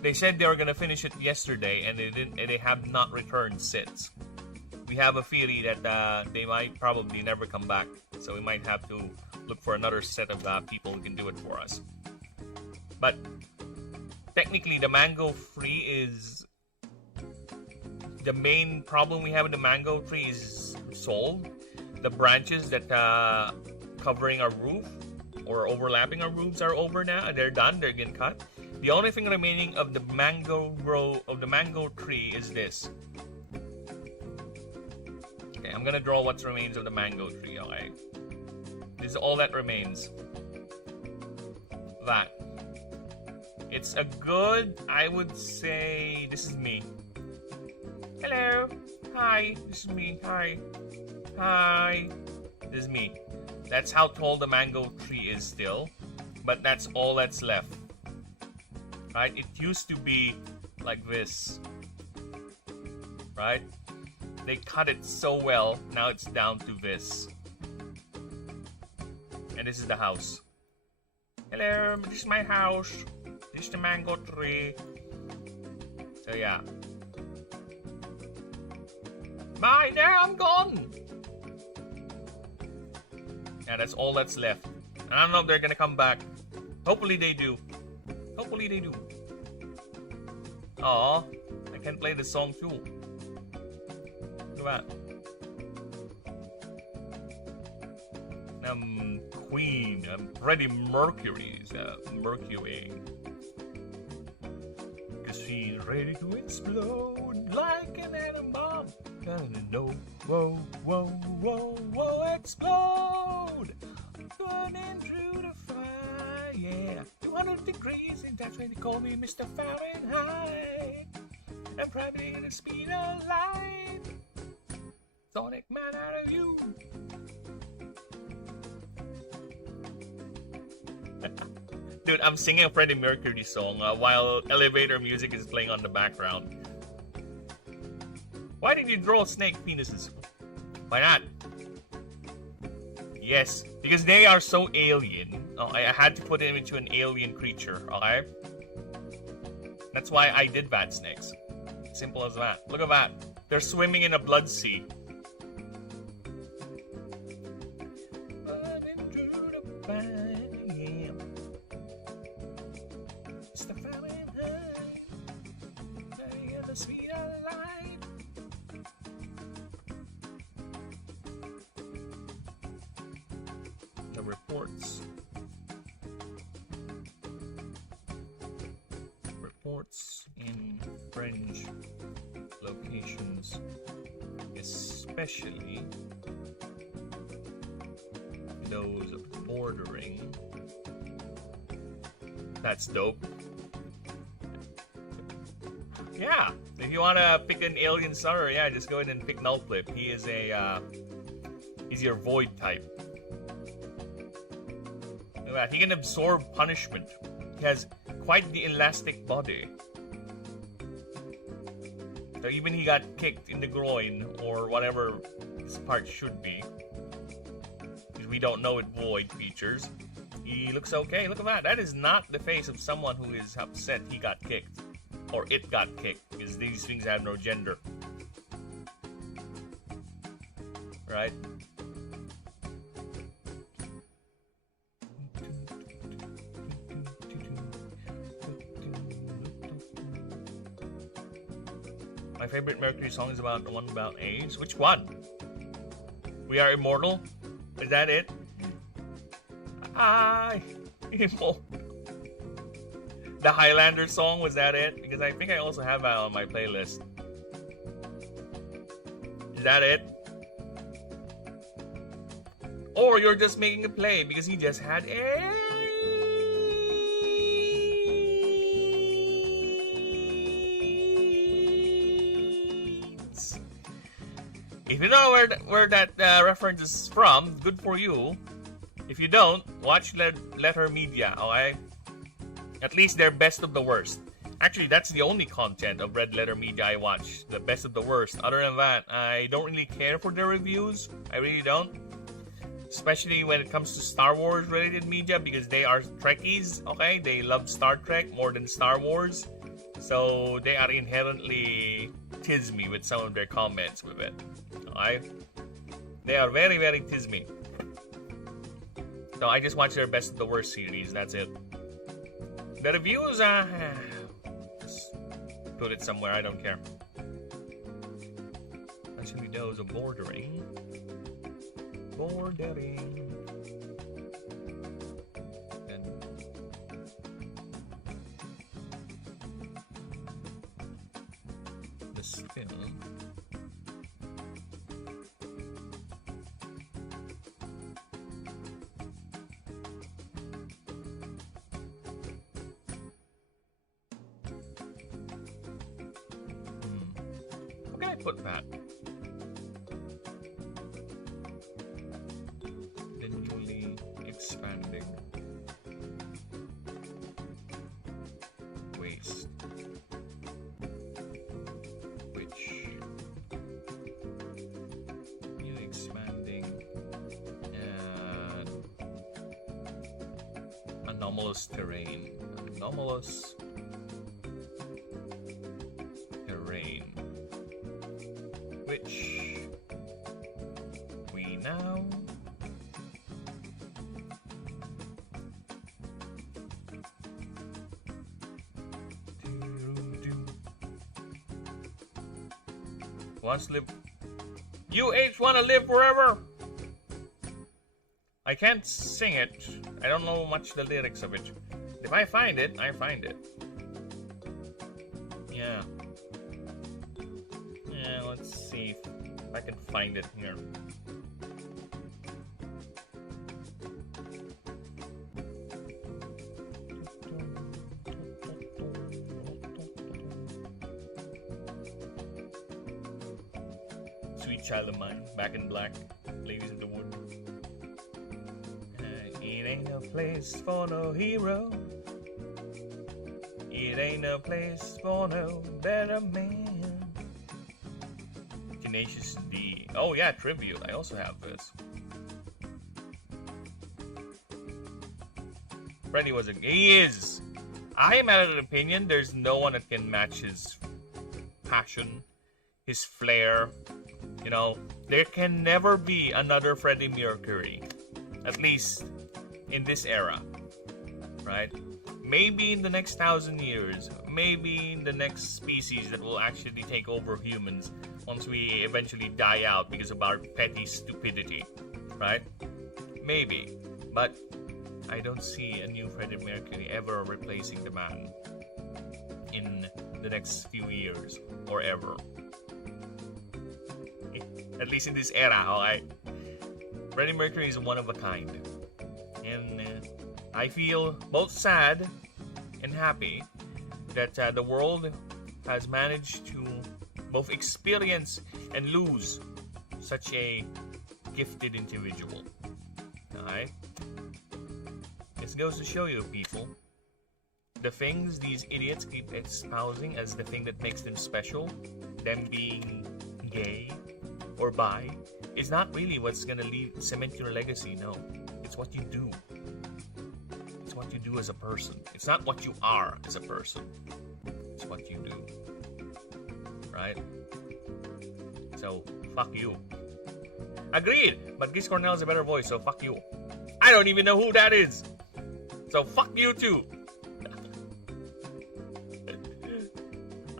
they said they were gonna finish it yesterday, and they have not returned since. We have a theory that they might probably never come back, so we might have to look for another set of people who can do it for us. But technically, the mango tree is the main problem we have with the mango tree is solved. The branches that covering our roof or overlapping our roofs are over now. They're done. They're getting cut. The only thing remaining of the mango tree is this. Okay, I'm gonna draw what remains of the mango tree. Okay, this is all that remains. That. It's a good. I would say this is me. Hello. Hi. This is me. Hi. Hi. This is me. That's how tall the mango tree is still, but that's all that's left. Right? It used to be like this. Right? They cut it so well, now it's down to this. And this is the house. Hello, this is my house. This is the mango tree. So yeah. Bye, there, I'm gone! Yeah, that's all that's left. I don't know if they're gonna come back. Hopefully they do. Hopefully they do. Aw, I can play the song too. Look at that. Queen, Freddie Mercury's Mercury. Cause she's ready to explode like an atom bomb. No, whoa, whoa, whoa, whoa, explode! Burning through the fire, yeah. 200 degrees, and that's why they call me Mr. Fahrenheit. I'm probably the speed of light. Sonic man out of you. Dude, I'm singing a Freddie Mercury song while elevator music is playing on the background. Why did you draw snake penises? Why not? Yes, because they are so alien. Oh, I had to put them into an alien creature, okay? That's why I did bat snakes. Simple as that. Look at that. They're swimming in a blood sea. The reports. Reports in fringe locations, especially those bordering. That's dope. Yeah, if you wanna pick an alien star, yeah, just go ahead and pick Nullflip. He is he's your void type. Look at that. He can absorb punishment. He has quite the elastic body. So even he got kicked in the groin or whatever his part should be, because we don't know it void features, he looks okay. Look at that. That is not the face of someone who is upset he got kicked. Or it got kicked, because these things have no gender. Right? My favorite Mercury song is about the one about AIDS. Which one? We Are Immortal? Is that it? The Highlander song, was that it? Because I think I also have that on my playlist. Is that it? Or you're just making a play because he just had AIDS. If you know where that reference is from, good for you. If you don't, watch Letter Media, okay? At least they're best of the worst. Actually, that's the only content of Red Letter Media I watch. The best of the worst. Other than that, I don't really care for their reviews. I really don't. Especially when it comes to Star Wars related media, because they are Trekkies, okay? They love Star Trek more than Star Wars. So they are inherently tismy with some of their comments with it. Okay? They are very, very tismy. So I just watch their best of the worst series. That's it. The reviews, just put it somewhere. I don't care. Actually, those are bordering. And the spin. Okay, put that. Expanding waste, which newly expanding and anomalous terrain, which we now wants to live. UH wanna live forever. I can't sing it. I don't know much the lyrics of it. If I find it, I find it. Yeah. Yeah, let's see if I can find it here. Sweet child of mine, back in black, ladies of the wood. It ain't no place for no hero. It ain't no place for no better man. Tenacious D. Oh yeah, tribute. I also have this. Freddy was a. He is. I am at an opinion. There's no one that can match his passion, his flair. You know, there can never be another Freddie Mercury, at least in this era, right? Maybe in the next 1,000 years, maybe in the next species that will actually take over humans once we eventually die out because of our petty stupidity, right? Maybe, but I don't see a new Freddie Mercury ever replacing the man in the next few years or ever. At least in this era, alright? Freddie Mercury is one of a kind. And I feel both sad and happy that the world has managed to both experience and lose such a gifted individual. Alright? This goes to show you, people, the things these idiots keep espousing as the thing that makes them special, them being gay or bi, is not really what's gonna cement your legacy. No, it's what you do. It's what you do as a person. It's not what you are as a person. It's what you do. Right? So, fuck you. Agreed, but Giz Cornell is a better voice, so fuck you. I don't even know who that is. So fuck you too.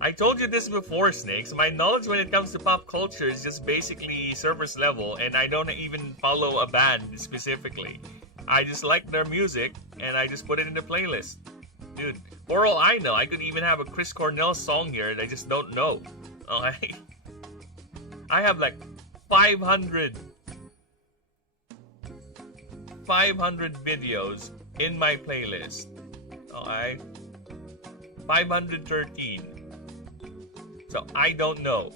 I told you this before, Snakes. My knowledge when it comes to pop culture is just basically surface level, and I don't even follow a band specifically. I just like their music, and I just put it in the playlist. Dude, for all I know, I could even have a Chris Cornell song here and I just don't know. Okay? I have like 500 videos in my playlist. Okay? 513. So I don't know.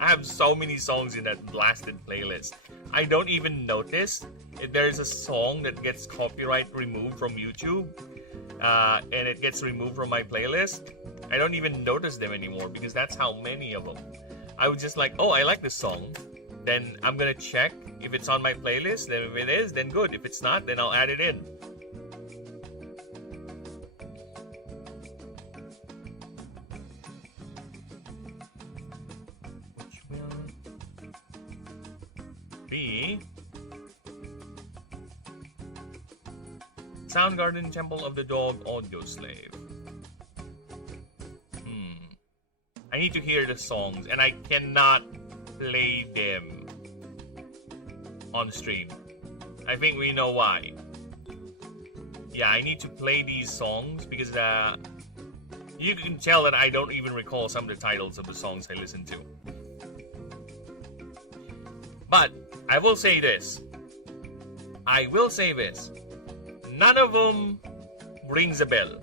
I have so many songs in that blasted playlist. I don't even notice if there's a song that gets copyright removed from YouTube and it gets removed from my playlist. I don't even notice them anymore because that's how many of them. I was just like, oh, I like this song. Then I'm gonna check if it's on my playlist. Then if it is, then good. If it's not, then I'll add it in. Which will be Soundgarden Temple of the Dog Audio Slave. I need to hear the songs, and I cannot play them on stream. I think we know why. Yeah, I need to play these songs because you can tell that I don't even recall some of the titles of the songs I listen to. But I will say this. None of them rings a bell.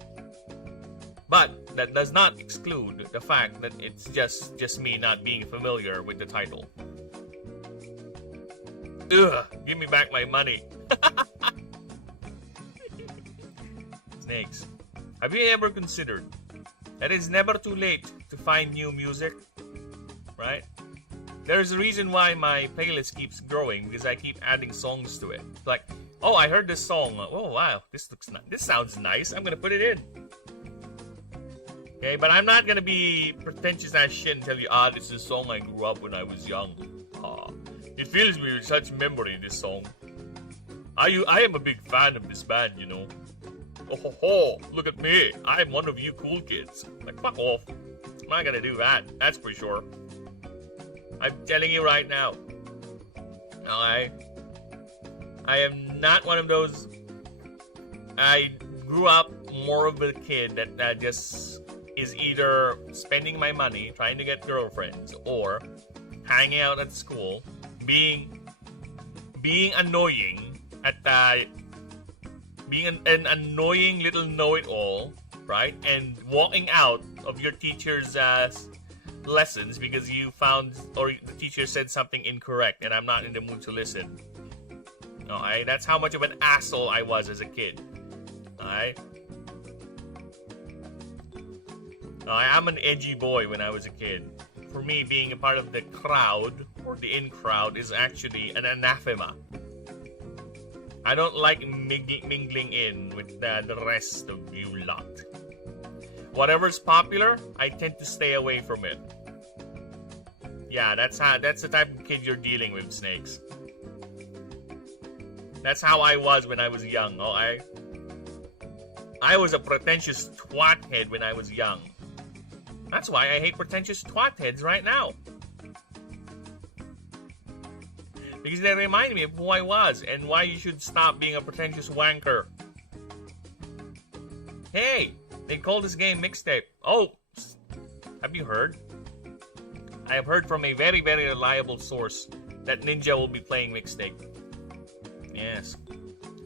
But that does not exclude the fact that it's just me not being familiar with the title. Ugh, give me back my money. Snakes. Have you ever considered that it's never too late to find new music? Right? There's a reason why my playlist keeps growing because I keep adding songs to it. It's like, oh, I heard this song. Oh wow, this sounds nice. I'm gonna put it in. Okay, but I'm not gonna be pretentious as shit and tell you, this is a song I grew up when I was young. It fills me with such memory, this song. I am a big fan of this band, you know. Oh ho ho, look at me. I'm one of you cool kids. Like, fuck off. I'm not gonna do that, that's for sure. I'm telling you right now. I am not one of those. I grew up more of a kid that just is either spending my money trying to get girlfriends or hanging out at school, being annoying at being an annoying little know-it-all, right? And walking out of your teacher's lessons because you found or the teacher said something incorrect and I'm not in the mood to listen. Alright, that's how much of an asshole I was as a kid. Alright. I'm an edgy boy when I was a kid. For me, being a part of the crowd or the in crowd is actually an anathema. I don't like mingling in with the rest of you lot. Whatever's popular, I tend to stay away from it. Yeah, that's the type of kid you're dealing with, Snakes. That's how I was when I was young. I was a pretentious twat head when I was young. That's why I hate pretentious twat heads right now. Because they remind me of who I was and why you should stop being a pretentious wanker. Hey, they call this game mixtape. Oh, have you heard? I have heard from a very, very reliable source that Ninja will be playing mixtape. Yes.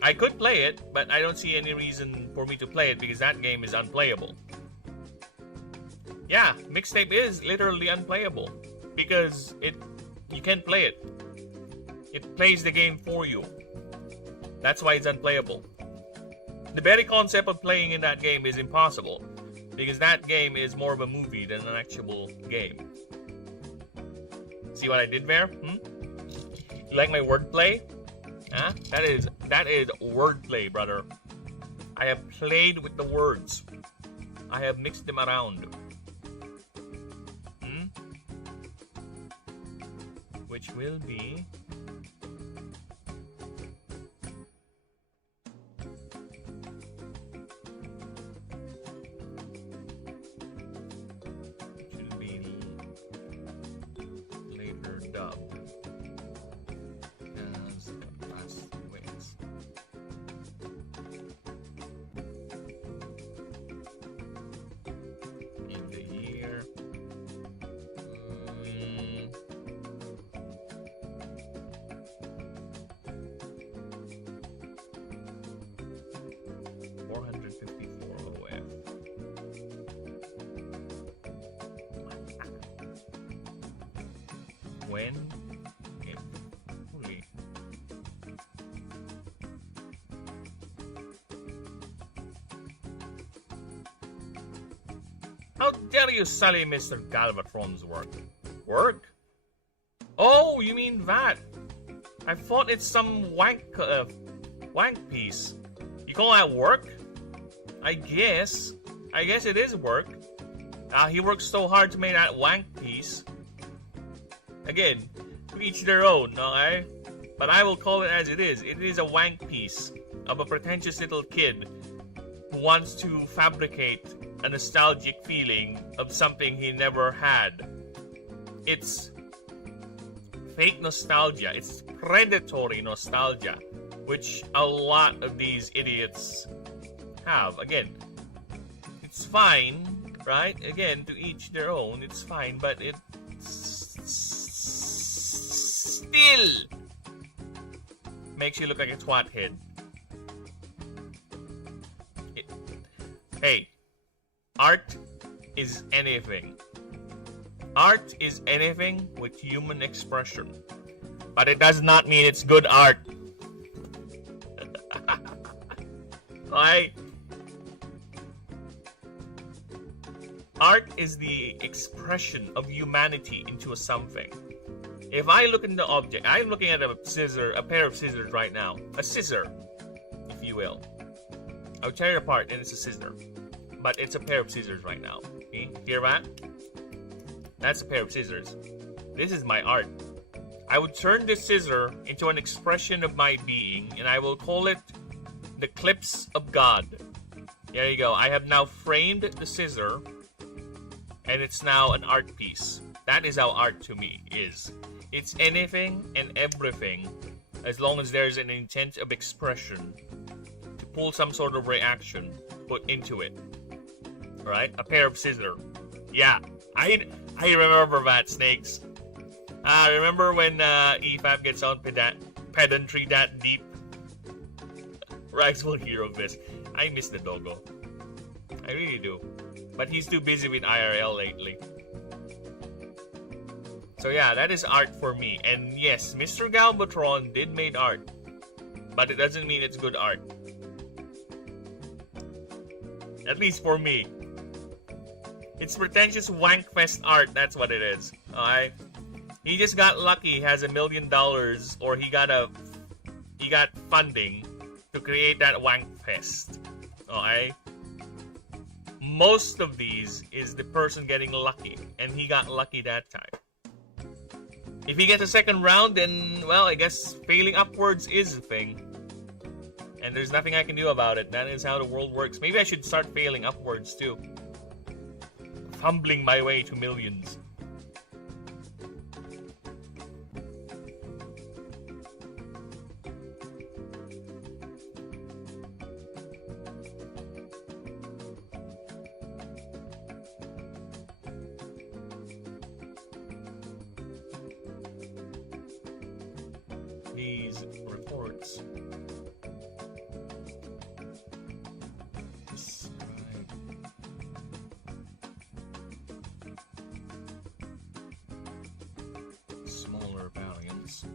I could play it, but I don't see any reason for me to play it because that game is unplayable. Yeah, mixtape is literally unplayable because you can't play it. It plays the game for you. That's why it's unplayable. The very concept of playing in that game is impossible because that game is more of a movie than an actual game. See what I did there? You like my wordplay? Huh? That is wordplay, brother. I have played with the words. I have mixed them around. Which will be later dubbed as the last ways. when it fully How dare you sully Mr. Galvatron's work? Work? Oh, you mean that? I thought it's some wank piece. You call that work? I guess it is work. He worked so hard to make that wank piece. Again, to each their own, okay? But I will call it as it is. It is a wank piece of a pretentious little kid who wants to fabricate a nostalgic feeling of something he never had. It's fake nostalgia. It's predatory nostalgia, which a lot of these idiots have. Again, it's fine, right? Again, to each their own, it's fine, but it still makes you look like a twat head. Hey, art is anything. Art is anything with human expression. But it does not mean it's good art. Right? Art is the expression of humanity into a something. If I look into the object, I'm looking at a pair of scissors right now. A scissor, if you will. I'll tear it apart and it's a scissor. But it's a pair of scissors right now. See? Hear that? That's a pair of scissors. This is my art. I would turn this scissor into an expression of my being, and I will call it the clips of God. There you go. I have now framed the scissor, and it's now an art piece. That is how art to me is. It's anything and everything, as long as there's an intent of expression to pull some sort of reaction put into it. Right? A pair of scissors. Yeah, I remember that, Snakes. Remember when EFAP gets on pedantry that deep? Rags will hear of this. I miss the doggo. I really do. But he's too busy with IRL lately. So yeah, that is art for me. And yes, Mr. Galvatron did make art. But it doesn't mean it's good art. At least for me. It's pretentious wankfest art, that's what it is. Alright? He just got lucky, he has $1 million, or he got funding to create that wankfest. Alright? Most of these is the person getting lucky, and he got lucky that time. If he gets a second round, then, well, I guess failing upwards is a thing. And there's nothing I can do about it. That is how the world works. Maybe I should start failing upwards too. Fumbling my way to millions. These reports smaller variants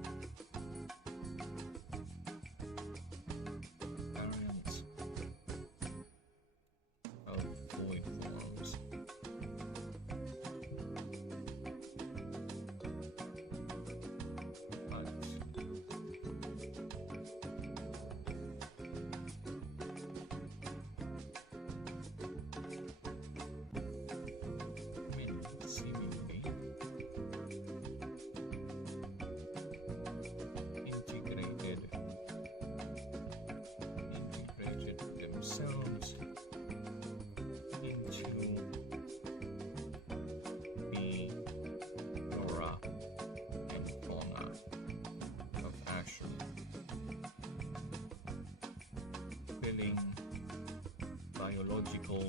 of void forms. Integrated themselves into the flora and fauna of Ashen, filling biological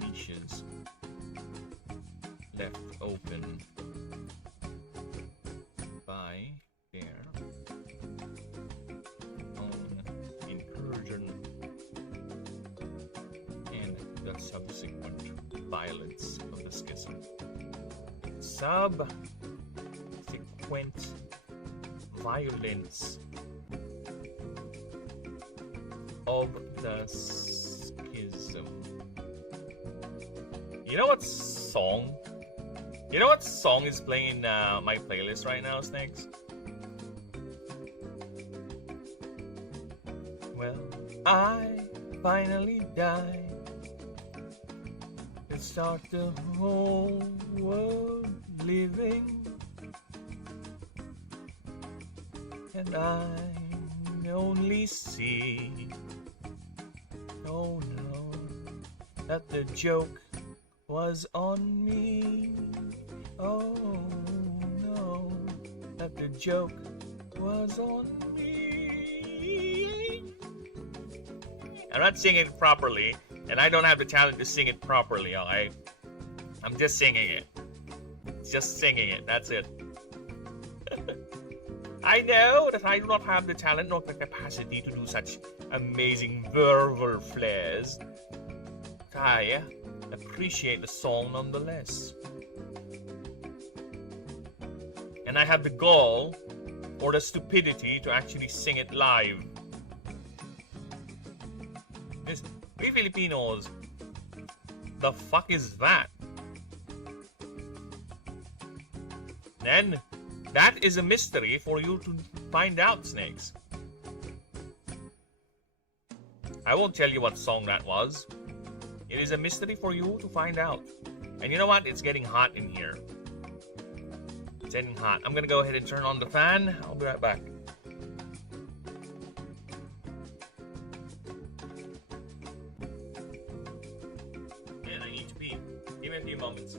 niches left open by their own incursion and the subsequent violence of the schism. It's subsequent violence of the schism. You know what song? You know what song is playing in my playlist right now, Snakes? Well, I finally died. Let's start the whole world living, and I only see, oh no, that the joke was on me. Oh no, that the joke was on me. I'm not singing it properly, and I don't have the talent to sing it properly, alright? I'm just singing it. Just singing it, that's it. I know that I do not have the talent nor the capacity to do such amazing verbal flares. But I appreciate the song nonetheless. And I have the gall or the stupidity to actually sing it live. We Filipinos, the fuck is that? Then, that is a mystery for you to find out, Snakes. I won't tell you what song that was. It is a mystery for you to find out. And you know what? It's getting hot in here. It's getting hot. I'm gonna go ahead and turn on the fan. I'll be right back. Man, I need to pee. Give me a few moments.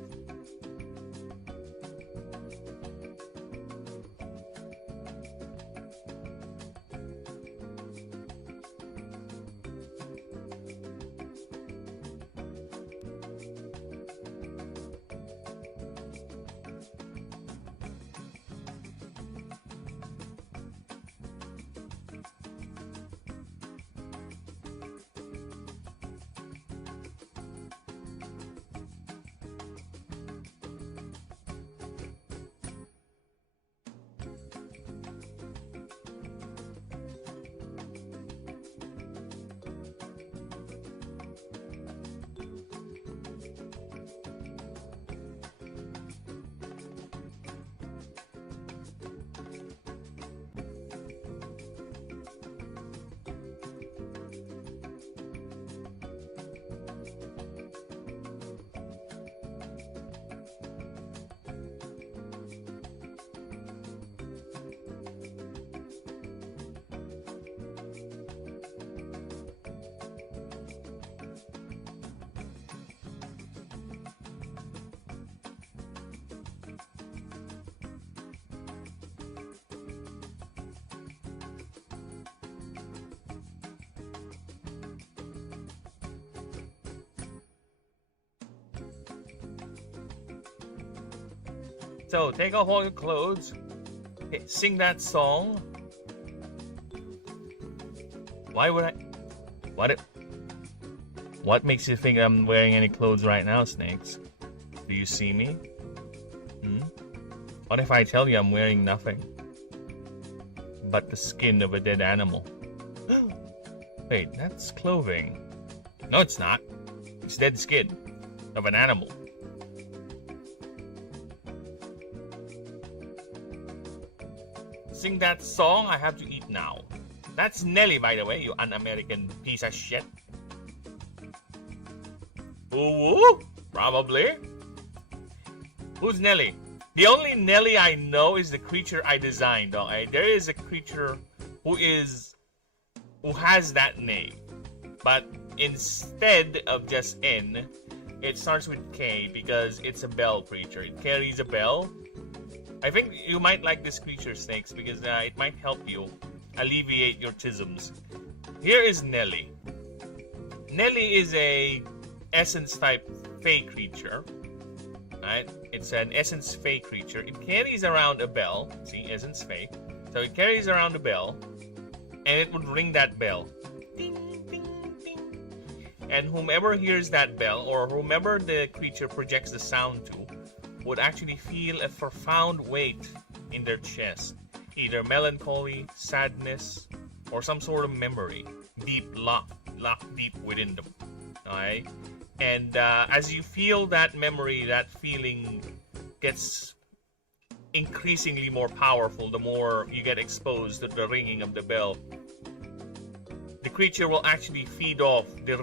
So, take off all your clothes, sing that song. Why would I? What makes you think I'm wearing any clothes right now, Snakes? Do you see me? What if I tell you I'm wearing nothing but the skin of a dead animal? Wait, that's clothing. No, it's not. It's dead skin of an animal. Sing that song, I have to eat now. That's Nelly, by the way, you un-American piece of shit. Ooh, probably. Who's Nelly? The only Nelly I know is the creature I designed. Okay? There is a creature who has that name, but instead of just N, it starts with K because it's a bell creature. It carries a bell. I think you might like this creature, Snakes, because it might help you alleviate your tisms. Here is Nelly. Nelly is a essence type fey creature. Right? It's an essence fey creature. It carries around a bell. See, essence fey. So it carries around a bell, and it would ring that bell. Ding, ding, ding. And whomever hears that bell, or whomever the creature projects the sound to, would actually feel a profound weight in their chest, either melancholy, sadness, or some sort of memory, locked deep within them. Alright? And as you feel that memory, that feeling gets increasingly more powerful the more you get exposed to the ringing of the bell. The creature will actually feed off the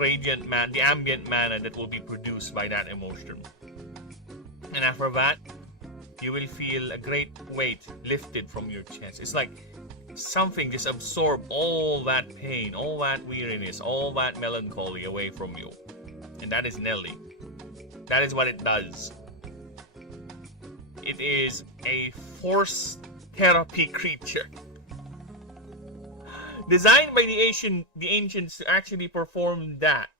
ambient mana that will be produced by that emotion. And after that, you will feel a great weight lifted from your chest. It's like something just absorbed all that pain, all that weariness, all that melancholy away from you. And that is Nelly. That is what it does. It is a force therapy creature. Designed by the ancients to actually perform that.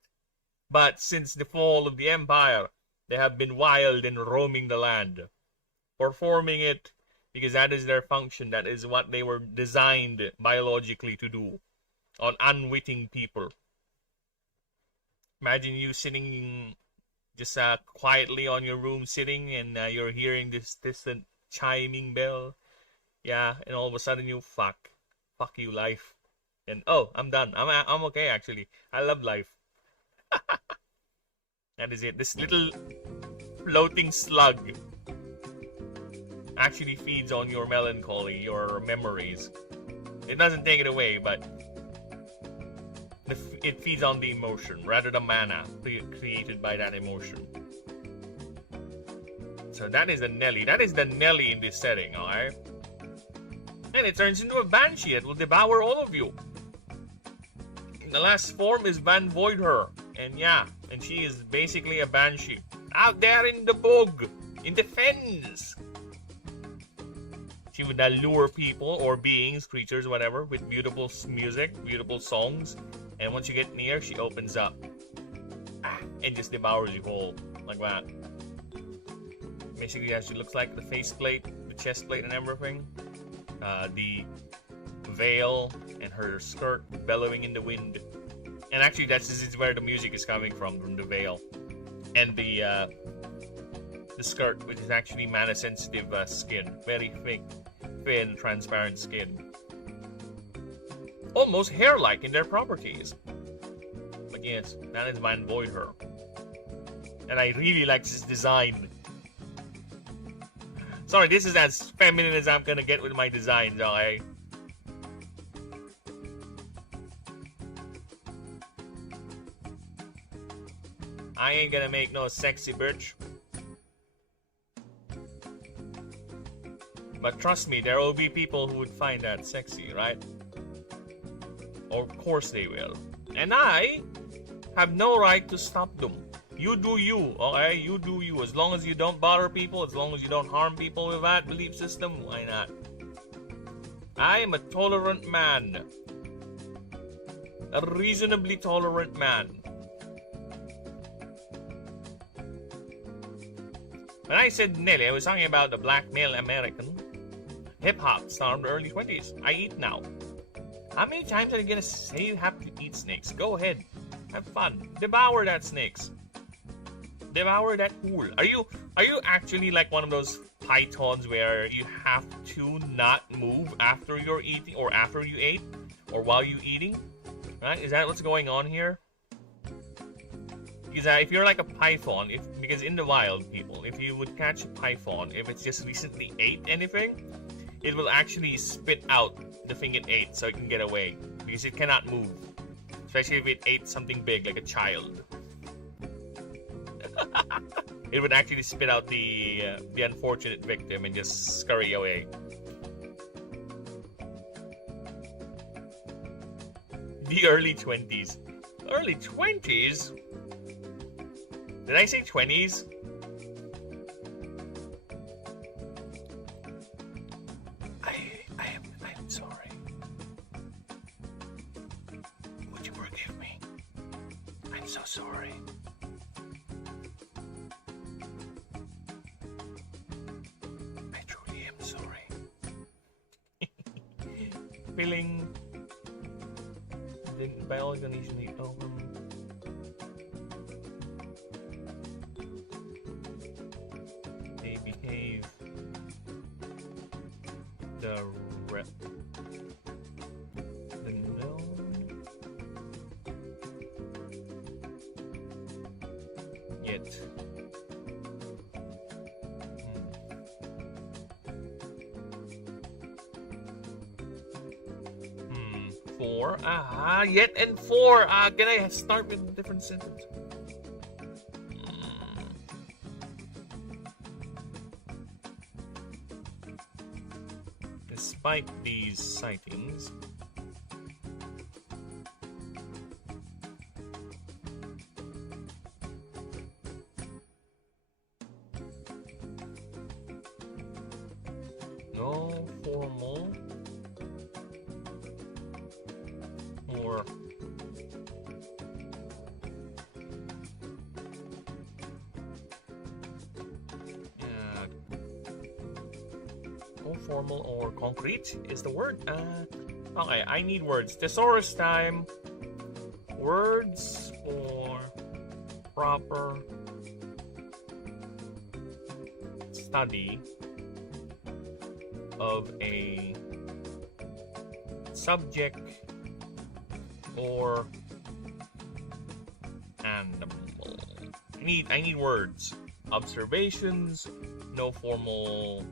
But since the fall of the Empire, they have been wild and roaming the land, performing it because that is their function. That is what they were designed biologically to do on unwitting people. Imagine you sitting just quietly on your room sitting, and you're hearing this distant chiming bell. Yeah, and all of a sudden you fuck you life. And oh, I'm done. I'm okay actually. I love life. That is it. This little floating slug actually feeds on your melancholy, your memories. It doesn't take it away, but it feeds on the emotion rather than mana created by that emotion. So that is the Nelly. That is the Nelly in this setting, alright? And it turns into a banshee that will devour all of you. The last form is Van Voidher. And yeah, and she is basically a banshee. Out there in the bog, in the fens. She would lure people or beings, creatures, whatever, with beautiful music, beautiful songs. And once you get near, she opens up. And just devours you whole. Like that. Basically, she looks like the faceplate, the chest plate and everything. The veil and her skirt bellowing in the wind. And actually, this is where the music is coming from the veil. And the skirt, which is actually mana-sensitive skin. Very thick, thin, transparent skin. Almost hair-like in their properties. But yes, that is Van Voidher. And I really like this design. Sorry, this is as feminine as I'm gonna get with my designs, alright? I ain't gonna make no sexy bitch. But trust me, there will be people who would find that sexy, right? Of course they will. And I have no right to stop them. You do you, okay? You do you. As long as you don't bother people, as long as you don't harm people with that belief system, why not? I am a tolerant man. A reasonably tolerant man. When I said Nelly, I was talking about the black male American hip-hop star of the early 20s. I eat now. How many times are you gonna say you have to eat snakes? Go ahead. Have fun. Devour that snakes. Devour that pool. Are you actually like one of those pythons where you have to not move after you're eating or after you ate or while you're eating? Right? Is that what's going on here? Because if you're like a python, because in the wild, people, if you would catch a python, if it's just recently ate anything, it will actually spit out the thing it ate so it can get away because it cannot move, especially if it ate something big like a child. It would actually spit out the unfortunate victim and just scurry away. The early 20s. Early 20s? Did I say 20s? I am sorry. Would you forgive me? I'm so sorry. I truly am sorry. Feeling by all usually baby. the known yet 4 yet and 4 can I start with a different sentence? Despite these sightings, no formal or formal or concrete is the word. Okay, I need words. Thesaurus time. Words for proper study of a subject or animal. I need words. Observations, no formal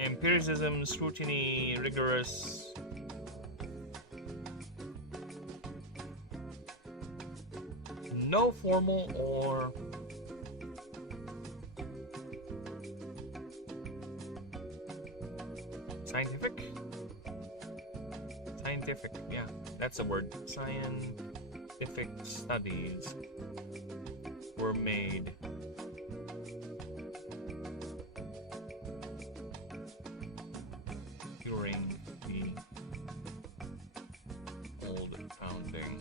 empiricism, scrutiny, rigorous, no formal or scientific, yeah, that's a word. Scientific studies were made during the old founding.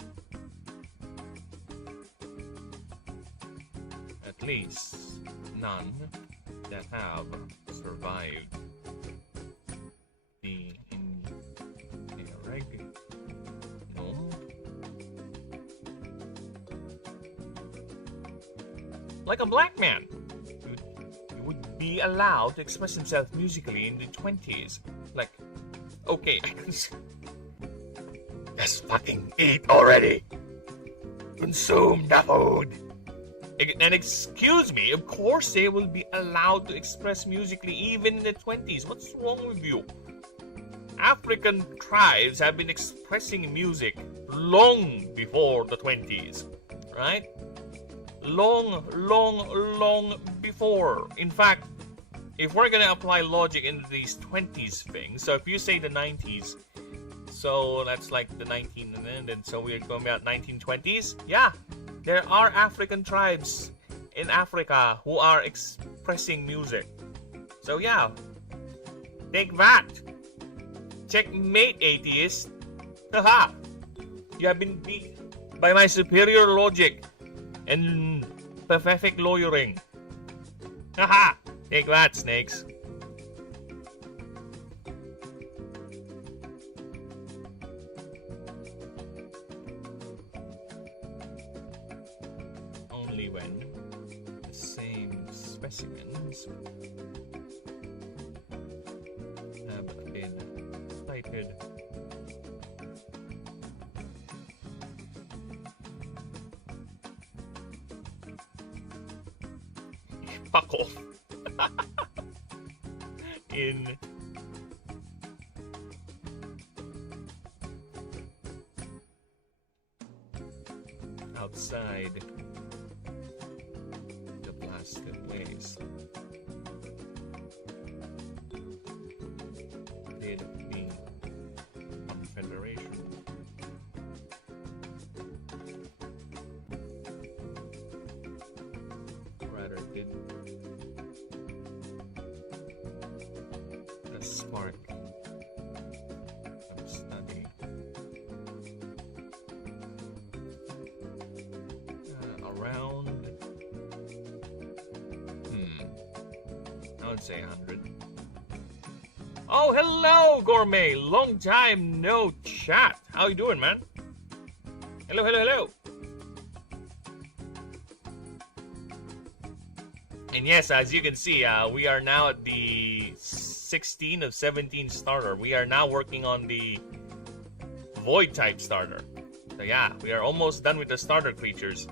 At least none that have survived the interregnum like a black man who would be allowed to express himself musically in the 20s. Like, okay, just fucking eat already. Consume the food. And excuse me, of course they will be allowed to express musically even in the 20s. What's wrong with you? African tribes have been expressing music long before the 20s, right? Long before. In fact, if we're gonna apply logic into these 20s things, so if you say the 90s, so that's like the 19, and then so we're going about 1920s. Yeah, there are African tribes in Africa who are expressing music. So yeah, take that. Checkmate, atheist. Haha! You have been beat by my superior logic and pathetic lawyering. Haha! Take that, snakes. Only when the same specimens have been cited fuck off. In outside the blasted place did the Confederation rather did the spark of study around I would say 100 Oh, hello, Gourmet. Long time no chat. How you doing, man? Hello, hello, hello. And yes, as you can see, we are now at the 16 of 17 starter. We are now working on the void type starter. So yeah, we are almost done with the starter creatures.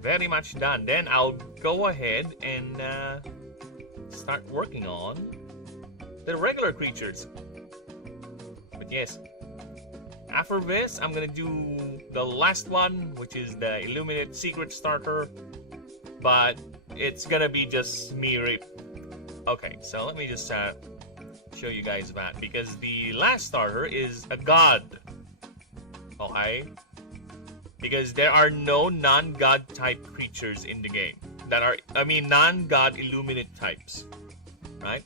Very much done. Then I'll go ahead and start working on the regular creatures. But yes, after this, I'm gonna do the last one, which is the Illuminate Secret Starter. But it's gonna be just me. Okay, so let me just show you guys that, because the last starter is a god. Okay, because there are no non-god type creatures in the game that are, non-god Illuminate types, right?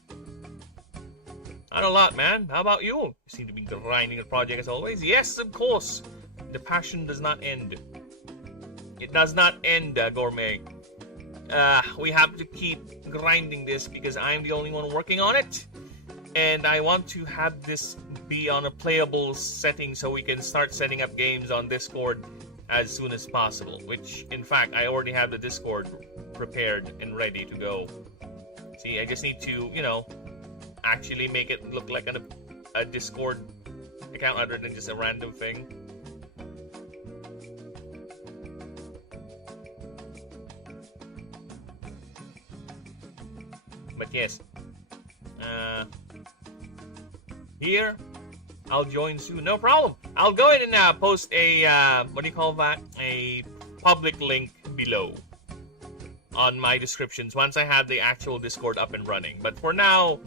Not a lot, man. How about you? You seem to be grinding the project as always. Yes, of course. The passion does not end. It does not end, Gourmet. We have to keep grinding this because I'm the only one working on it. And I want to have this be on a playable setting so we can start setting up games on Discord as soon as possible. Which, in fact, I already have the Discord prepared and ready to go. See, I just need to, actually make it look like a Discord account other than just a random thing. But yes, here, I'll join soon. No problem. I'll go ahead and post a, what do you call that? A public link below on my descriptions once I have the actual Discord up and running. But for now,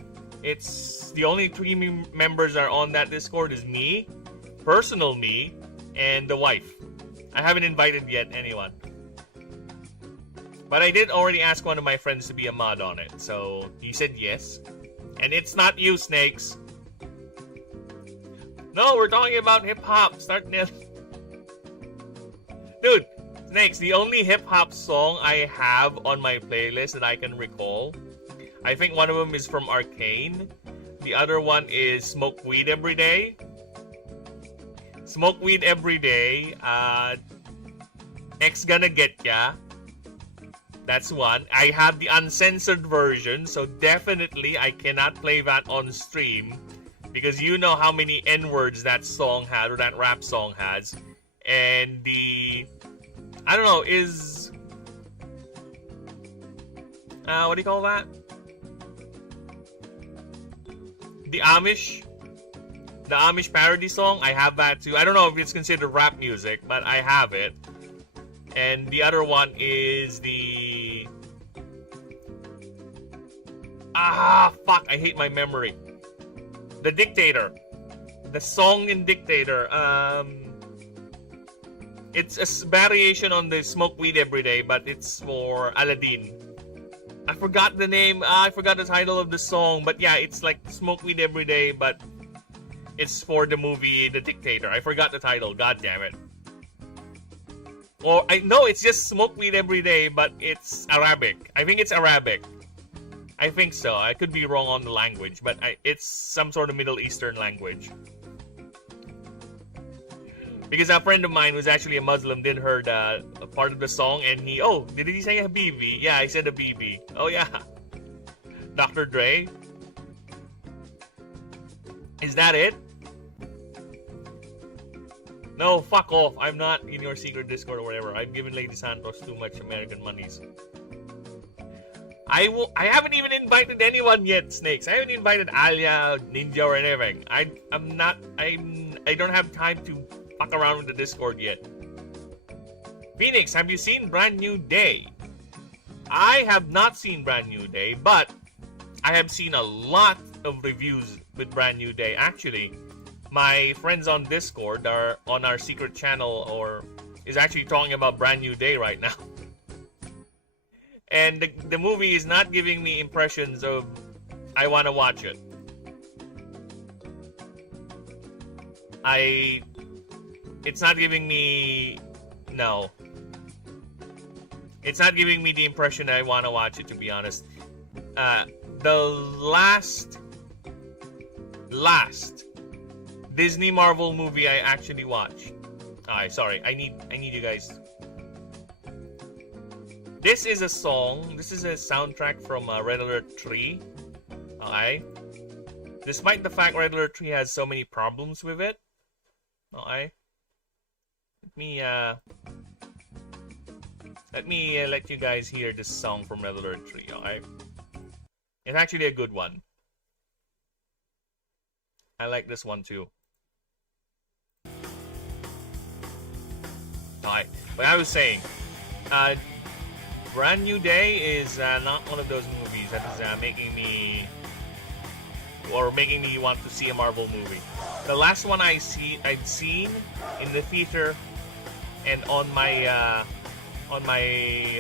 it's the only 3 members are on that Discord is me, personal me, and the wife. I haven't invited yet anyone. But I did already ask one of my friends to be a mod on it, so he said yes. And it's not you, Snakes. No, we're talking about hip-hop. Start nil. Dude, Snakes, the only hip-hop song I have on my playlist that I can recall, I think one of them is from Arcane. The other one is Smoke Weed Every Day. Smoke Weed Every Day. X Gonna Get Ya. That's one. I have the uncensored version, so definitely I cannot play that on stream because you know how many N-words that song had, or that rap song has. And the, I don't know, is, what do you call that? The Amish parody song, I have that too. I don't know if it's considered rap music, but I have it. And the other one is the... fuck, I hate my memory. The Dictator. The song in Dictator. It's a variation on the Smoke Weed Every Day, but it's for Aladdin. I forgot the name, I forgot the title of the song, but yeah, it's like Smoke Weed Every Day, but it's for the movie The Dictator. I forgot the title, god damn it. Or, I know it's just Smoke Weed Every Day, but it's Arabic. I think it's Arabic. I think so. I could be wrong on the language, but it's some sort of Middle Eastern language. Because a friend of mine who's actually a Muslim did heard a part of the song, and he, oh, did he say Habibi? Yeah, I said Habibi. Oh yeah. Dr. Dre. Is that it? No, fuck off. I'm not in your secret Discord or whatever. I've given Lady Santos too much American monies. I haven't even invited anyone yet, Snakes. I haven't invited Alia, Ninja, or anything. I don't have time to fuck around with the Discord yet. Phoenix, have you seen Brand New Day? I have not seen Brand New Day, but I have seen a lot of reviews with Brand New Day. Actually, my friends on Discord are on our secret channel, or is actually talking about Brand New Day right now. And the movie is not giving me impressions of I want to watch it. It's not giving me, no. It's not giving me the impression that I want to watch it, to be honest. The last Disney Marvel movie I actually watched. Alright, sorry. I need you guys. This is a song. This is a soundtrack from Red Alert 3. Okay. Despite the fact Red Alert 3 has so many problems with it. Okay. Let me let you guys hear this song from Red Alert 3. Okay. It's actually a good one. I like this one too. Alright, but I was saying, Brand New Day is not one of those movies that is making me want to see a Marvel movie. The last one I'd seen in the theater and on my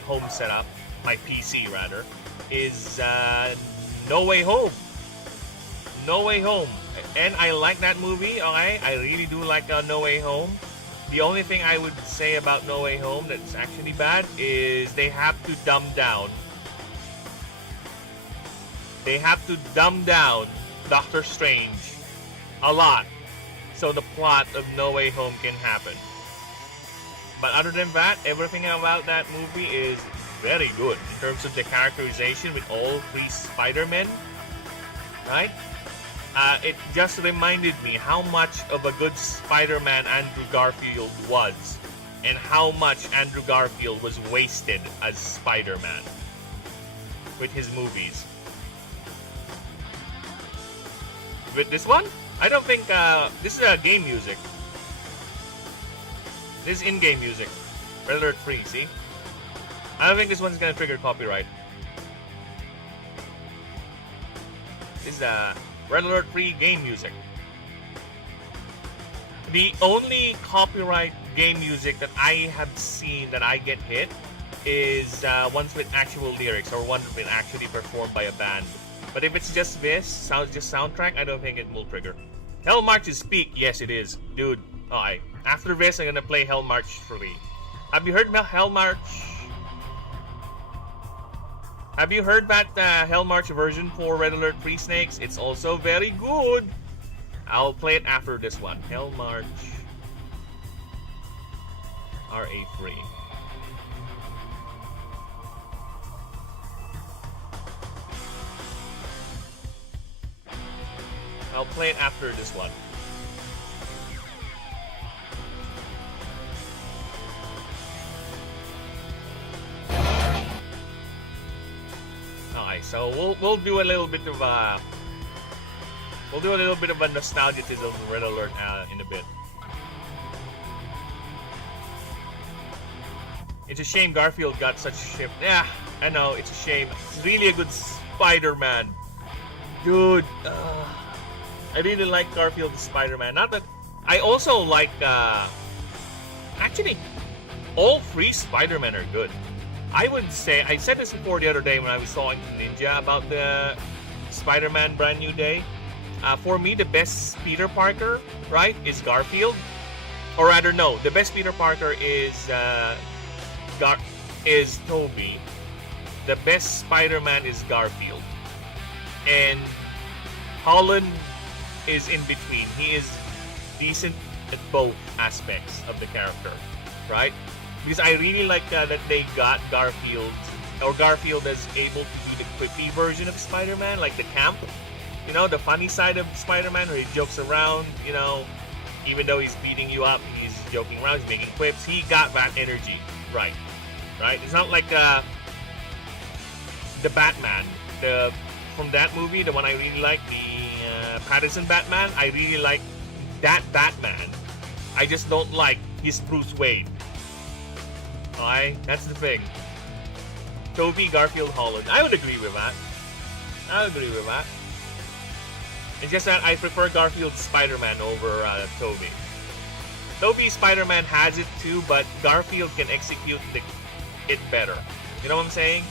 home setup, my PC rather, is No Way Home. No Way Home, and I like that movie. Okay, I really do like No Way Home. The only thing I would say about No Way Home that's actually bad is they have to dumb down. They have to dumb down Doctor Strange a lot so the plot of No Way Home can happen. But other than that, everything about that movie is very good in terms of the characterization with all three Spider-Men. Right? It just reminded me how much of a good Spider-Man Andrew Garfield was, and how much Andrew Garfield was wasted as Spider-Man with his movies. With this one, I don't think this is game music. This is in-game music. Red Alert 3, see? I don't think this one's gonna trigger copyright. This is Red Alert 3 game music. The only copyright game music that I have seen that I get hit is ones with actual lyrics or ones with actually performed by a band. But if it's just this, just soundtrack, I don't think it will trigger. Hell March is peak. Yes, it is. Dude, alright. After this, I'm gonna play Hell March 3. Have you heard about Hell March? Have you heard that Hell March version for Red Alert 3 Snakes? It's also very good. I'll play it after this one. Hell March RA3. I'll play it after this one. Alright, so we'll do a little bit of a nostalgicism of Red Alert in a bit. It's a shame Garfield got such shit. Yeah, I know, it's a shame. It's really a good Spider-Man. Dude, I really like Garfield's Spider-Man. Not that I also like actually all three Spider-Men are good. I would say, I said this before the other day when I was talking to Ninja about the Spider-Man Brand New Day. For me, the best Peter Parker, right, is Garfield. Or rather, no, the best Peter Parker is Tobey. The best Spider-Man is Garfield. And Holland is in between. He is decent at both aspects of the character, right? Because I really like that they got Garfield is able to do the quippy version of Spider-Man, like the camp, you know, the funny side of Spider-Man where he jokes around, you know, even though he's beating you up, he's joking around, he's making quips. He got that energy, right? It's not like the Batman, from that movie, the one I really like, the Pattinson Batman. I really like that Batman. I just don't like his Bruce Wayne. Alright, that's the thing. Tobey, Garfield, Holland. I would agree with that. It's just that I prefer Garfield's Spider-Man over Tobey. Tobey's Spider-Man has it too, but Garfield can execute it better. You know what I'm saying?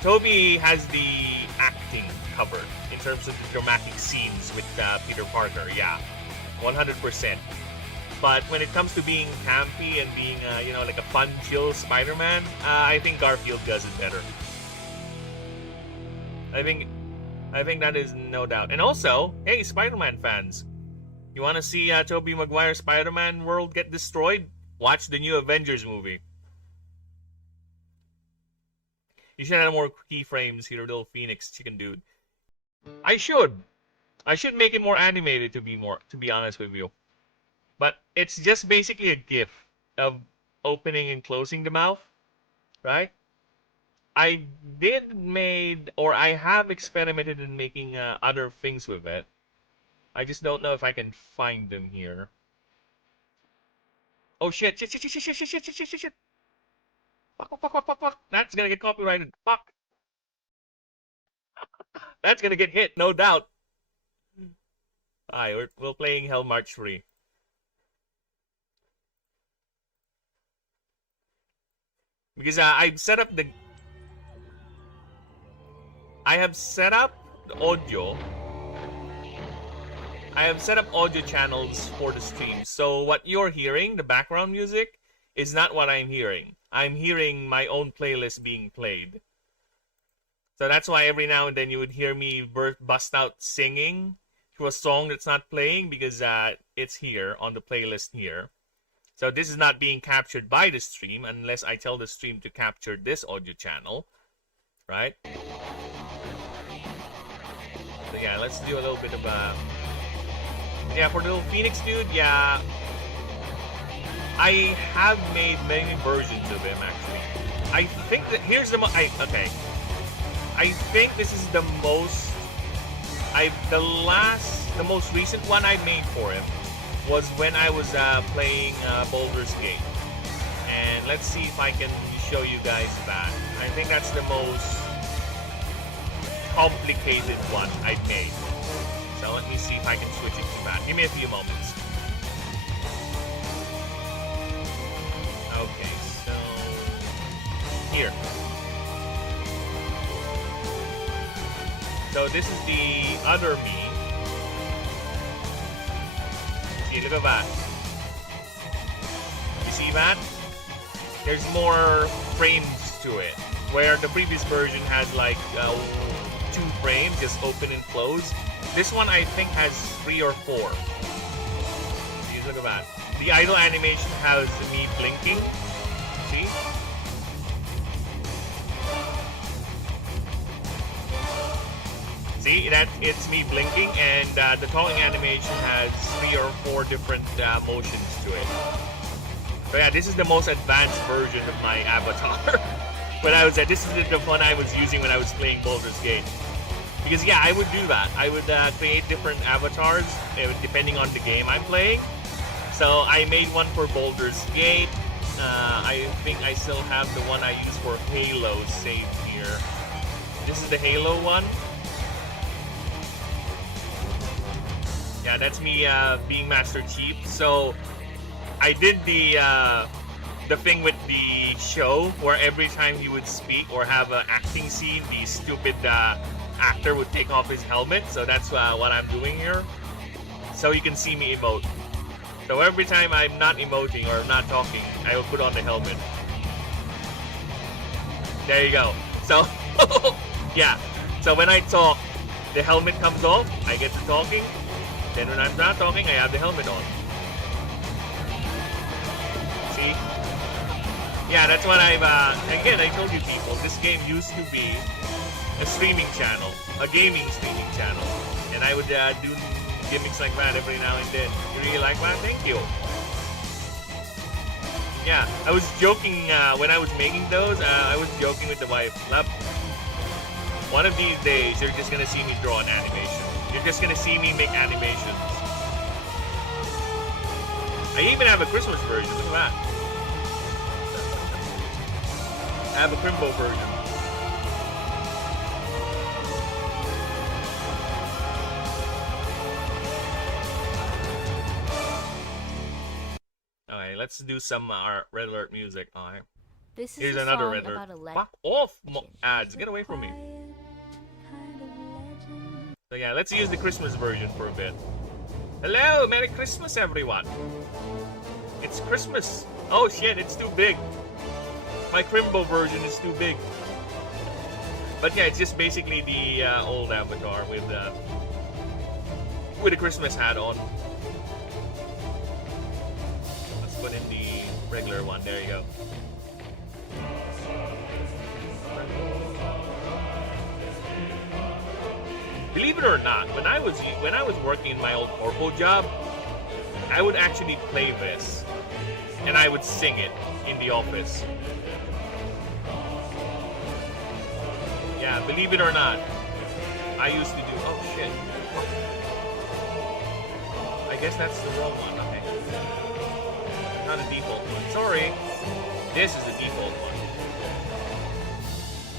Tobey has the acting covered in terms of the dramatic scenes with Peter Parker. Yeah, 100%. But when it comes to being campy and being, you know, like a fun, chill Spider-Man, I think Garfield does it better. I think that is no doubt. And also, hey, Spider-Man fans, you want to see Tobey Maguire's Spider-Man world get destroyed? Watch the new Avengers movie. You should have more keyframes here, little Phoenix chicken dude. I should make it more animated to be honest with you. But it's just basically a GIF of opening and closing the mouth, right? I have experimented in making other things with it. I just don't know if I can find them here. Oh shit! Shit! Fuck! That's gonna get copyrighted. Fuck! That's gonna get hit, no doubt. Alright, we're playing Hell March 3. Because I have set up the audio. I have set up audio channels for the stream. So what you're hearing, the background music, is not what I'm hearing. I'm hearing my own playlist being played. So that's why every now and then you would hear me bust out singing to a song that's not playing because it's here on the playlist here. So this is not being captured by the stream unless I tell the stream to capture this audio channel, right? So yeah, let's do a little bit of yeah, for the little Phoenix dude, yeah. I have made many versions of him actually. I think that here's the okay. I think this is the most the most recent one I made for him was when I was playing Baldur's Gate. And let's see if I can show you guys that. I think that's the most complicated one I've made. So let me see if I can switch it to that. Give me a few moments. Okay, so here. So this is the other me. See, look at that. You see that? There's more frames to it. Where the previous version has like 2 frames, just open and close. This one I think has 3 or 4. See, look at that. The idle animation has me blinking. See? See, it's me blinking, and the talking animation has 3 or 4 different motions to it. So yeah, this is the most advanced version of my avatar. But I was this is the one I was using when I was playing Baldur's Gate. Because yeah, I would do that. I would create different avatars depending on the game I'm playing. So I made one for Baldur's Gate. I think I still have the one I use for Halo saved here. This is the Halo one. Yeah, that's me being Master Chief. So I did the thing with the show where every time he would speak or have an acting scene, the stupid actor would take off his helmet. So that's what I'm doing here. So you can see me emote. So every time I'm not emoting or not talking, I will put on the helmet. There you go. So, yeah. So when I talk, the helmet comes off, I get to talking. Then when I'm not talking, I have the helmet on. See? Yeah, that's what I've, again, I told you people, this game used to be a streaming channel, a gaming streaming channel. And I would do gimmicks like that every now and then. You really like that? Thank you. Yeah, I was joking when I was making those, I was joking with the wife. One of these days, you're just gonna see me draw an animation. You're just gonna see me make animations. I even have a Christmas version, look at that. I have a Crimbo version. Alright, let's do some Red Alert music. Alright. Here's another Red Alert. Fuck off, ads. Get away from me. So yeah, let's use the Christmas version for a bit. Hello, Merry Christmas, everyone. It's Christmas. Oh shit, it's too big. My Crimbo version is too big. But yeah, it's just basically the old avatar with a Christmas hat on. Let's put in the regular one. There you go. Believe it or not, when I was working in my old corpo job, I would actually play this, and I would sing it in the office. Yeah, believe it or not, I used to do. Oh shit! I guess that's the wrong one. Okay, not a default one. Sorry, this is the default one.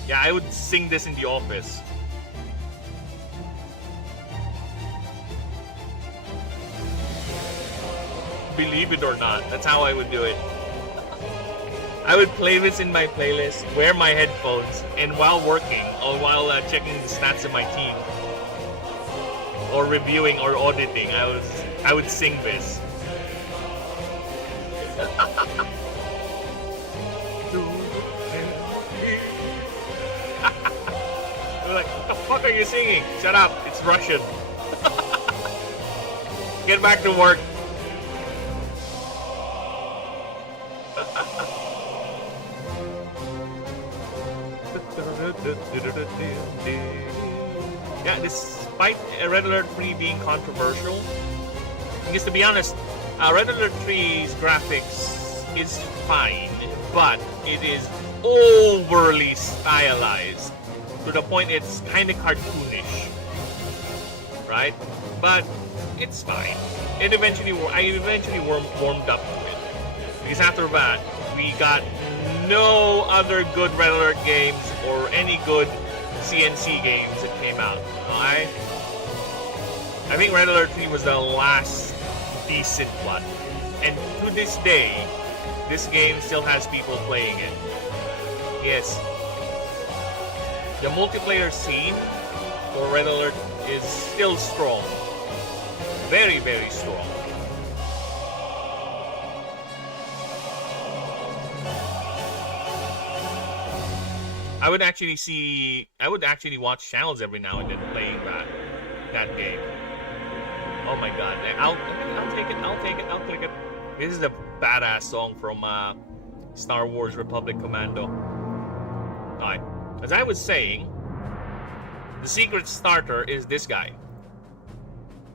Yeah, I would sing this in the office. Believe it or not, that's how I would do it. I would play this in my playlist, wear my headphones, and while working, or while checking the stats of my team, or reviewing or auditing, I would sing this. They're like, what the fuck are you singing? Shut up, it's Russian. Get back to work. Yeah, despite Red Alert 3 being controversial, because to be honest, Red Alert 3's graphics is fine, but it is overly stylized to the point it's kind of cartoonish, right? But it's fine. I eventually warmed up to it, because after that we got no other good Red Alert games or any good CNC games that came out. Why? I think Red Alert 3 was the last decent one. And to this day, this game still has people playing it. Yes. The multiplayer scene for Red Alert is still strong. Very, very strong. I would actually watch channels every now and then playing that game. Oh my god. I'll click it. This is a badass song from Star Wars Republic Commando. Alright. As I was saying, the secret starter is this guy.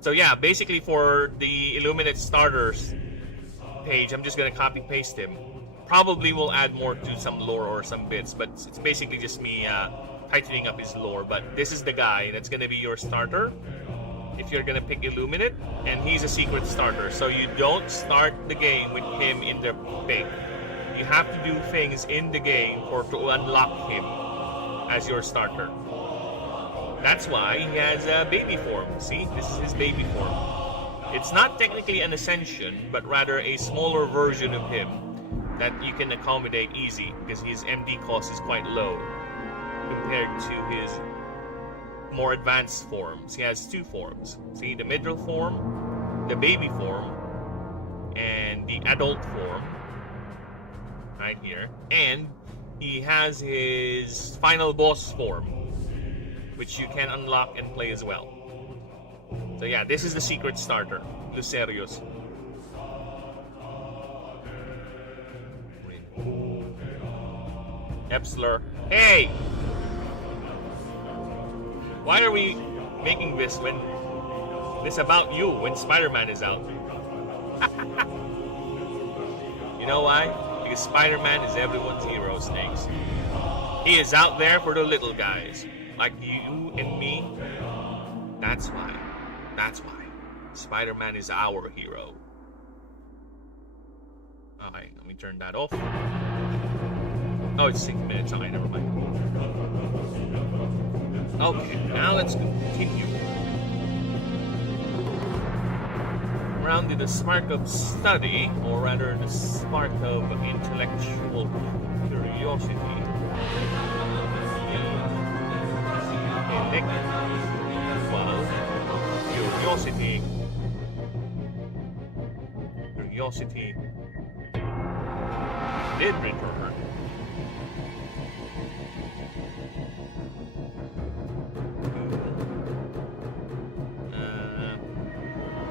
So yeah, basically for the Illuminate starters page, I'm just gonna copy paste him. Probably will add more to some lore or some bits, but it's basically just me tightening up his lore. But this is the guy that's gonna be your starter if you're gonna pick Illuminate, and he's a secret starter, so you don't start the game with him in the pick. You have to do things in the game to unlock him as your starter. That's why he has a baby form. See, this is his baby form. It's not technically an ascension, but rather a smaller version of him that you can accommodate easy, because his MD cost is quite low compared to his more advanced forms. He has two forms. See, the middle form, the baby form, and the adult form right here. And he has his final boss form, which you can unlock and play as well. So yeah, this is the secret starter, Lucerius. Epsler. Hey! Why are we making this when this about you when Spider-Man is out? You know why? Because Spider-Man is everyone's hero, Snakes. He is out there for the little guys, like you and me. That's why. That's why. Spider-Man is our hero. Alright, let me turn that off. Oh, it's 6 minutes. Okay, never mind. Okay, now let's continue. Around to the spark of study, or rather the spark of intellectual curiosity. Intellectual curiosity. curiosity did return.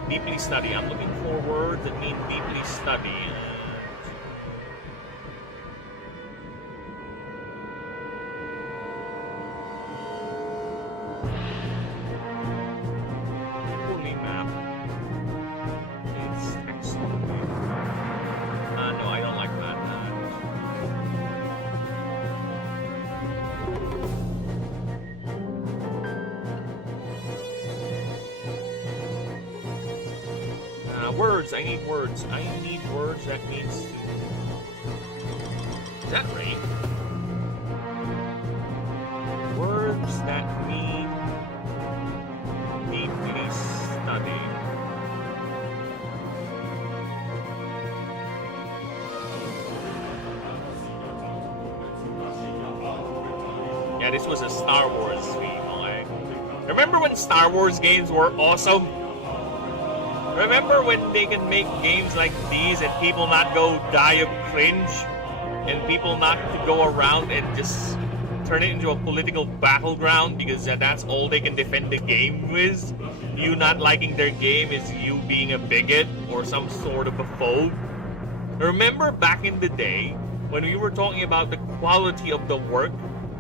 Deeply study. I'm looking for words that mean deeply study. Fully map. It's excellent. No, I don't like that. Words. I need words. I need words. That means. Is that right? Words that mean deeply study. Yeah, this was a Star Wars stream. Okay. Remember when Star Wars games were awesome? Remember when they can make games like these and people not go die of cringe? And people not to go around and just turn it into a political battleground because that's all they can defend the game with? You not liking their game is you being a bigot or some sort of a phobe? Remember back in the day when we were talking about the quality of the work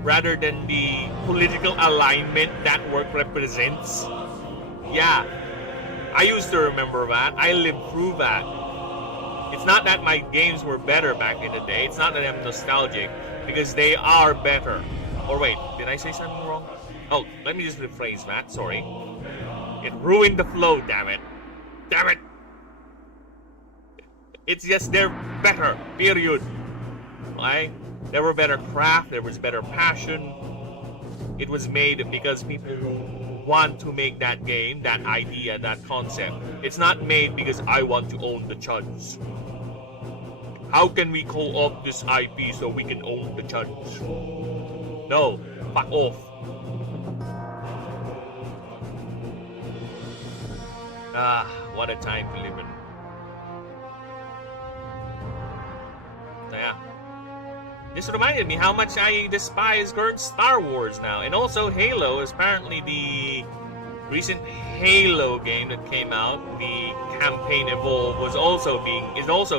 rather than the political alignment that work represents? Yeah. I used to remember that. I lived through that. It's not that my games were better back in the day. It's not that I'm nostalgic, because they are better. Or wait, did I say something wrong? Oh, let me just rephrase that. Sorry. It ruined the flow, damn it. Damn it! It's just they're better, period. Right? There were better craft, there was better passion. It was made because people want to make that game, that idea, that concept. It's not made because I want to own the chuds. How can we co-op this IP so we can own the chuds? No, fuck off. Ah, what a time to live in. So yeah. This reminded me how much I despise current Star Wars now. And also Halo is apparently the recent Halo game that came out. The campaign Evolve is also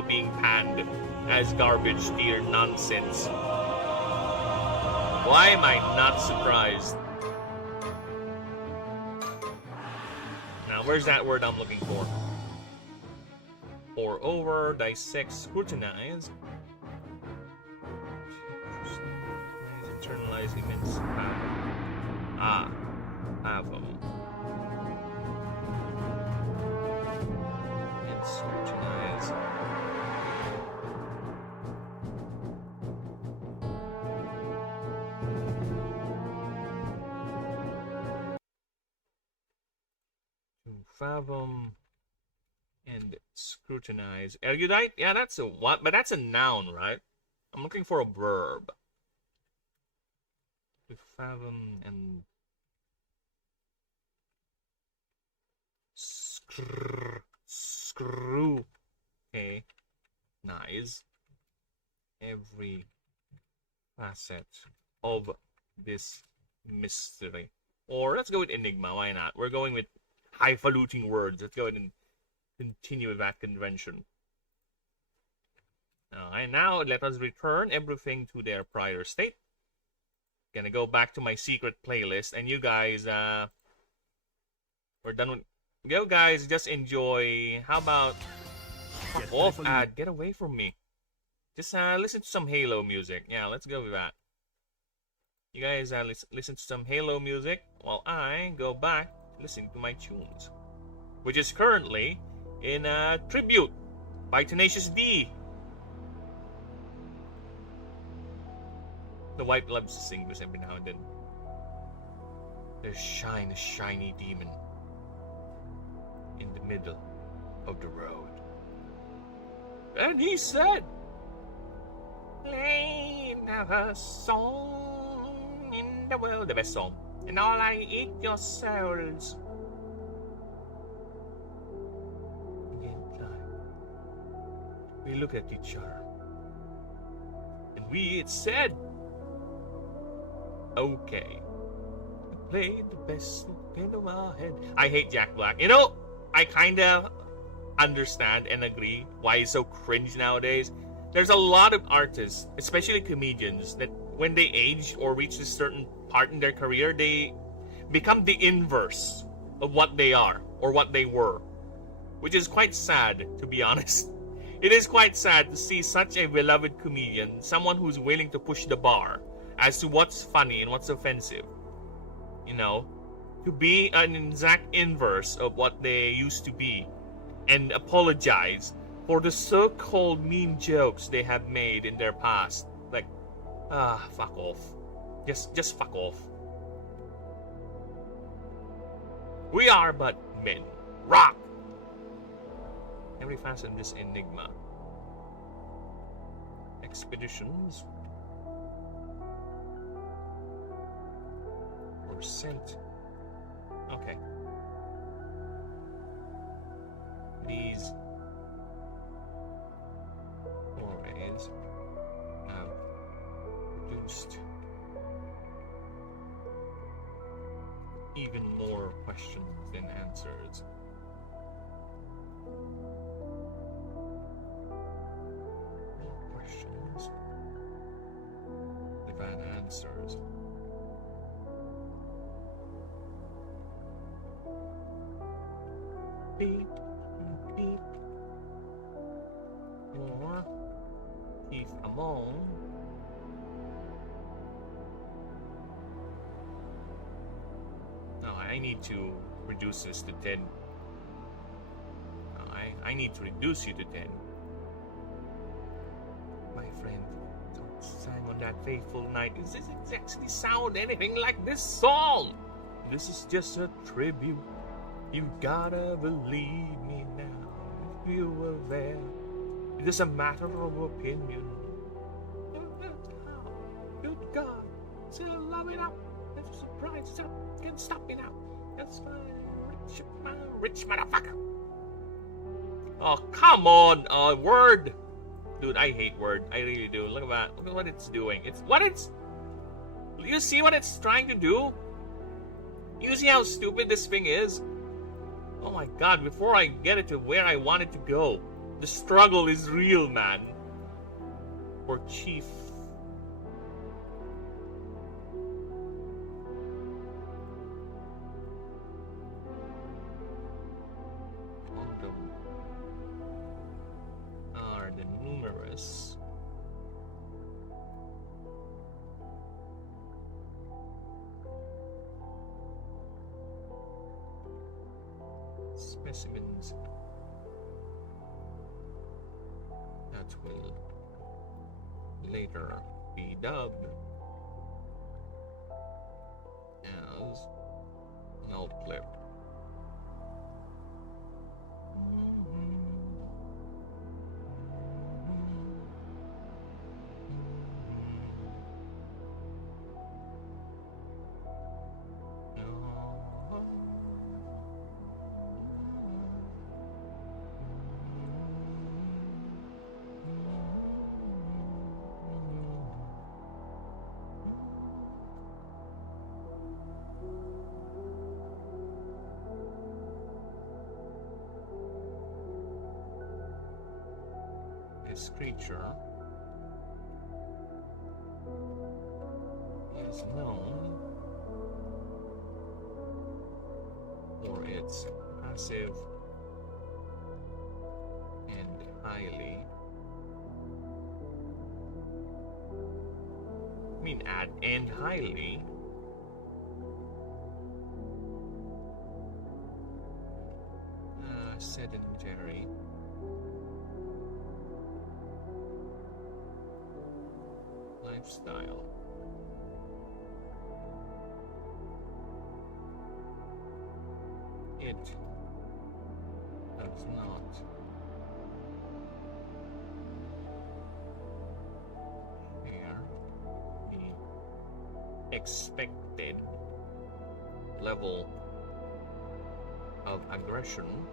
being panned as garbage tier nonsense. Why am I not surprised? Now where's that word I'm looking for? Pour over, dissect, scrutinize. Internalize immense power. Fathom. And scrutinize. To fathom and scrutinize. Erudite? Yeah, that's a what? But that's a noun, right? I'm looking for a verb. To fathom and screw. Okay. Nice. Every facet of this mystery. Or let's go with enigma. Why not? We're going with highfalutin words. Let's go ahead and continue with that convention. Alright, now let us return everything to their prior state. Gonna go back to my secret playlist, and you guys, we're done with. Go, guys, just enjoy. How about fuck off, ad? Get away from me. Just listen to some Halo music. Yeah, let's go with that. You guys listen to some Halo music while I go back to listen to my tunes, which is currently in Tribute by Tenacious D. The wife loves to sing this every now and then. There's a shiny demon in the middle of the road. And he said, play another song in the world. The best song. And all I eat your souls. We look at each other. And it said, okay. I played the best in my head. I hate Jack Black. You know, I kind of understand and agree why he's so cringe nowadays. There's a lot of artists, especially comedians, that when they age or reach a certain part in their career, they become the inverse of what they are or what they were, which is quite sad, to be honest. It is quite sad to see such a beloved comedian, someone who's willing to push the bar as to what's funny and what's offensive, you know, to be an exact inverse of what they used to be and apologize for the so-called mean jokes they have made in their past. Like, fuck off. Just fuck off. We are but men. Rock! Every facet of this enigma. Expeditions were sent. Okay. These forays have produced even more questions than answers. More questions than answers. Beep, beep. More Keith Amon. No, I need to reduce this to 10. No, I need to reduce you to 10. My friend, don't sang on that fateful night. Does this exactly sound anything like this song? This is just a tribute. You gotta believe me now. If you were there, it is a matter of opinion. Good God, still love it up. If surprise is up, can't stop me now. That's fine, rich motherfucker. Oh, come on, Word. Dude, I hate Word. I really do. Look at that. Look at what it's doing. You see what it's trying to do? You see how stupid this thing is? Oh my God, before I get it to where I want it to go, the struggle is real, man. For Chief. Are the numerous specimens that will later be dubbed as null clip. This creature is known for its passive and highly sedentary lifestyle. It does not share the expected level of aggression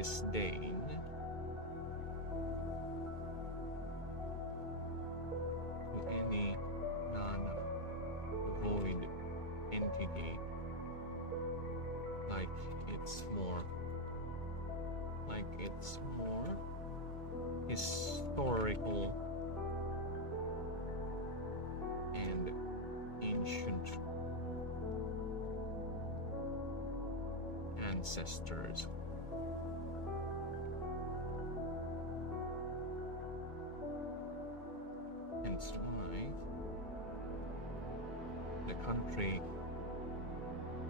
disdain. To any non-void entity, like it's more historical and ancient ancestors. Hence why the country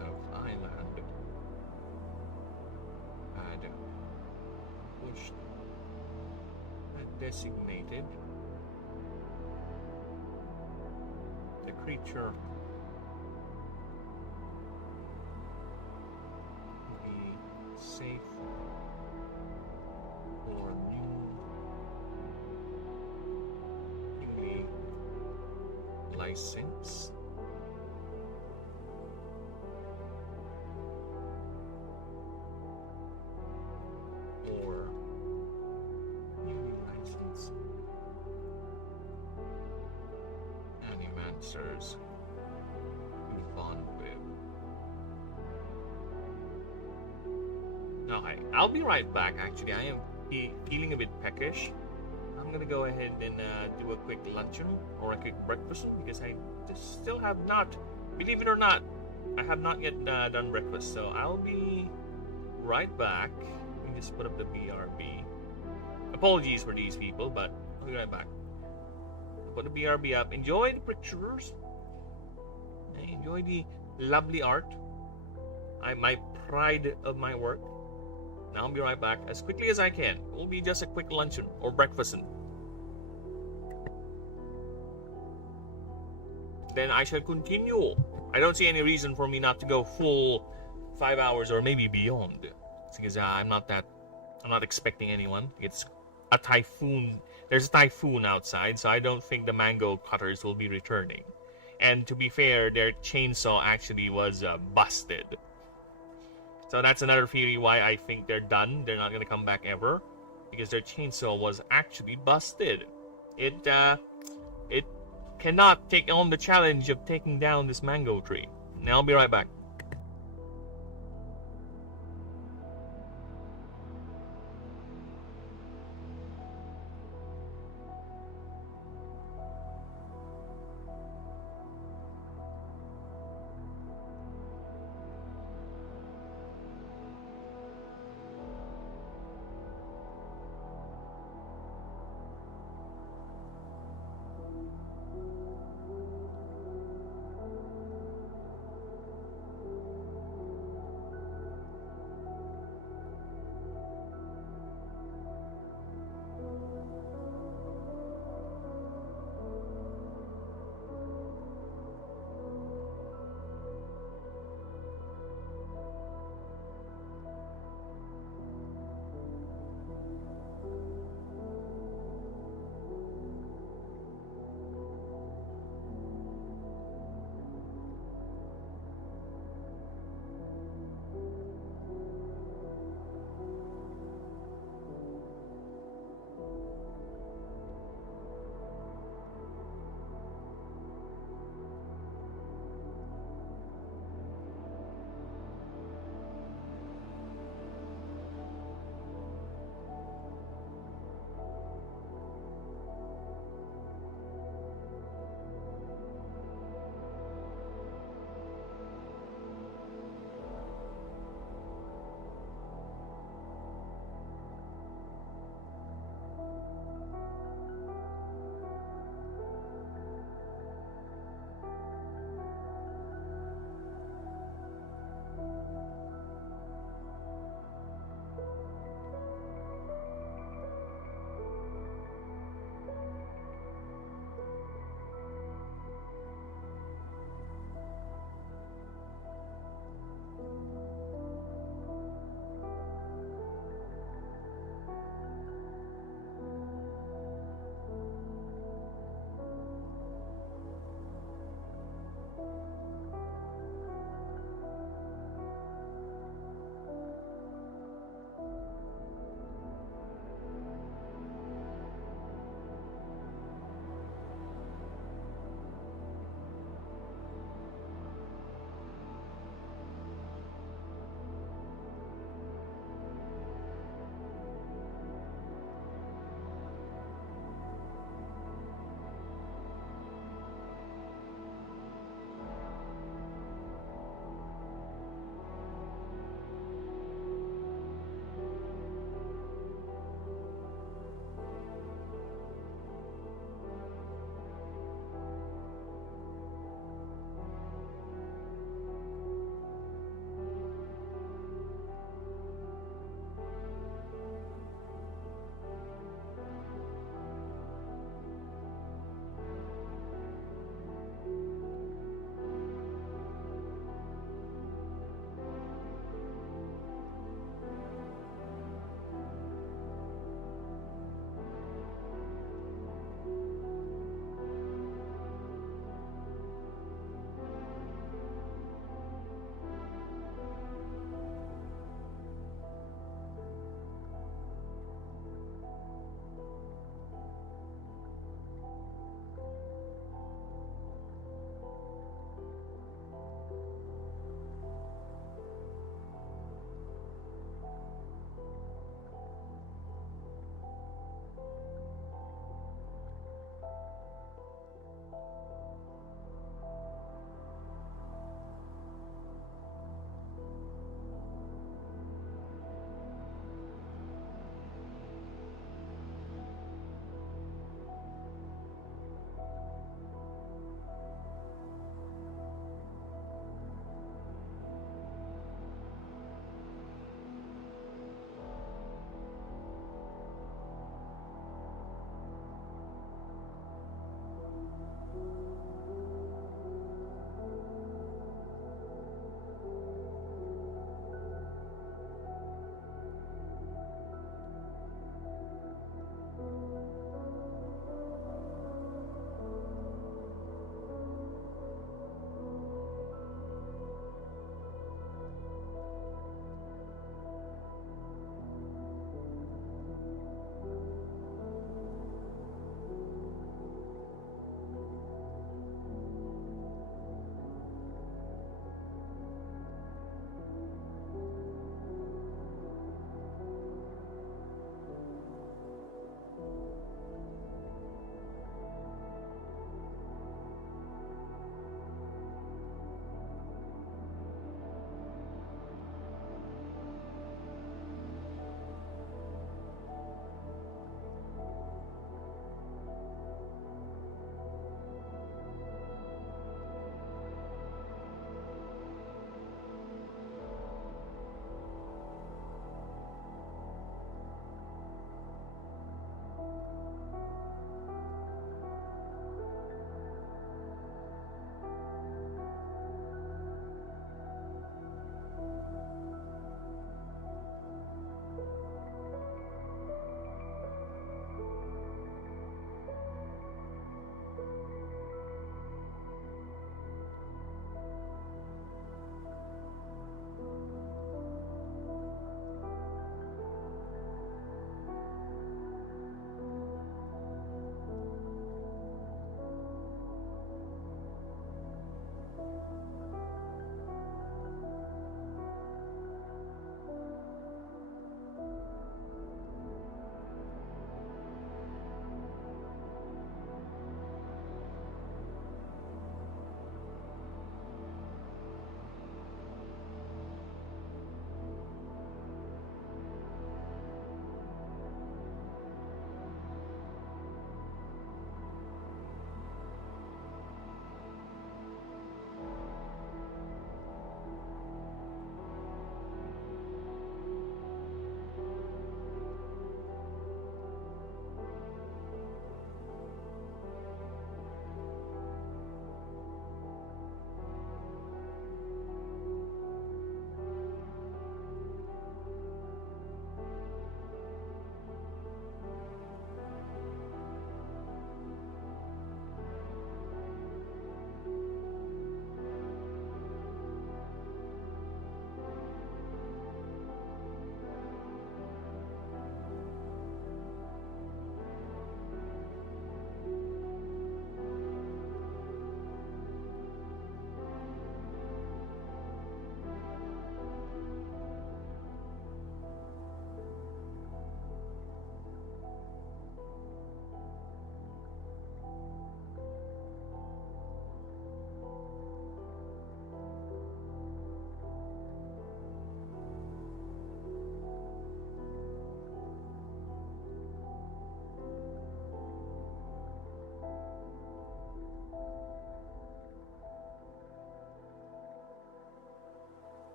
of Ireland had pushed and designated the creature to be safe for newly licensed or newly licensed animancers to bond with. Now, I'll be right back. Actually, I am feeling a bit peckish. I'm gonna go ahead and do a quick luncheon or a quick breakfast because I just still have not, believe it or not, I have not yet done breakfast. So I'll be right back. Let me just put up the BRB. Apologies for these people, but I'll be right back. Put the BRB up. Enjoy the pictures. Enjoy the lovely art. My pride of my work. Now I'll be right back as quickly as I can. It will be just a quick luncheon or breakfast. Then I shall continue. I don't see any reason for me not to go full 5 hours or maybe beyond. It's because I'm not expecting anyone. It's a typhoon. There's a typhoon outside, so I don't think the mango cutters will be returning. And to be fair, their chainsaw actually was busted. So that's another theory why I think they're done. They're not going to come back ever. Because their chainsaw was actually busted. It cannot take on the challenge of taking down this mango tree. Now I'll be right back.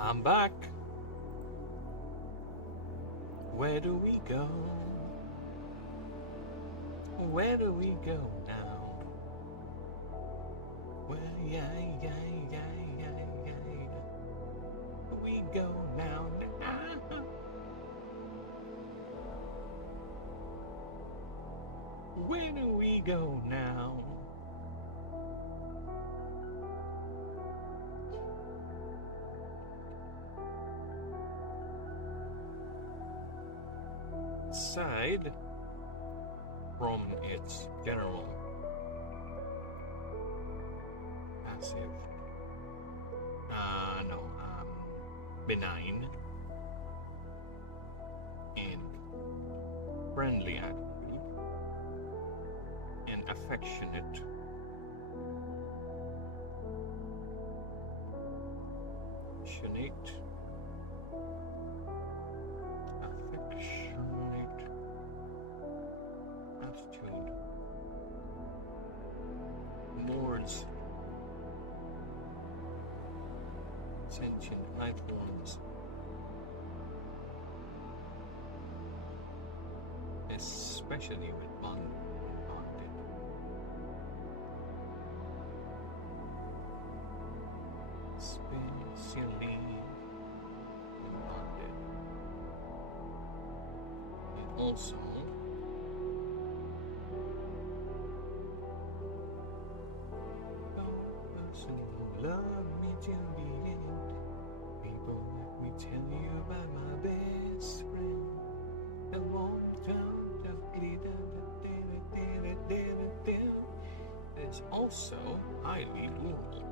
I'm back. Where do we go? Where do we go now? Where, yeah. We go now. Where do we go now? Aside from its general passive, benign and friendly attitude and affectionate, attitude towards sentient life forms, especially with bonded. Especially with bonded. And also love me till the end. People, let me tell you about my best friend. The warmth of glitter. Is also highly rural.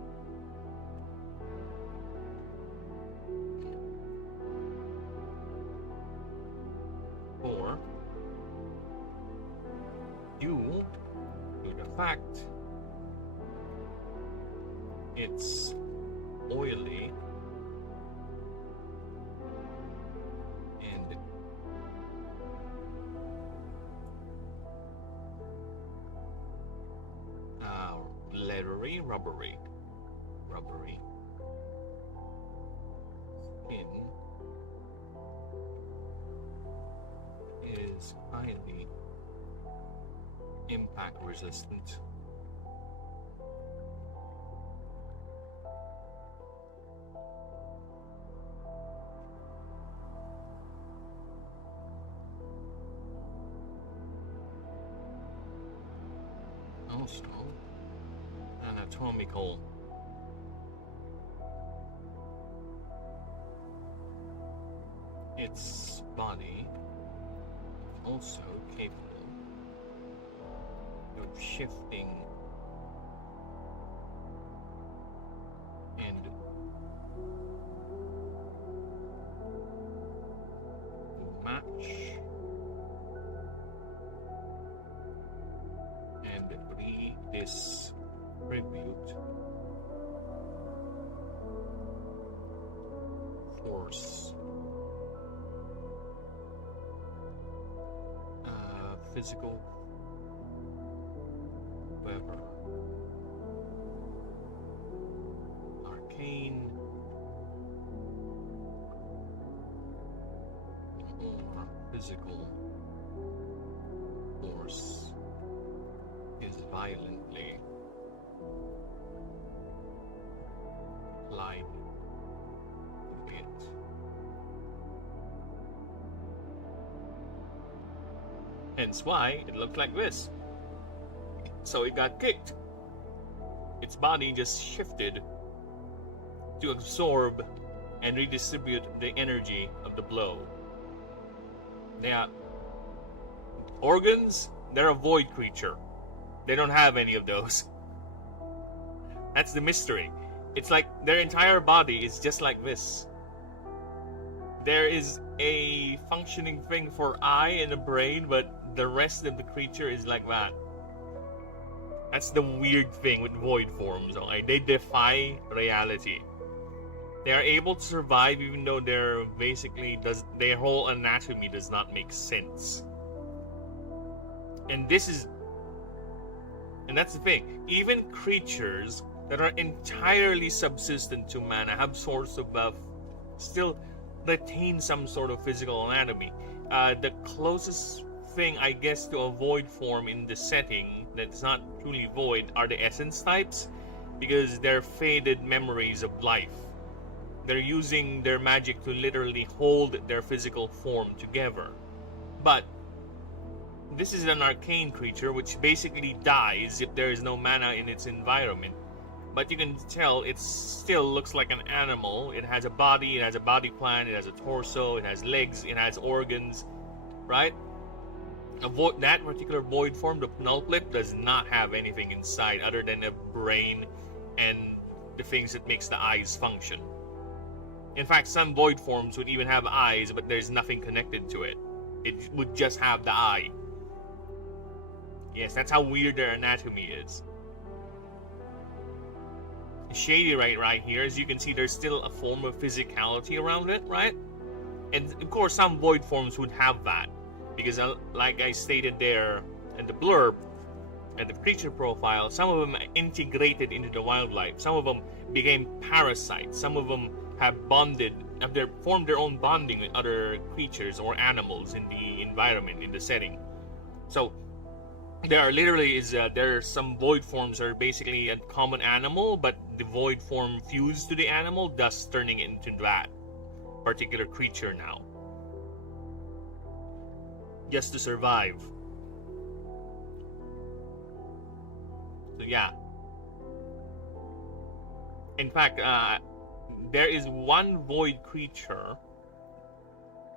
Or due to the fact it's oily and leathery, rubbery skin is highly impact resistant. Also, anatomical. Its body also capable of shifting and match and redistribute force, physical, whatever, arcane, or physical force is violently applied to it. Hence why it looked like this. So it got kicked. Its body just shifted to absorb and redistribute the energy of the blow. Now, organs, they're a void creature. They don't have any of those. That's the mystery. It's like their entire body is just like this. There is a functioning thing for eye and a brain, but the rest of the creature is like that. That's the weird thing with void forms. Like, they defy reality. They are able to survive even though their whole anatomy does not make sense. And that's the thing. Even creatures that are entirely subsistent to mana have source of still retain some sort of physical anatomy. The closest thing, I guess, to a void form in the setting that's not truly void are the essence types, because they're faded memories of life. They're using their magic to literally hold their physical form together. But this is an arcane creature which basically dies if there is no mana in its environment. But you can tell it still looks like an animal. It has a body, it has a body plan, it has a torso, it has legs, it has organs, right? That particular void form, the Nullplip, does not have anything inside other than a brain and the things that makes the eyes function. In fact, some void forms would even have eyes, but there's nothing connected to it. It would just have the eye. Yes, that's how weird their anatomy is. Shady right here, as you can see, there's still a form of physicality around it, right? And of course, some void forms would have that, because like I stated there in the blurb, and the creature profile, some of them integrated into the wildlife, some of them became parasites, some of them have formed their own bonding with other creatures or animals in the environment, in the setting. So there are some void forms that are basically a common animal, but the void form fused to the animal, thus turning it into that particular creature now, just to survive. So yeah. In fact, there is one void creature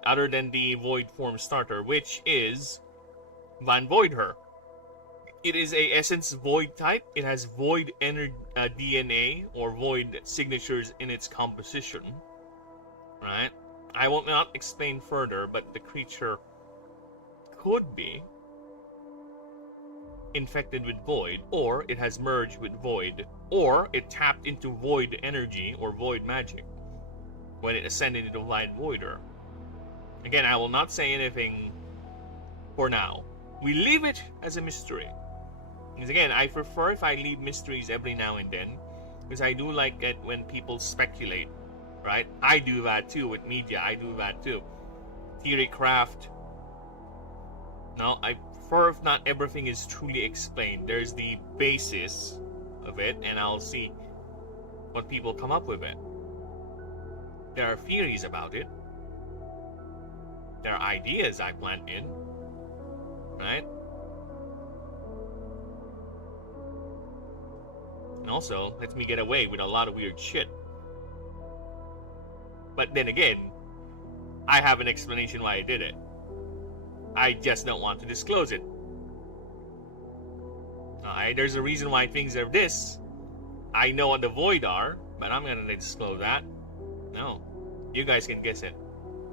other than the void form starter, which is Van Voidher. It is a essence void type. It has void DNA or void signatures in its composition. Right? I will not explain further, but the creature could be infected with void, or it has merged with void, or it tapped into void energy or void magic when it ascended into Van Voidher. Again, I will not say anything for now. We leave it as a mystery. Because again, I prefer if I leave mysteries every now and then, because I do like it when people speculate, right? I do that too with media. I do that too. Theory craft. No, I prefer if not everything is truly explained. There's the basis of it, and I'll see what people come up with it. There are theories about it. There are ideas I plant in, right? And also lets me get away with a lot of weird shit. But then again, I have an explanation why I did it. I just don't want to disclose it. Alright, there's a reason why things are this. I know what the void are, but I'm gonna disclose that. No. You guys can guess it.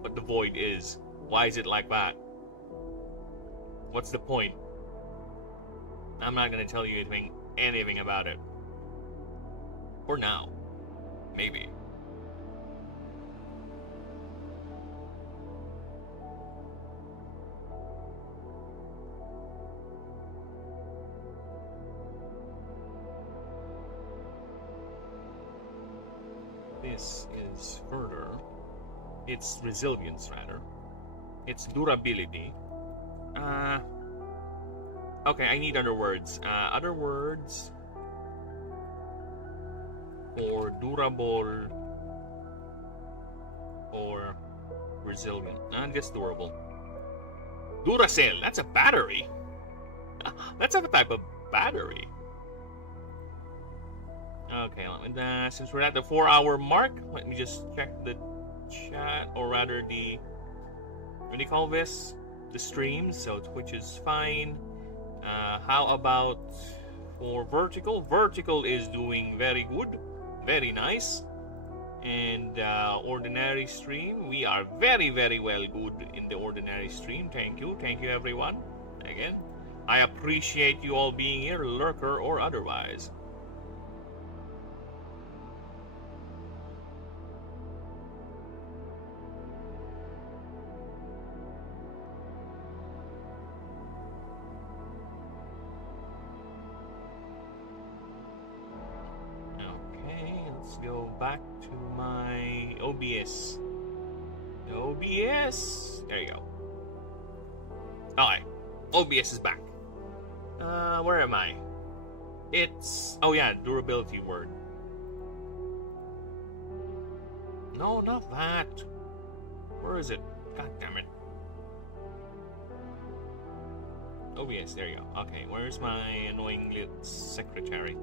What the void is. Why is it like that? What's the point? I'm not gonna tell you anything about it. For now. Maybe. This is further. It's resilience, rather. It's durability. Okay, I need other words. Other words for durable or resilient. Not just durable. Duracell. That's a battery. That's a type of battery. Okay, since we're at the 4-hour mark, let me just check the chat, or rather the, what do you call this? The streams. So Twitch is fine. How about for vertical? Vertical is doing very good, very nice. And ordinary stream, we are very, very well good in the ordinary stream. Thank you everyone. Again, I appreciate you all being here, lurker or otherwise. let's go back to my OBS. OBS! There you go. Alright, OBS is back. Where am I? It's... oh yeah, durability word. No, not that. Where is it? God damn it. OBS, there you go. Okay, where's my annoying little secretary?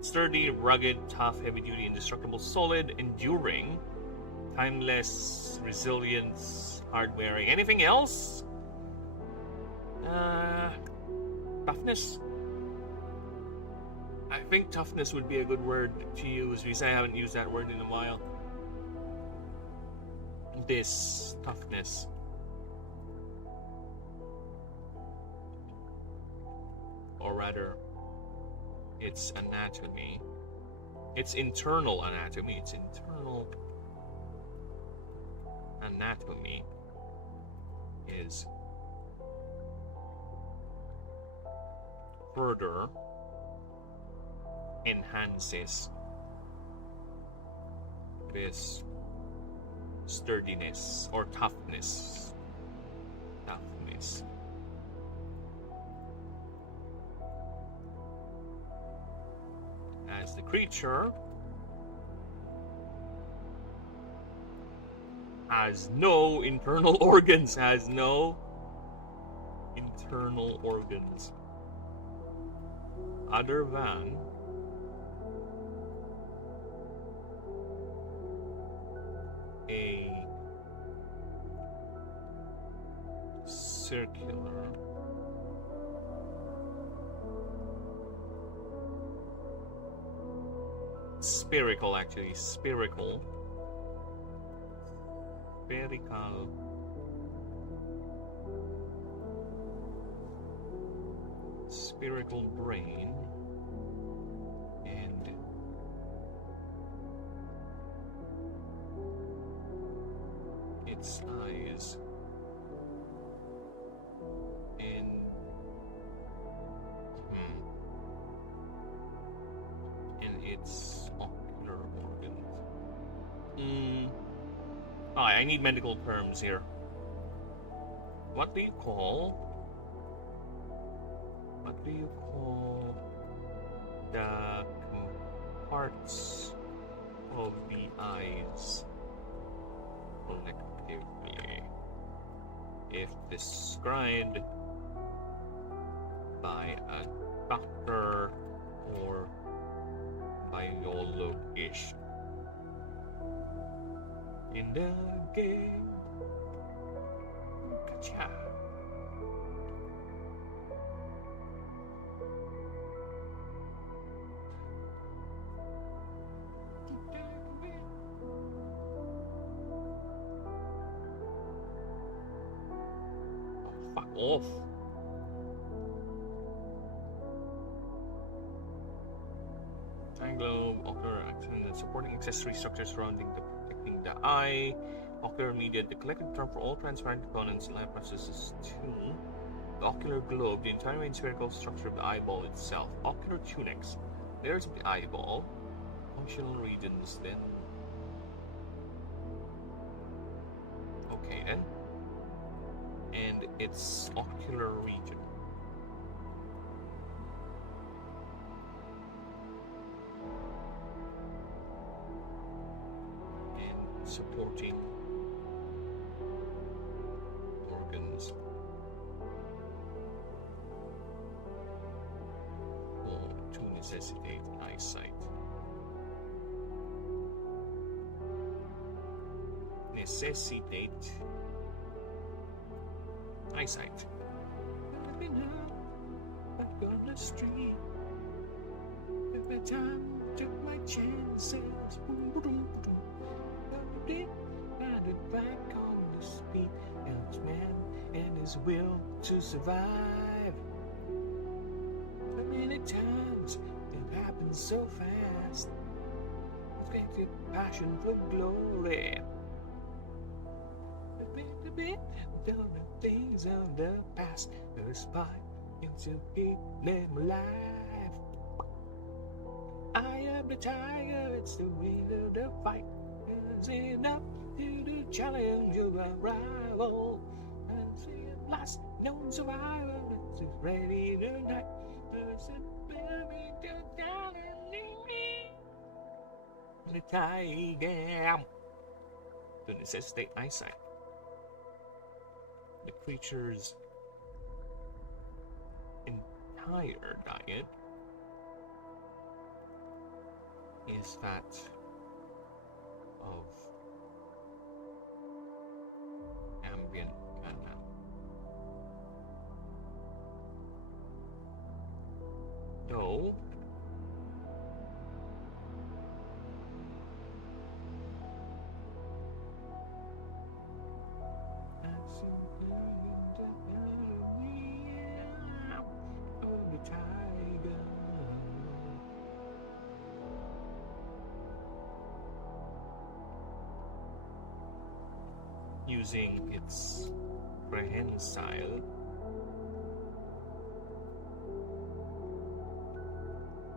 Sturdy, rugged, tough, heavy-duty, indestructible, solid, enduring, timeless, resilience, hard-wearing. Anything else? Toughness? I think toughness would be a good word to use because I haven't used that word in a while. This toughness. Or rather, its anatomy. Its internal anatomy. Its internal anatomy is further enhances this sturdiness or toughness. Toughness. As the creature has no internal organs, has no internal organs other than a circular spherical brain and its eyes and its ocular organs. I need medical terms here. What do you call the parts of the eyes collectively, if described by a doctor or biologist? In the game, Kacha. Fuck off. Time globe, ocular action, and supporting accessory structures surrounding protecting the eye. Ocular media, the collective term for all transparent components in life processes too. The ocular globe, the entire main spherical structure of the eyeball itself. Ocular tunics, layers of the eyeball. Functional regions then. Okay then. And its ocular region. And supporting organs. Or to necessitate eyesight. Necessitate eyesight. Living up back on the street. Every time took my chances. Boom, boom, boom. Landed back on the speed. Each man and his will to survive. So many times it happens so fast. Expected passion for glory. A bit done the things of the past. Aspire to keep them alive. I am the tiger, it's the way of the fight. It's enough to the challenge of a rival. And see at last, no survivor is ready tonight. There's a baby to challenge me. The tiger. To necessitate eyesight. The creature's entire diet is that of ambient mana. No. The tiger. Using its prehensile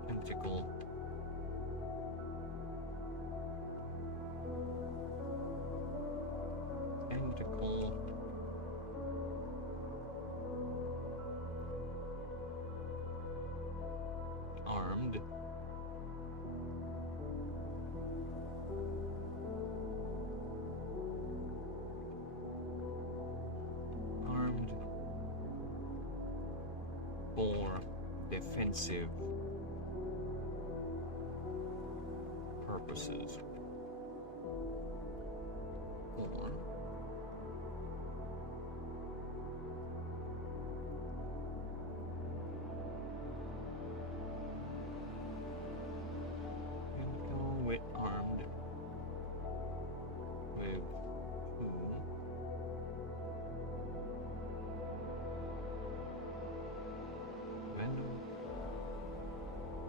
tentacle armed for defensive purposes, or with armed with venom,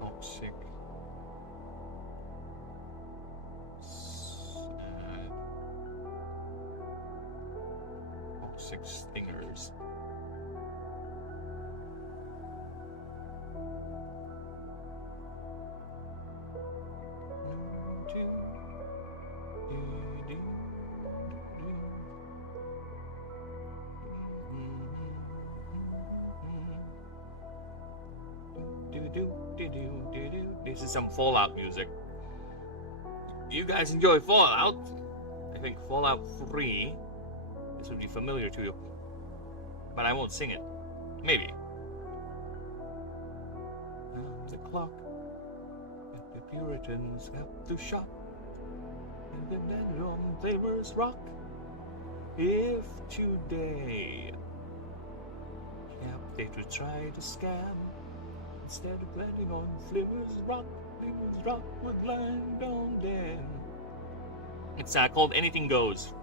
toxic, toxic stingers. This is some Fallout music. You guys enjoy Fallout? I think Fallout 3, this would be familiar to you. But I won't sing it. Maybe. The clock that the Puritans have to shop, and the bedroom flavors rock. If today they to try to scam, instead of landing on Flimmers Rock would land on them. It's called Anything Goes.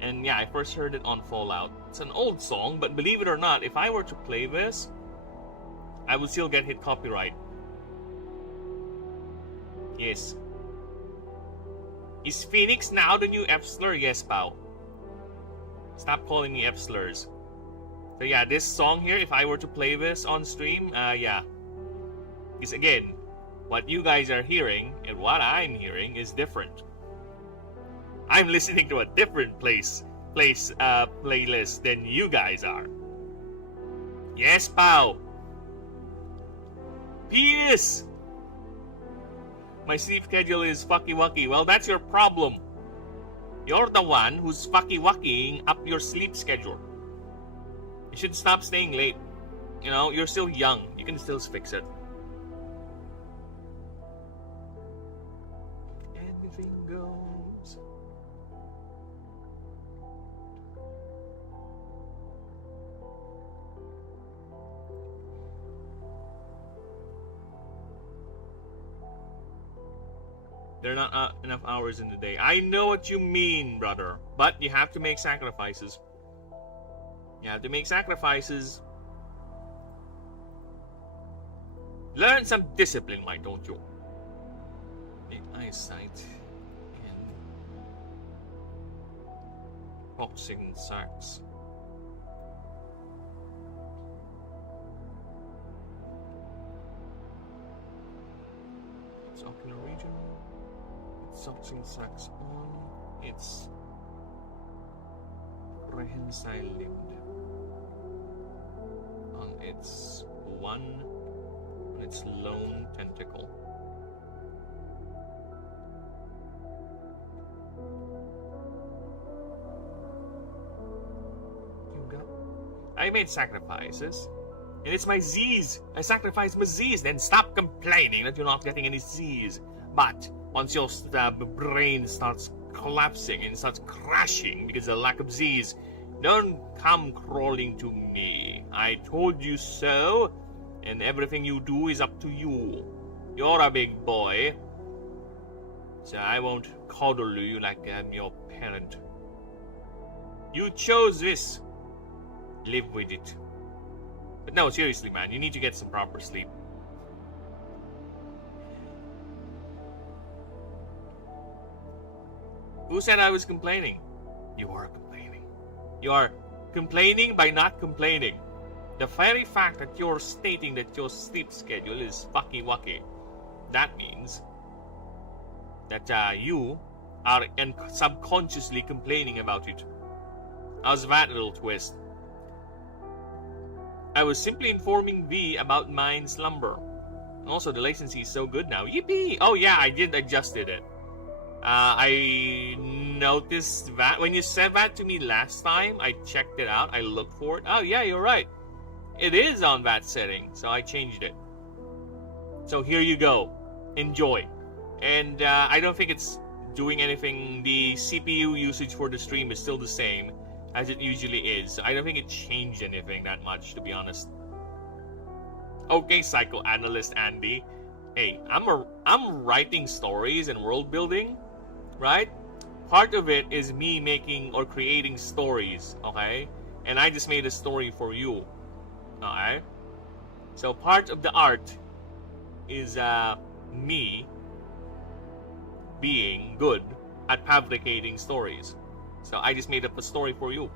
And yeah, I first heard it on Fallout. It's an old song, but believe it or not, if I were to play this, I would still get hit copyright. Yes. Is Phoenix now the new F-slur? Yes, pal. Stop calling me F-slurs. So yeah, this song here, if I were to play this on stream, yeah. Because again, what you guys are hearing and what I'm hearing is different. I'm listening to a different playlist than you guys are. Yes, pal. Penis! My sleep schedule is fucky-wucky. Well, that's your problem. You're the one who's fucky-wuckying up your sleep schedule. You should stop staying late. You know, you're still young. You can still fix it. Anything goes. There are not enough hours in the day. I know what you mean, brother. But you have to make sacrifices. You have to make sacrifices. Learn some discipline, why don't you? The eyesight and boxing sacks. It's ocular region. It's oxygen sacs on. It's prehensile limbed. On its lone tentacle. I made sacrifices. And it's my Z's. I sacrificed my Z's. Then stop complaining that you're not getting any Z's. But once your brain starts collapsing and starts crashing because of the lack of Z's, don't come crawling to me. I told you so, and everything you do is up to you. You're a big boy, so I won't coddle you like I'm your parent. You chose this. Live with it. But no, seriously, man, you need to get some proper sleep. Who said I was complaining? You are complaining. You are complaining by not complaining. The very fact that you're stating that your sleep schedule is fucky-wucky, that means that you are subconsciously complaining about it. How's that little twist? I was simply informing V about mine slumber. Also, the latency is so good now. Yippee! Oh yeah, I did adjusted it. I noticed that when you said that to me last time, I checked it out. I looked for it. Oh yeah, you're right. It is on that setting, so I changed it. So here you go. Enjoy. And I don't think it's doing anything. The CPU usage for the stream is still the same as it usually is. I don't think it changed anything that much, to be honest. Okay, psychoanalyst Andy. Hey, I'm writing stories and world building, right? Part of it is me making or creating stories, okay? And I just made a story for you, okay? So part of the art is me being good at fabricating stories. So I just made up a story for you.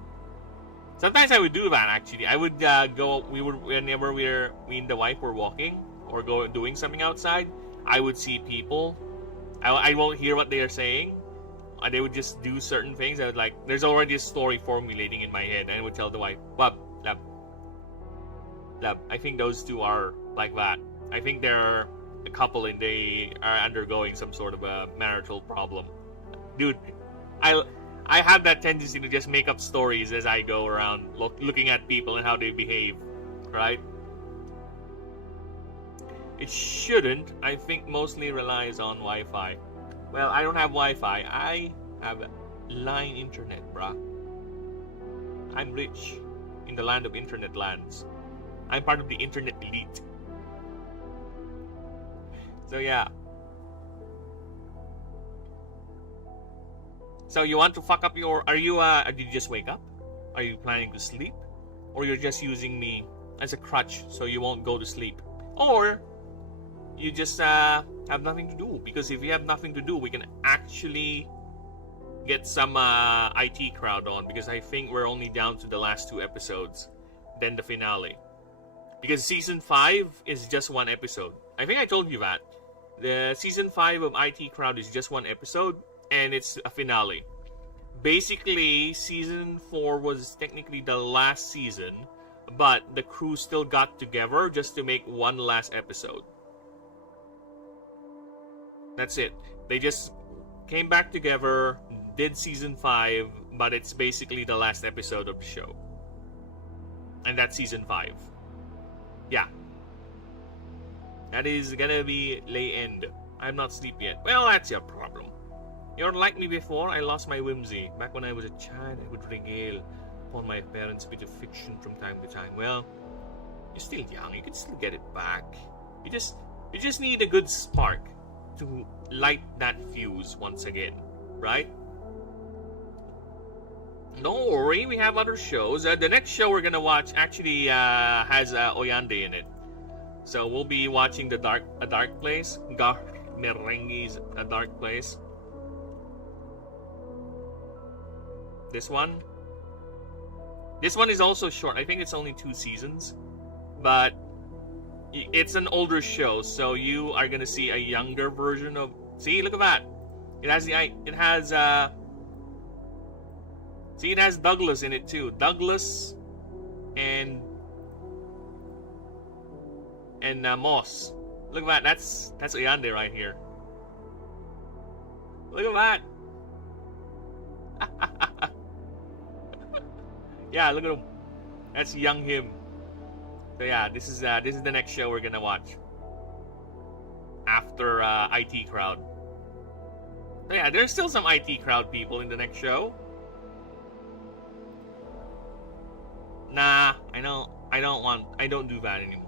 Sometimes I would do that actually. I would whenever me and the wife were walking or doing something outside, I would see people. I won't hear what they are saying. They would just do certain things. I would like, there's already a story formulating in my head, and I would tell the wife, lab, I think those two are like that. I think they're a couple and they are undergoing some sort of a marital problem. Dude, I have that tendency to just make up stories as I go around looking at people and how they behave, right? It shouldn't. I think mostly relies on Wi-Fi. Well, I don't have Wi-Fi. I have line internet, bruh. I'm rich in the land of internet lands. I'm part of the internet elite. So yeah. So you want to fuck up your... did you just wake up? Are you planning to sleep? Or you're just using me as a crutch so you won't go to sleep? Or you just have nothing to do? Because if you have nothing to do, we can actually get some IT crowd on. Because I think we're only down to the last 2 episodes. Then the finale. Because Season 5 is just 1 episode. I think I told you that. The Season 5 of IT crowd is just 1 episode. And it's a finale. Basically, Season 4 was technically the last season, but the crew still got together just to make one last episode. That's it. They just came back together, did Season 5, but it's basically the last episode of the show. And that's Season 5. Yeah. That is gonna be lay end. I'm not sleepy yet. Well, that's your problem. You're like me before. I lost my whimsy. Back when I was a child, I would regale upon my parents' bit of fiction from time to time. Well, you're still young. You can still get it back. You just need a good spark to light that fuse once again, right? Don't worry, we have other shows. The next show we're gonna watch actually has Oyande in it. So we'll be watching A Dark Place. Merengue's A Dark Place. This one is also short. I think it's only 2 seasons, but It's an older show, so you are gonna see a younger version of. See, look at that. It has See, it has Douglas in it too. Douglas and Moss. Look at that. That's Ayande right here. Look at that. Yeah, look at him. That's young him. So yeah, this is the next show we're gonna watch after IT Crowd. So yeah, there's still some IT Crowd people in the next show. Nah, I don't do that anymore.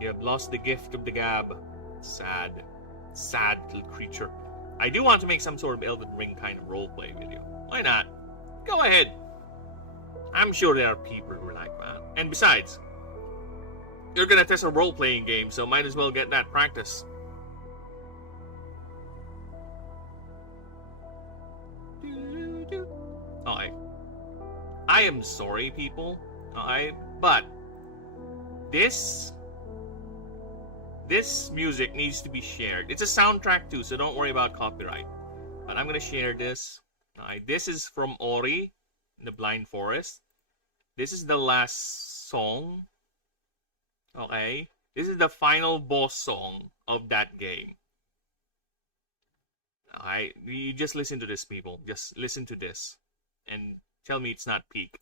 You have lost the gift of the gab. Sad little creature. I do want to make some sort of Elden Ring kind of roleplay video. Why not? Go ahead. I'm sure there are people who are like that. And besides, you're gonna test a role-playing game, so might as well get that practice. Alright. I am sorry, people. Alright, but this music needs to be shared. It's a soundtrack too, so don't worry about copyright. But I'm gonna share this. Alright, this is from Ori in the Blind Forest. This is the last song. Okay, this is the final boss song of that game. Alright, you just listen to this, people. Just listen to this and tell me it's not peak.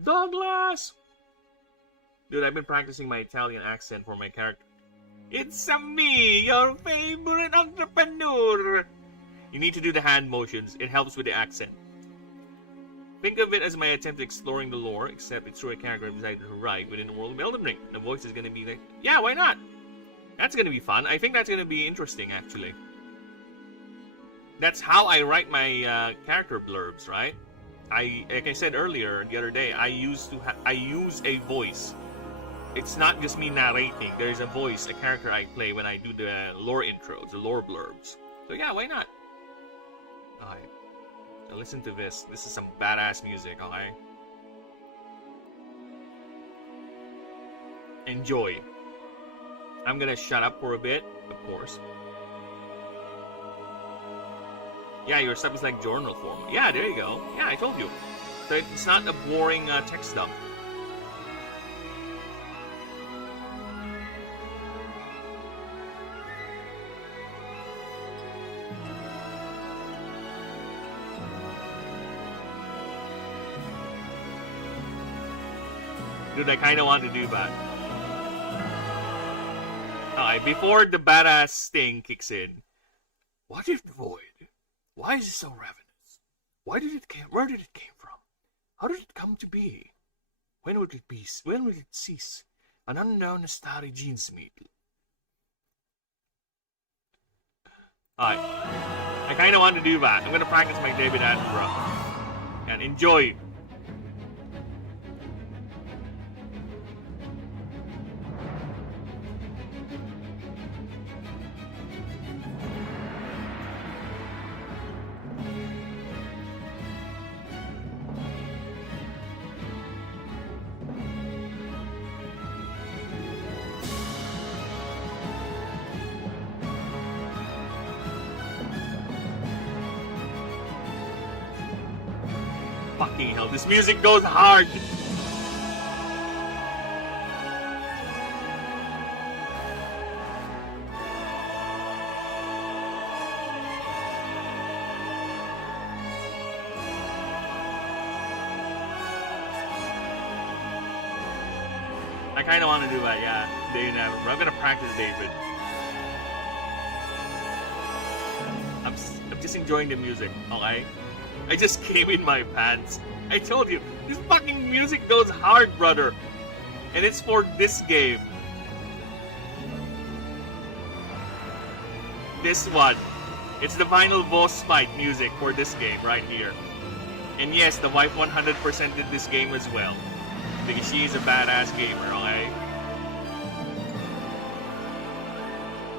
Douglas! Dude, I've been practicing my Italian accent for my character. It's me, your favorite entrepreneur. You need to do the hand motions. It helps with the accent. Think of it as my attempt at exploring the lore, except it's through a character I've decided to write within the world of Elden Ring. The voice is going to be like, yeah, why not? That's going to be fun. I think that's going to be interesting, actually. That's how I write my character blurbs, right? Like I said earlier, the other day, I use a voice. It's not just me narrating. There's a voice, a character I play when I do the lore intros, the lore blurbs. So yeah, why not? Alright. So listen to this. This is some badass music, okay? Enjoy. I'm gonna shut up for a bit, of course. Yeah, your stuff is like journal form. Yeah, there you go. Yeah, I told you. So it's not a boring text dump. Dude, I kind of want to do that. Alright, before the badass thing kicks in. What is the void? Why is it so ravenous? Where did it came from? How did it come to be? When would it be? When will it cease? An unknown starry genesmeet. Alright. I kind of want to do that. I'm going to practice my David Attenborough. And enjoy. Fucking hell, this music goes hard! I kinda wanna do that, yeah. David Attenborough. I'm gonna practice David. I'm just enjoying the music, okay? I just came in my pants. I told you, this fucking music goes hard, brother. And it's for this game. This one. It's the final boss fight music for this game right here. And yes, the wife 100% did this game as well. Because she is a badass gamer, okay?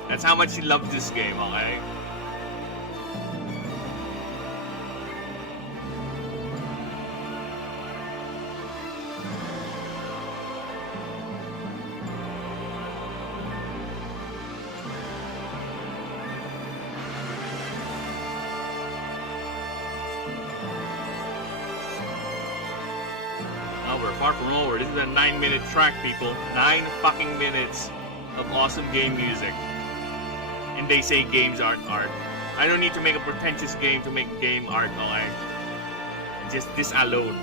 That's how much she loves this game, okay? over. Far from over. This is a 9-minute track, people. 9 fucking minutes of awesome game music. And they say games aren't art. I don't need to make a pretentious game to make game art, alright? Just this alone.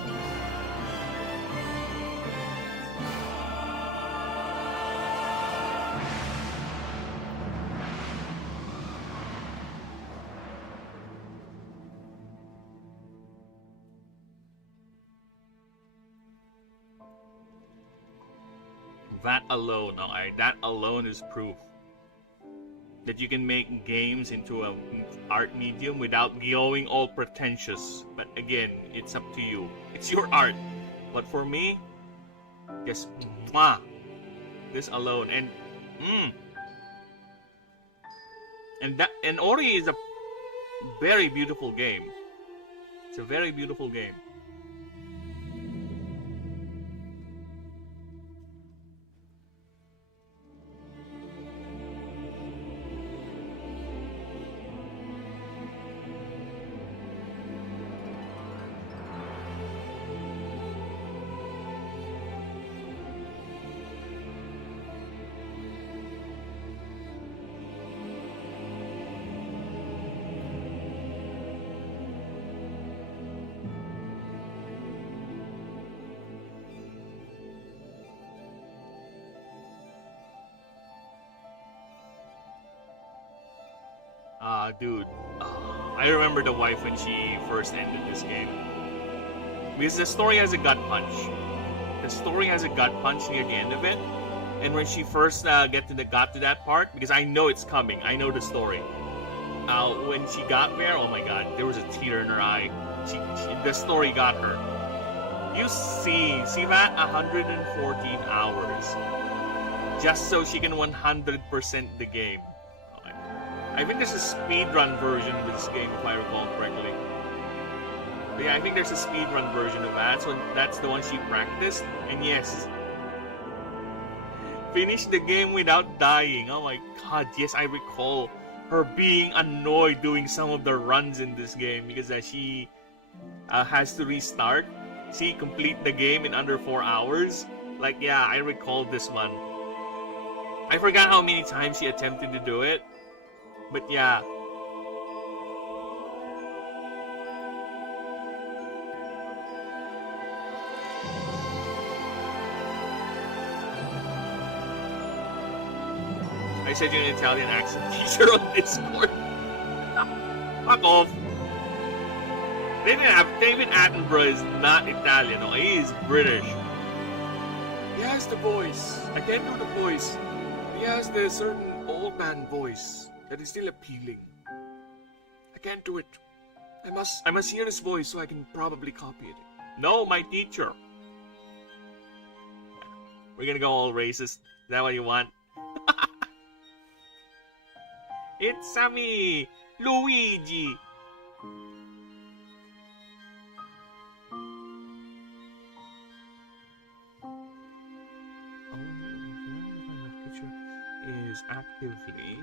That alone, alright? That alone is proof that you can make games into an art medium without going all pretentious. But again, it's up to you. It's your art. But for me, just mwah, this alone. And Ori is a very beautiful game. It's a very beautiful game. Dude, I remember the wife when she first ended this game. Because the story has a gut punch. The story has a gut punch near the end of it. And when she first got to that part, because I know it's coming, I know the story. When she got there, oh my god, there was a tear in her eye. The story got her. You see that? 114 hours. Just so she can 100% the game. I think there's a speedrun version of this game, if I recall correctly. But yeah, I think there's a speedrun version of that, so that's the one she practiced. And yes, finished the game without dying. Oh my god, yes, I recall her being annoyed doing some of the runs in this game because she has to restart. She complete the game in under 4 hours. Like, yeah, I recall this one. I forgot how many times she attempted to do it. But yeah. I said you're an Italian accent teacher on Discord. Fuck off. David Attenborough is not Italian, no, he is British. He has the voice. I can't do the voice. He has the certain old man voice that is still appealing. I can't do it. I must hear his voice so I can probably copy it. No, my teacher. We're gonna go all racist. Is that what you want? It's me, Luigi. Is actively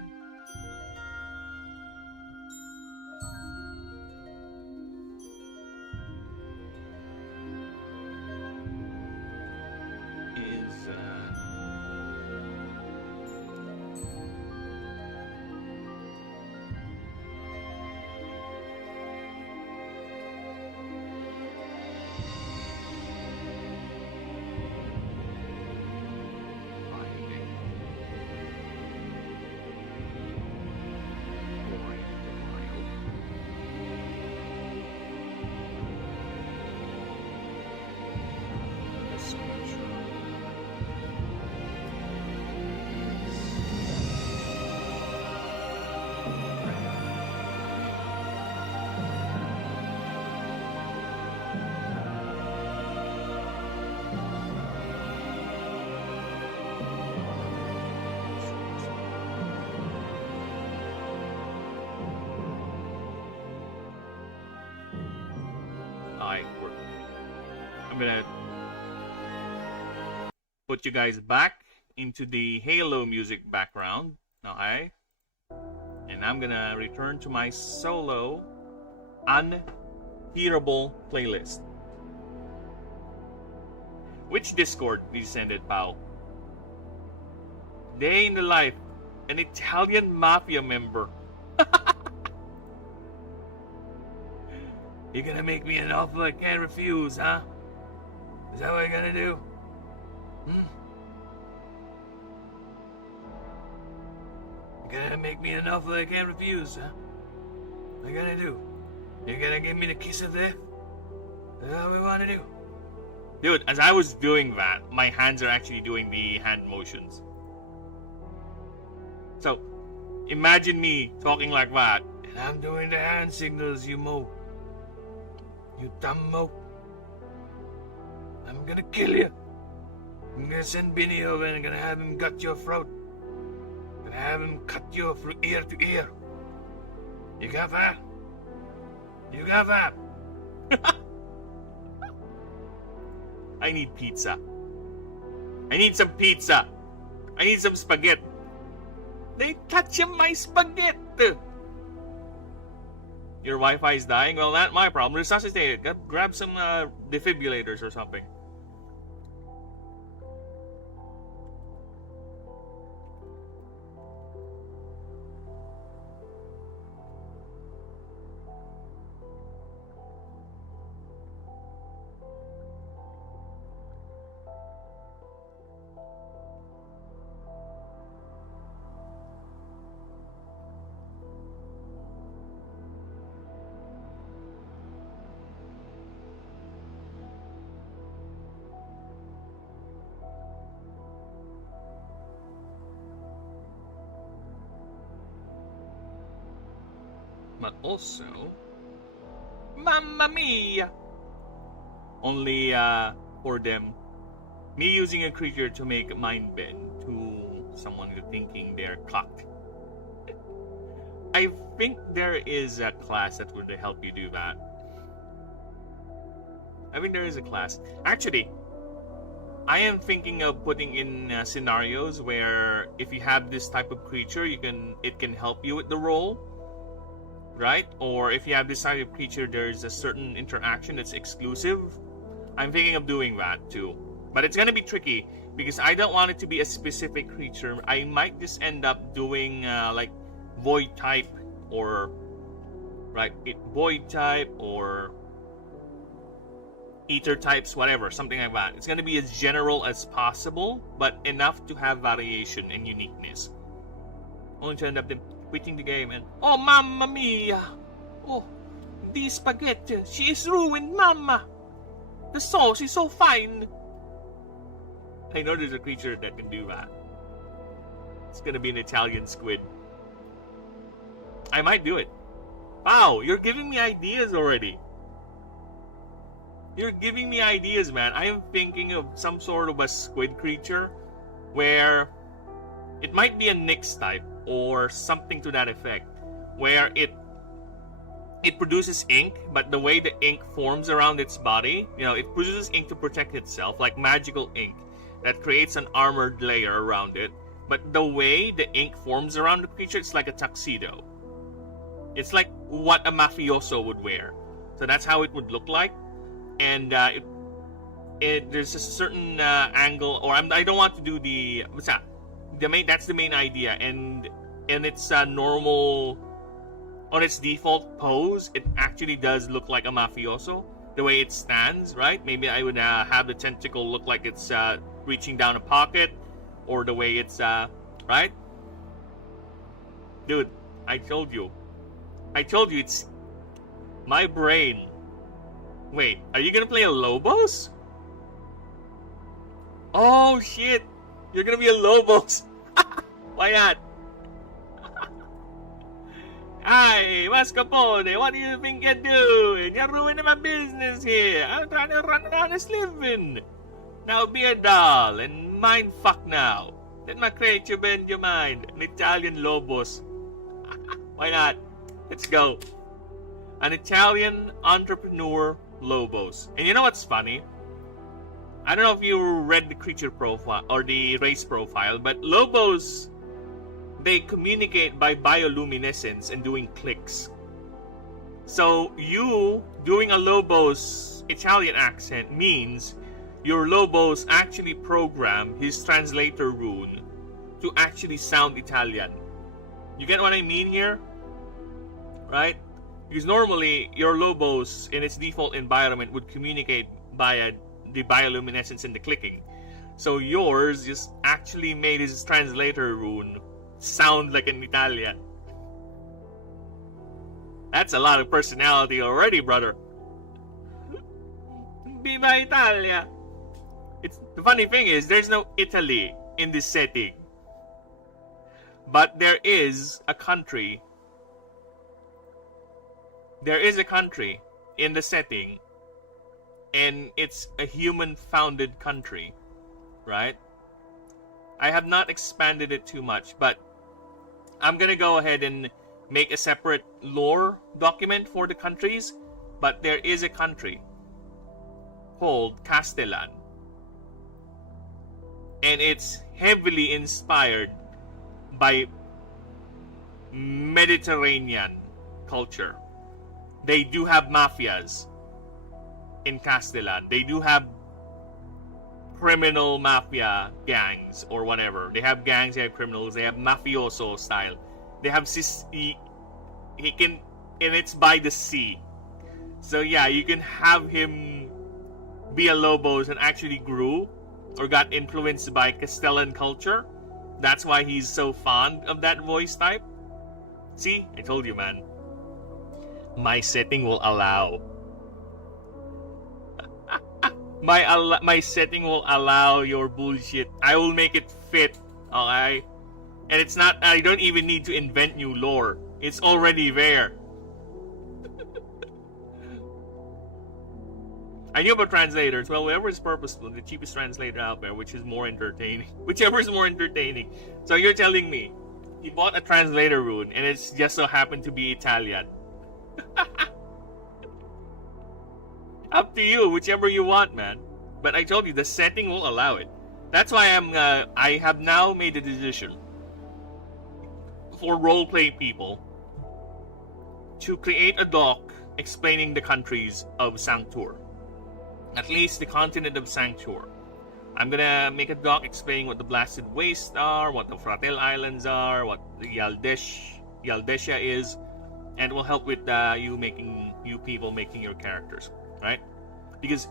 I'm gonna put you guys back into the Halo music background, okay? And I'm gonna return to my solo unhearable playlist. Which Discord did you send it, pal? Day in the life, an Italian mafia member. You're gonna make me an offer I can't refuse, huh? Is that what you're gonna do? You're gonna make me an offer I can't refuse, huh? What you gonna do? You're gonna give me the kiss of death? Is that what we wanna do? Dude, as I was doing that, my hands are actually doing the hand motions. So, imagine me talking like that, and I'm doing the hand signals, you mo. You dumb mo. I'm gonna kill you. I'm gonna send Benny over and I'm gonna have him gut your throat. I'm gonna have him cut you from ear to ear. You got that? You got that? I need pizza. I need some pizza. I need some spaghetti. They touching my spaghetti. Your Wi-Fi is dying? Well, not my problem. Resuscitate it. Grab some defibrillators or something. But also, Mamma Mia! Only for them, me using a creature to make a mind bend to someone thinking they're clocked. I think there is a class that would help you do that. I think there is a class. Actually, I am thinking of putting in scenarios where if you have this type of creature, it can help you with the role. Right? Or if you have this type of creature, there's a certain interaction that's exclusive. I'm thinking of doing that too. But it's gonna be tricky because I don't want it to be a specific creature. I might just end up doing like void type or void type or ether types, whatever, something like that. It's gonna be as general as possible, but enough to have variation and uniqueness. Only to end up quitting the game and oh, Mamma Mia! Oh, the spaghetti, she is ruined, Mama! The sauce is so fine! I know there's a creature that can do that. It's gonna be an Italian squid. I might do it. Wow, you're giving me ideas already. You're giving me ideas, man. I am thinking of some sort of a squid creature where it might be a Nyx type or something to that effect, where it produces ink, but the way the ink forms around its body, it produces ink to protect itself, like magical ink that creates an armored layer around it. But the way the ink forms around the creature, it's like a tuxedo. It's like what a mafioso would wear. So that's how it would look like. And there's a certain angle, or I don't want to do the what's that? That's the main idea, and its normal, on its default pose, it actually does look like a mafioso. The way it stands, right? Maybe I would have the tentacle look like it's reaching down a pocket, or the way it's right? Dude, I told you it's my brain. Wait, are you gonna play a Lobos? Oh shit! You're gonna be a Lobos. Why not? Hey, Mascapone, what do you think you're doing? You're ruining my business here. I'm trying to run an honest living. Now be a doll and mind fuck now. Let my creature bend your mind. An Italian Lobos. Why not? Let's go. An Italian entrepreneur Lobos. And you know what's funny? I don't know if you read the creature profile or the race profile, but Lobos, they communicate by bioluminescence and doing clicks. So you doing a Lobos Italian accent means your Lobos actually program his translator rune to actually sound Italian. You get what I mean here? Right? Because normally, your Lobos in its default environment would communicate via the bioluminescence and the clicking. So yours just actually made his translator rune sound like an Italian. That's a lot of personality already, brother. Viva Italia! The funny thing is, there's no Italy in this setting. But there is a country. There is a country in the setting, and it's a human-founded country, right? I have not expanded it too much, but I'm gonna go ahead and make a separate lore document for the countries, but there is a country called Castellan, and it's heavily inspired by Mediterranean culture. They do have mafias in Castellan. They do have criminal mafia gangs or whatever. They have gangs, they have criminals, they have mafioso style. They have he can, and it's by the sea. So yeah, you can have him be a Lobos and actually grew or got influenced by Castellan culture. That's why he's so fond of that voice type. See, I told you, man. My setting will allow. My setting will allow your bullshit. I will make it fit, okay? And it's not, I don't even need to invent new lore. It's already there. I knew about translators. Well, whoever is purposeful, the cheapest translator out there, which is more entertaining. Whichever is more entertaining. So you're telling me, you bought a translator rune, and it's just so happened to be Italian. Up to you, whichever you want, man. But I told you, the setting will allow it. That's why I have now made a decision for roleplay people to create a doc explaining the countries of Sanctur. At least the continent of Sanctur. I'm gonna make a doc explaining what the Blasted Waste are, what the Fratel Islands are, what the Yaldesia is, and it will help with you people making your characters, right? Because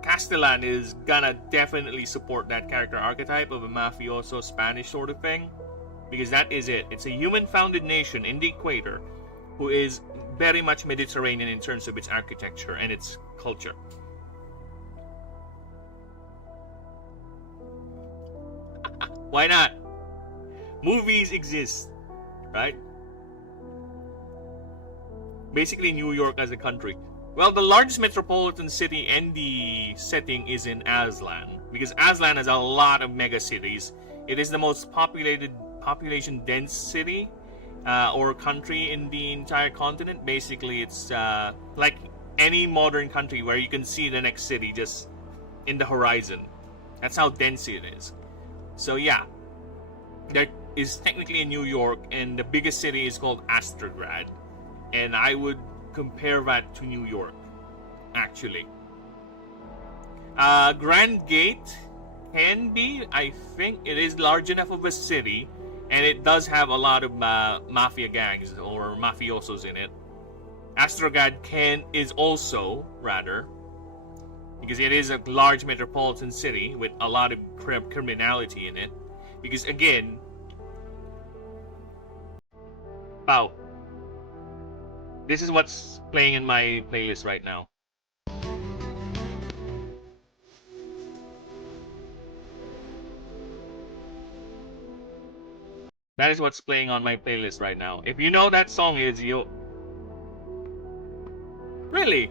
Castellan is gonna definitely support that character archetype of a mafioso Spanish sort of thing, because that is it. It's a human-founded nation in the equator who is very much Mediterranean in terms of its architecture and its culture. Why not? Movies exist, right? Basically, New York as a country. Well, the largest metropolitan city and the setting is in Aslan, because Aslan has a lot of mega cities. It is the most population dense city or country in the entire continent. Basically, it's like any modern country where you can see the next city just in the horizon. That's how dense it is. So yeah, there is technically in New York, and the biggest city is called Astrograd, and I would compare that to New York, actually. Grand Gate can be, I think it is large enough of a city, and it does have a lot of mafia gangs or mafiosos in it. Astrograd is also, rather, because it is a large metropolitan city with a lot of criminality in it. Because again, wow, this is what's playing in my playlist right now. That is what's playing on my playlist right now. If you know that song, is you really?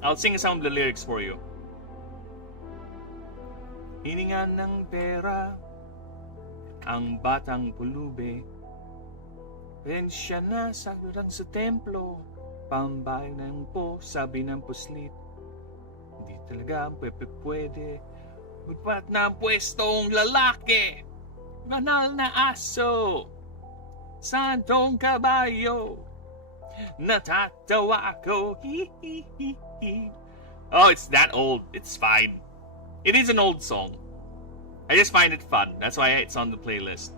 I'll sing some of the lyrics for you. Hiningan ng pera ang batang pulube, pensya na sa templo, pambayad ng po, sabi ng puslit, hindi talaga pwede, magpat na ang pwestong lalaki, banal na aso, santong kabayo, natatawa ako, hi hi hi hi, Oh, it's that old. It's fine. It is an old song. I just find it fun. That's why it's on the playlist.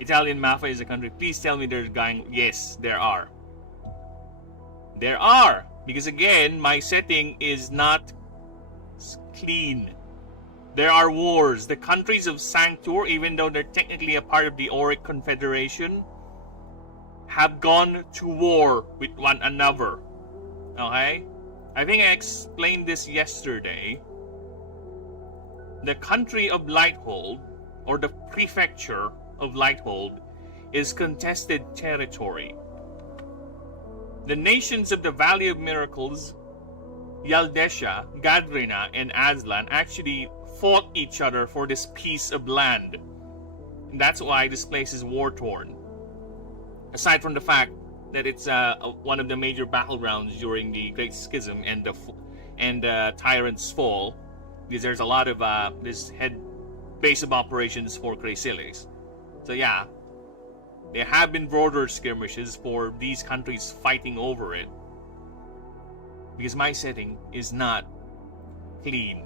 Italian Mafia is a country. Please tell me there's gang. Yes, there are. There are! Because again, my setting is not clean. There are wars. The countries of Sanctur, even though they're technically a part of the Auric Confederation, have gone to war with one another. Okay? I think I explained this yesterday. The country of Lighthold, or the prefecture of Lighthold, is contested territory. The nations of the Valley of Miracles, Yaldesha, Gadrina, and Azlan actually fought each other for this piece of land. And that's why this place is war-torn. Aside from the fact that it's one of the major battlegrounds during the Great Schism and the Tyrant's Fall, because there's a lot of this head base of operations for Chrysalis. So yeah, there have been border skirmishes for these countries fighting over it. Because my setting is not clean.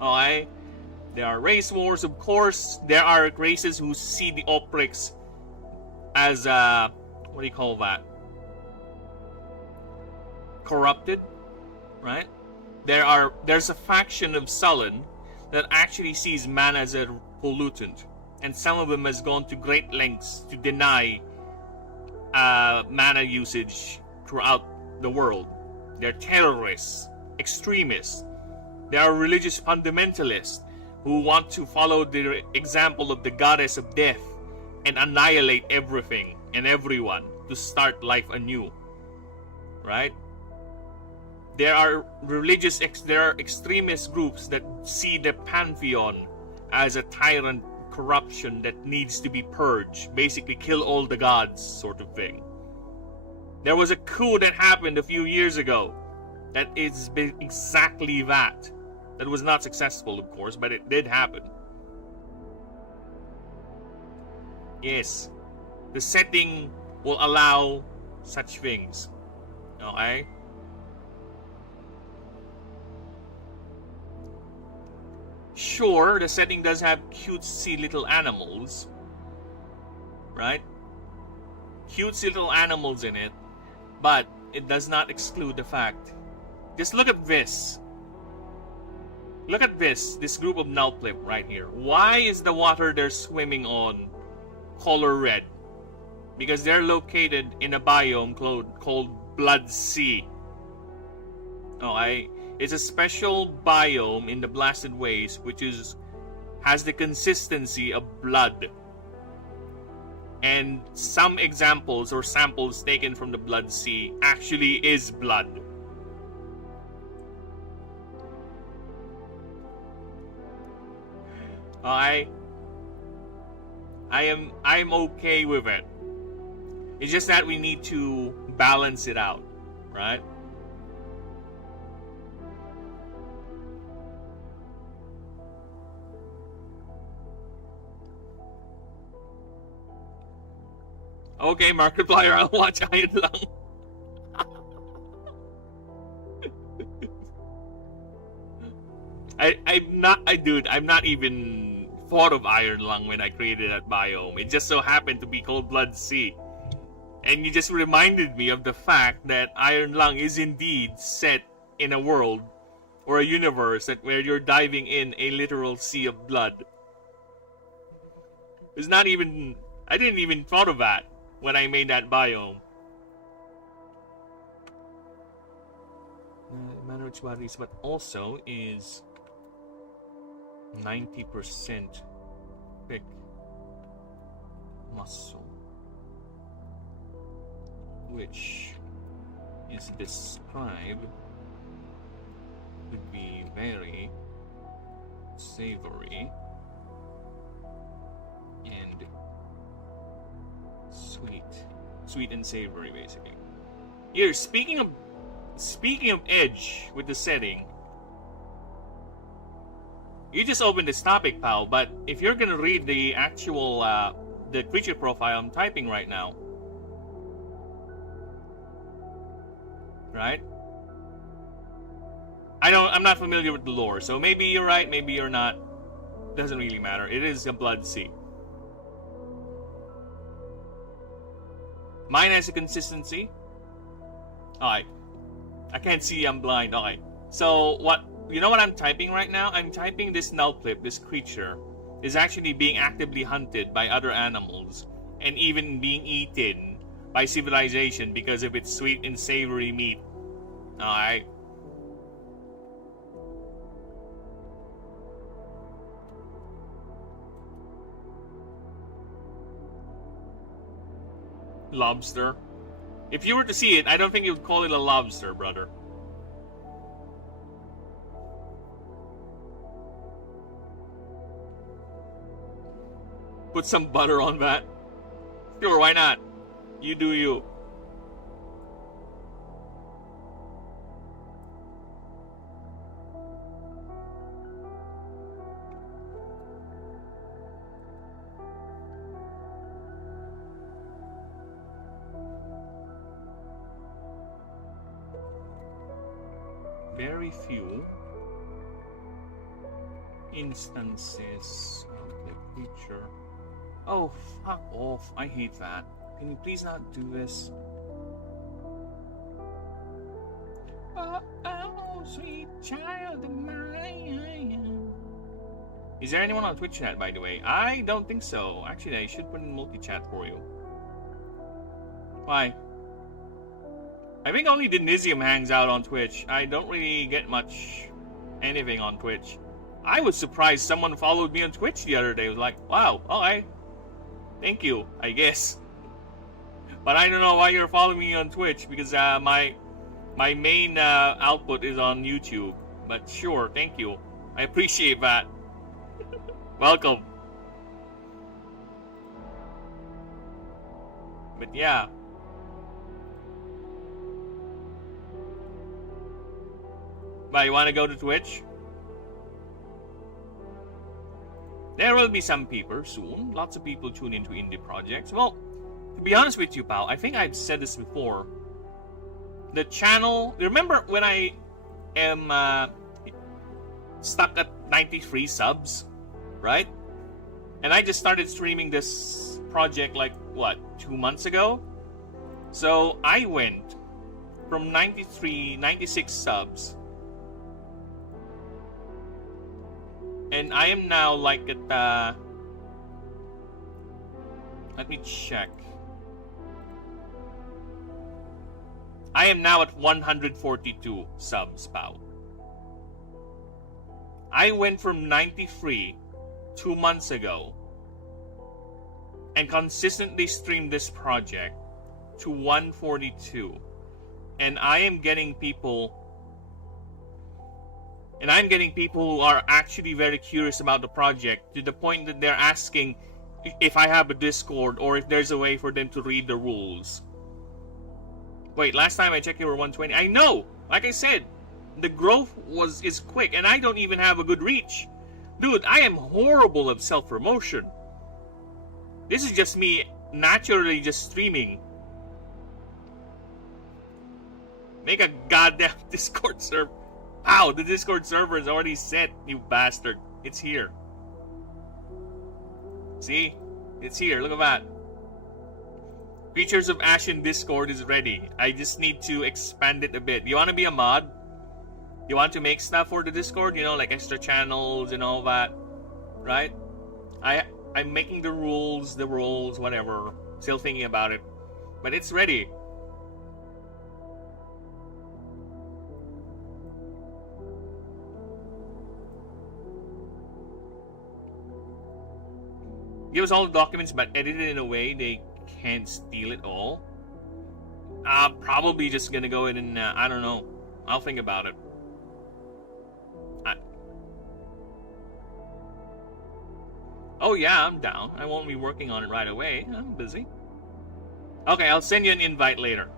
Okay? There are race wars, of course. There are races who see the Oprix as, what do you call that? Corrupted, right? There's a faction of Sullen that actually sees man as a pollutant. And some of them has gone to great lengths to deny mana usage throughout the world. They're terrorists, extremists. There are religious fundamentalists who want to follow the example of the goddess of death and annihilate everything and everyone to start life anew. Right? There are extremist groups that see the pantheon as a tyrant corruption that needs to be purged. Basically, kill all the gods sort of thing. There was a coup that happened a few years ago that is exactly that. That was not successful, of course, but it did happen. Yes, the setting will allow such things. Okay? Sure, the setting does have cutesy little animals. Right? Cutesy little animals in it. But it does not exclude the fact. Just look at this. Look at this group of Nullplip right here. Why is the water they're swimming on color red? Because they're located in a biome called Blood Sea. Okay? It's a special biome in the Blasted Waste which has the consistency of blood. And some examples or samples taken from the Blood Sea actually is blood. I'm okay with it. It's just that we need to balance it out, right? Okay, Markiplier, I'll watch Iron Lung. I'm not even thought of Iron Lung when I created that biome. It just so happened to be called Blood Sea. And you just reminded me of the fact that Iron Lung is indeed set in a world or a universe where you're diving in a literal sea of blood. I didn't even thought of that when I made that biome. Matter which bodies, but also is 90% thick muscle, which is described to be very savory and sweet and savory, basically. Here, speaking of edge with the setting, you just opened this topic, pal, but if you're gonna read the actual the creature profile I'm typing right now, right? I'm not familiar with the lore, so maybe you're right, maybe you're not. Doesn't really matter. It is a blood sea. Mine has a consistency. Alright. I can't see, I'm blind. Alright. So what you know what I'm typing right now? I'm typing this nullplip, this creature, is actually being actively hunted by other animals and even being eaten by civilization because of its sweet and savory meat. Alright. Lobster. If you were to see it, I don't think you'd call it a lobster, brother. Put some butter on that. Sure, why not? You do you. Very few instances of the creature. Oh, fuck off. I hate that. Can you please not do this? Oh, sweet child of mine. Is there anyone on Twitch chat, by the way? I don't think so. Actually, I should put in multi-chat for you. Why? I think only Denisium hangs out on Twitch. I don't really get much anything on Twitch. I was surprised someone followed me on Twitch the other day. It was like, wow, alright. Thank you, I guess. But I don't know why you're following me on Twitch because my main output is on YouTube. But sure, thank you. I appreciate that. Welcome. But yeah. But you want to go to Twitch? There will be some people soon. Lots of people tune into indie projects. Well, to be honest with you, pal, I think I've said this before. The channel... Remember when I am stuck at 93 subs? Right? And I just started streaming this project like, what, 2 months ago? So I went from 96 subs. And I am now like at, let me check. I am now at 142 subs, pal. I went from 93 2 months ago and consistently streamed this project to 142. And I am getting people... And I'm getting people who are actually very curious about the project to the point that they're asking if I have a Discord or if there's a way for them to read the rules. Wait, last time I checked you were 120. I know! Like I said, the growth is quick and I don't even have a good reach. Dude, I am horrible at self-promotion. This is just me naturally just streaming. Make a goddamn Discord server. Ow, the Discord server is already set, you bastard. It's here. See? It's here, look at that. Features of Ashen Discord is ready. I just need to expand it a bit. You want to be a mod? You want to make stuff for the Discord? You know, like extra channels and all that. Right? I'm making the rules, whatever. Still thinking about it. But it's ready. Give us all the documents, but edit it in a way they can't steal it all. Probably just gonna go in and, I don't know. I'll think about it. Oh yeah, I'm down. I won't be working on it right away. I'm busy. Okay, I'll send you an invite later.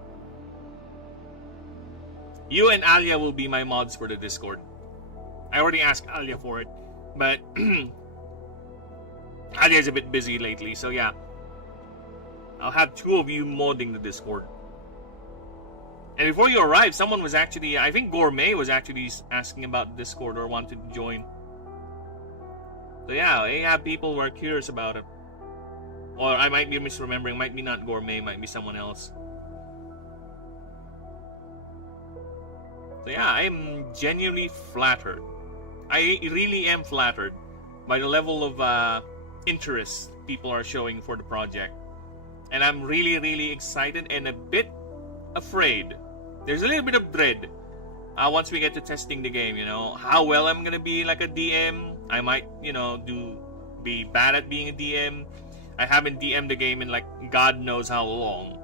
You and Alia will be my mods for the Discord. I already asked Alia for it, but... Alia's a bit busy lately, so yeah. I'll have 2 of you modding the Discord. And before you arrived, someone was actually, I think Gourmet was actually asking about Discord or wanted to join. So yeah, I have people who are curious about it. Or I might be misremembering, might be not Gourmet, might be someone else. So yeah, I am genuinely flattered. I really am flattered by the level of interest people are showing for the project. And I'm really, really excited and a bit afraid. There's a little bit of dread once we get to testing the game, you know. How well I'm gonna be like a DM. I might, you know, be bad at being a DM. I haven't DM'd the game in like God knows how long,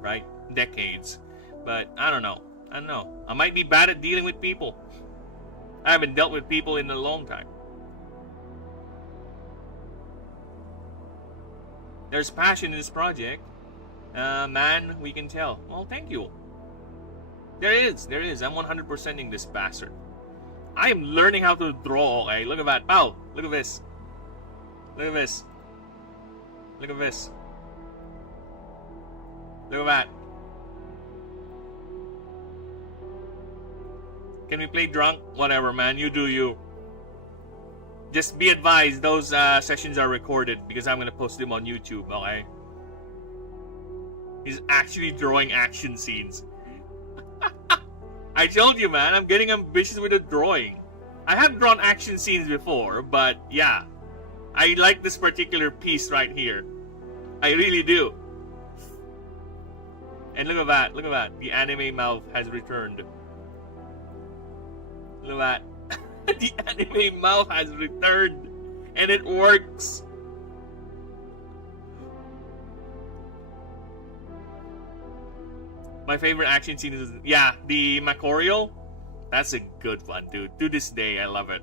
right? Decades. But I don't know. I might be bad at dealing with people. I haven't dealt with people in a long time. There's passion in this project. Man, we can tell. Well, thank you. There is. I'm 100%ing this bastard. I am learning how to draw, okay? Look at that. Pow! Look at this. Look at this. Look at this. Look at that. Can we play drunk? Whatever, man. You do you. Just be advised, those sessions are recorded because I'm gonna post them on YouTube, okay? He's actually drawing action scenes. I told you, man, I'm getting ambitious with the drawing. I have drawn action scenes before, but yeah. I like this particular piece right here. I really do. And look at that. The anime mouth has returned. Look at that. The anime mouth has returned. And it works. My favorite action scene is, yeah, the Macorial. That's a good one, dude. To this day, I love it.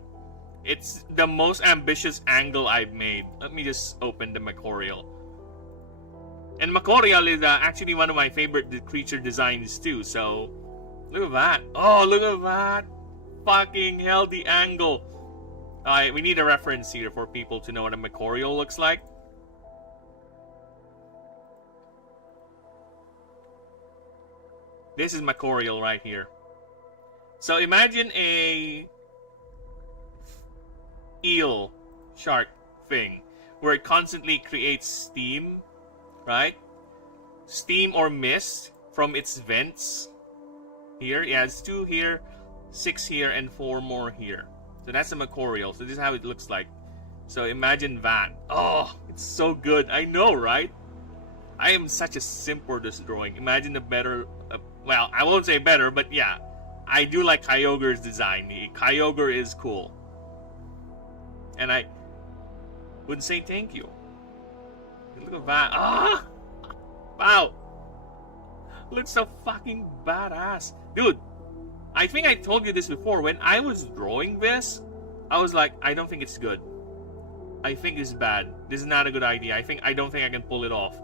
It's the most ambitious angle I've made. Let me just open the Macorial. And Macorial is actually one of my favorite creature designs too, so look at that. Oh, look at that. Fucking hell, the angle. Alright, we need a reference here for people to know what a Macorial looks like. This is Macorial right here. So imagine a eel shark thing where it constantly creates steam, right? Steam or mist from its vents. Here, it has 2 here, 6 here, and 4 more here. So that's a Macorial. So this is how it looks like. So imagine that. Oh, it's so good. I know, right? I am such a simp for this drawing. Imagine a better... well, I won't say better, but yeah. I do like Kyogre's design. Kyogre is cool. And I would say thank you. Look at that. Ah! Wow. Looks so fucking badass. Dude, I think I told you this before. When I was drawing this, I was like, I don't think it's good. I think it's bad. This is not a good idea. I don't think I can pull it off.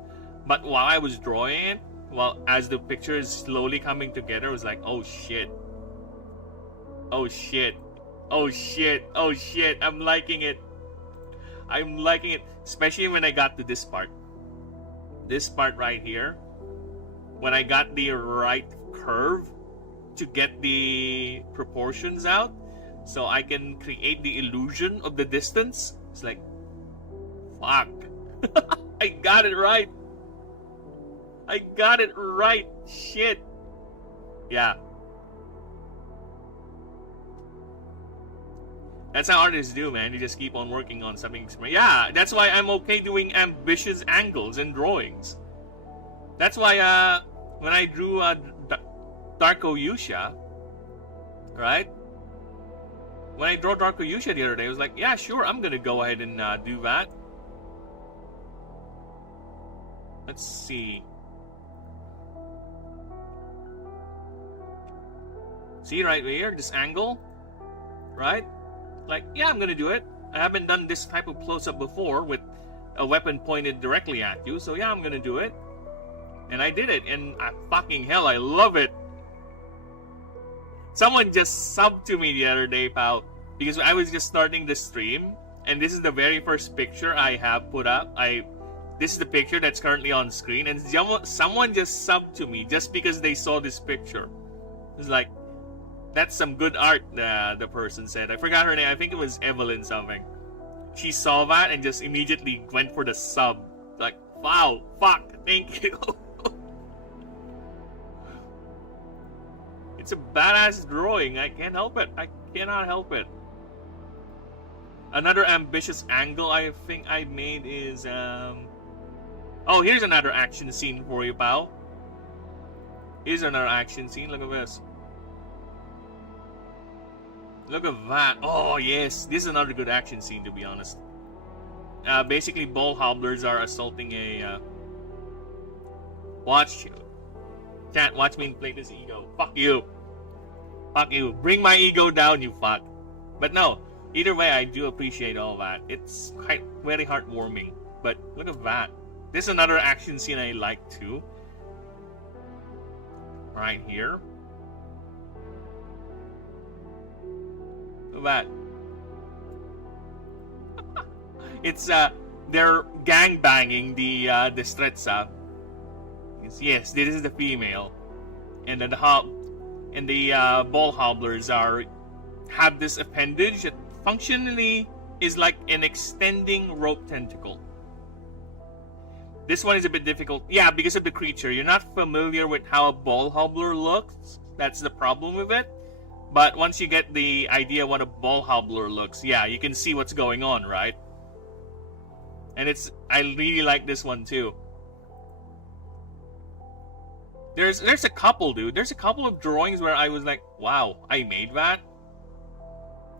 But while I was drawing it, well, as the picture is slowly coming together, it was like, oh shit. Oh shit. Oh shit. Oh shit. I'm liking it. I'm liking it. Especially when I got to this part. This part right here. When I got the right curve to get the proportions out. So I can create the illusion of the distance. It's like, fuck. I got it right. I got it right. Shit. Yeah. That's how artists do, man. You just keep on working on something. Yeah, that's why I'm okay doing ambitious angles and drawings. That's why when I drew Darko Yusha, right? When I drew Darko Yusha the other day, I was like, yeah, sure, I'm gonna go ahead and do that. Let's see. See right here, this angle, right? Like, yeah, I'm gonna do it. I haven't done this type of close-up before with a weapon pointed directly at you, so yeah, I'm gonna do it. And I did it, and fucking hell, I love it. Someone just subbed to me the other day, pal, because I was just starting the stream, and this is the very first picture I have put up. I This is the picture that's currently on screen, and someone just subbed to me just because they saw this picture. It's like, that's some good art, the person said. I forgot her name. I think it was Evelyn something. She saw that and just immediately went for the sub. Like, wow, fuck, thank you. It's a badass drawing. I can't help it. I cannot help it. Another ambitious angle I think I made is, oh, here's another action scene for you, pal. Here's another action scene. Look at this. Look at that. Oh, yes. This is another good action scene, to be honest. Basically, ball hobblers are assaulting a... Watch. Can't watch me play this ego. Fuck you. Fuck you. Bring my ego down, you fuck. But no. Either way, I do appreciate all that. It's very heartwarming. But look at that. This is another action scene I like, too. Right here. Look at that. It's they're gang banging the Strezza. Yes, this is the female, and then the ball hobblers have this appendage that functionally is like an extending rope tentacle. This one is a bit difficult, yeah, because of the creature. You're not familiar with how a ball hobbler looks. That's the problem with it. But once you get the idea what a ball hobbler looks, yeah, you can see what's going on, right? And I really like this one too. There's a couple, dude. There's a couple of drawings where I was like, wow, I made that.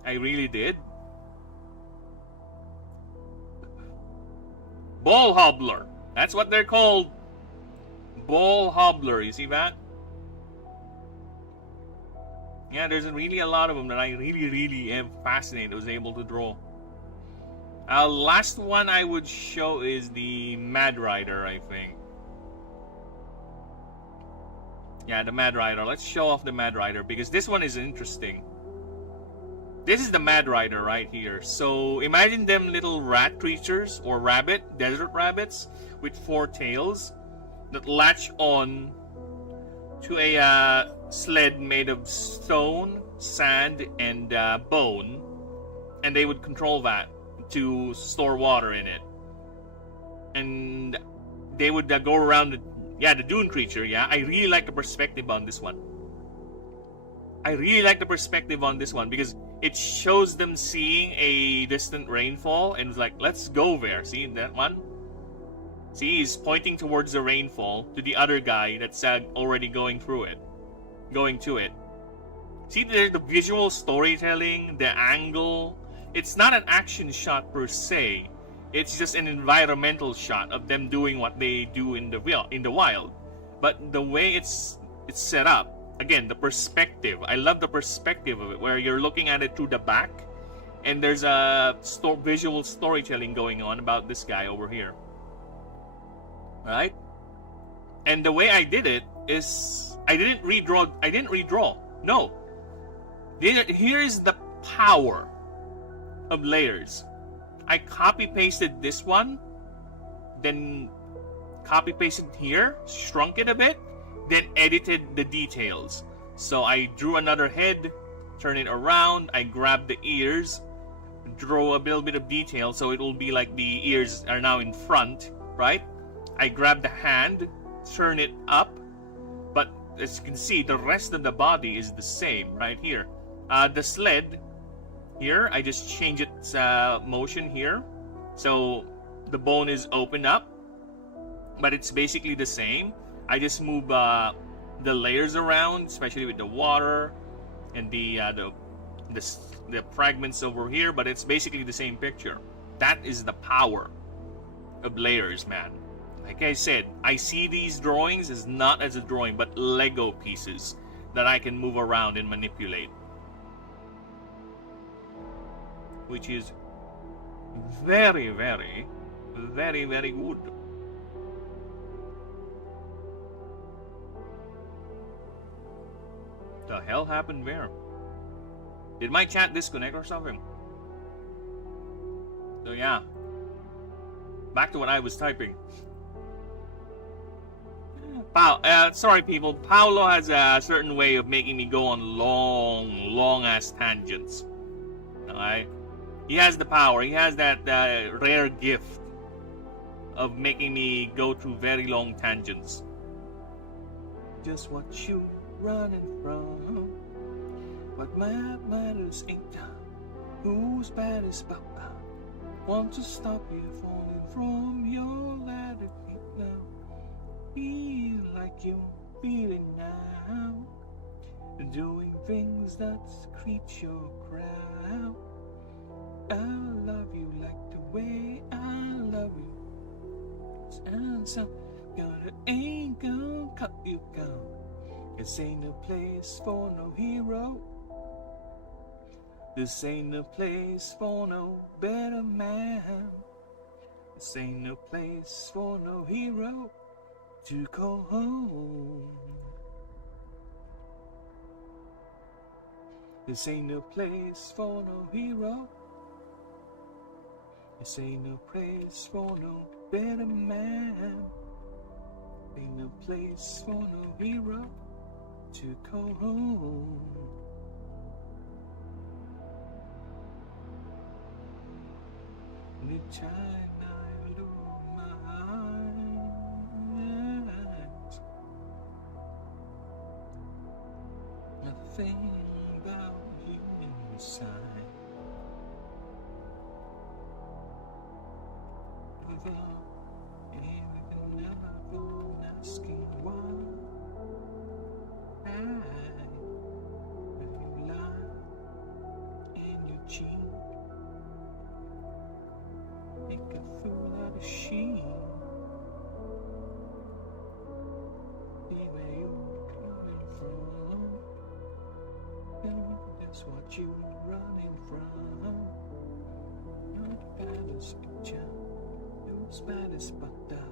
I really did. Ball hobbler. That's what they're called. Ball hobbler. You see that? Yeah, there's really a lot of them that I really am fascinated. I was able to draw. Last one I would show is the Mad Rider, I think. Yeah, the Mad Rider. Let's show off the Mad Rider because this one is interesting. This is the Mad Rider right here. So imagine them little rat creatures or desert rabbits with 4 tails that latch on to a sled made of stone, sand, and bone, and they would control that to store water in it. And they would go around the dune creature. Yeah, I really like the perspective on this one. I really like the perspective on this one because it shows them seeing a distant rainfall and it's like, let's go there. See that one? See, he's pointing towards the rainfall to the other guy that's already going to it. See, there's the visual storytelling, the angle. It's not an action shot per se. It's just an environmental shot of them doing what they do in the wild. But the way it's set up, again, the perspective. I love the perspective of it, where you're looking at it through the back, and there's a visual storytelling going on about this guy over here. Right? And the way I did it is I didn't redraw. No. Here is the power of layers. I copy-pasted this one, then copy-pasted here, shrunk it a bit, then edited the details. So I drew another head, turn it around, I grabbed the ears, draw a little bit of detail so it will be like the ears are now in front, right? I grab the hand, turn it up, but as you can see, the rest of the body is the same right here. The sled here, I just change its motion here, so the bone is open up, but it's basically the same. I just move the layers around, especially with the water and the fragments over here, but it's basically the same picture. That is the power of layers, man. Like I said, I see these drawings as not as a drawing, but Lego pieces that I can move around and manipulate. Which is very, very, very, very good. The hell happened there? Did my chat disconnect or something? So yeah. Back to what I was typing. Sorry, people. Paolo has a certain way of making me go on long ass tangents. Alright? He has the power. He has that rare gift of making me go through very long tangents. Just what you running from. What matters ain't time. Who's bad is about want to stop you falling from your ladder now. Feel like you're feeling now. Doing things that creep your crowd. I love you like the way I love you. And some gonna ain't gonna cut you down. This ain't a place for no hero. This ain't a place for no better man. This ain't no place for no hero to call home. This ain't no place for no hero. This ain't no place for no better man. Ain't no place for no hero to call home. Anytime I look my eyes, nothing about you inside. Without even ever asking why, if you lie and you cheat, make a fool out of she. See where you're coming from, and that's what you're running from. Not bad as picture, who's bad as butter.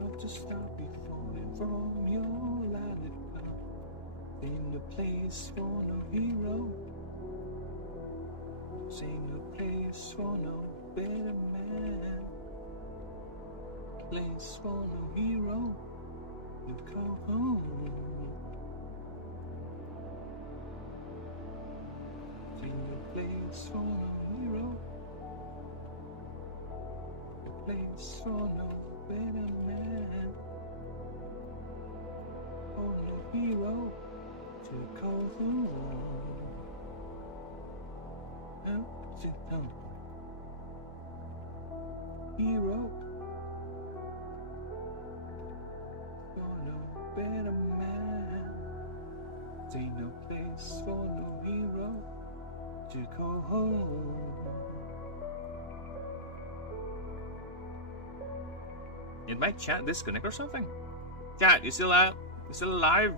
Not to stop you falling from your ladder. Ain't no place for no hero. Ain't no place for no better man. Place for no hero to call home. Ain't no place for no hero. A place for no better man. For no hero to call home. Sit down. Hero for no better man. Ain't no place for no hero to call home. Did my chat disconnect or something? Chat, you still out? You still alive?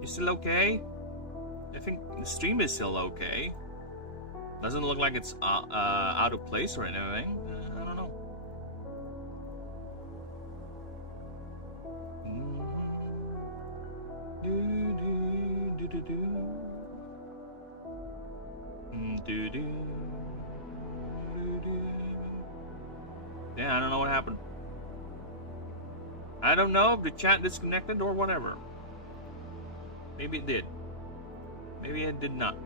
You still okay? I think the stream is still okay. Doesn't look like it's out of place or anything. I don't know. Yeah, I don't know what happened. I don't know if the chat disconnected or whatever. Maybe it did. Maybe it did not.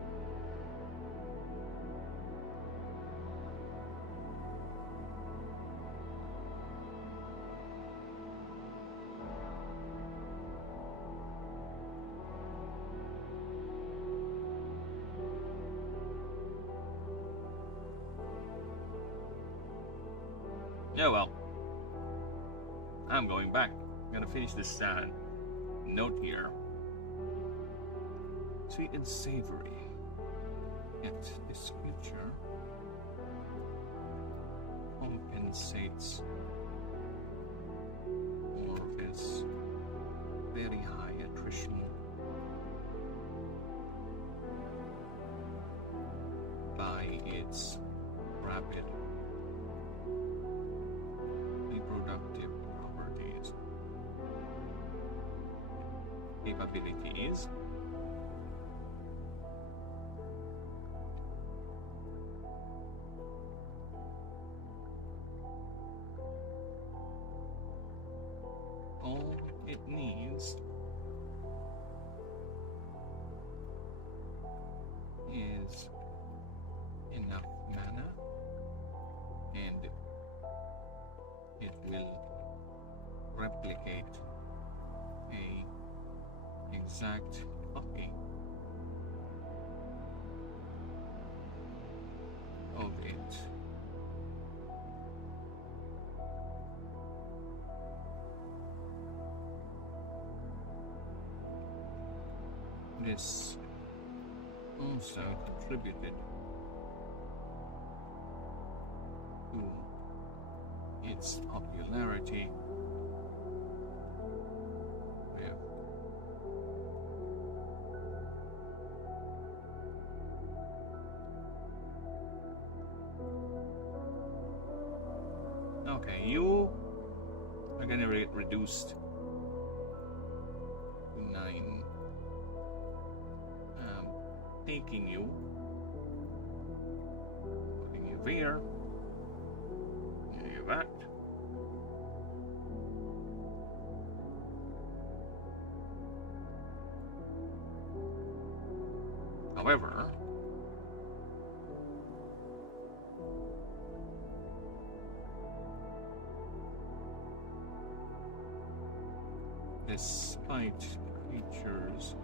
Yeah, well, I'm going back. I'm gonna finish this note here. Sweet and savory. Yet this creature compensates more of its very high attrition by its rapid reproductive properties, capabilities, exact copy of it. This also contributed to its popularity. Okay, you are gonna reduced to 9. Taking you, putting you there, you back. However, despite creatures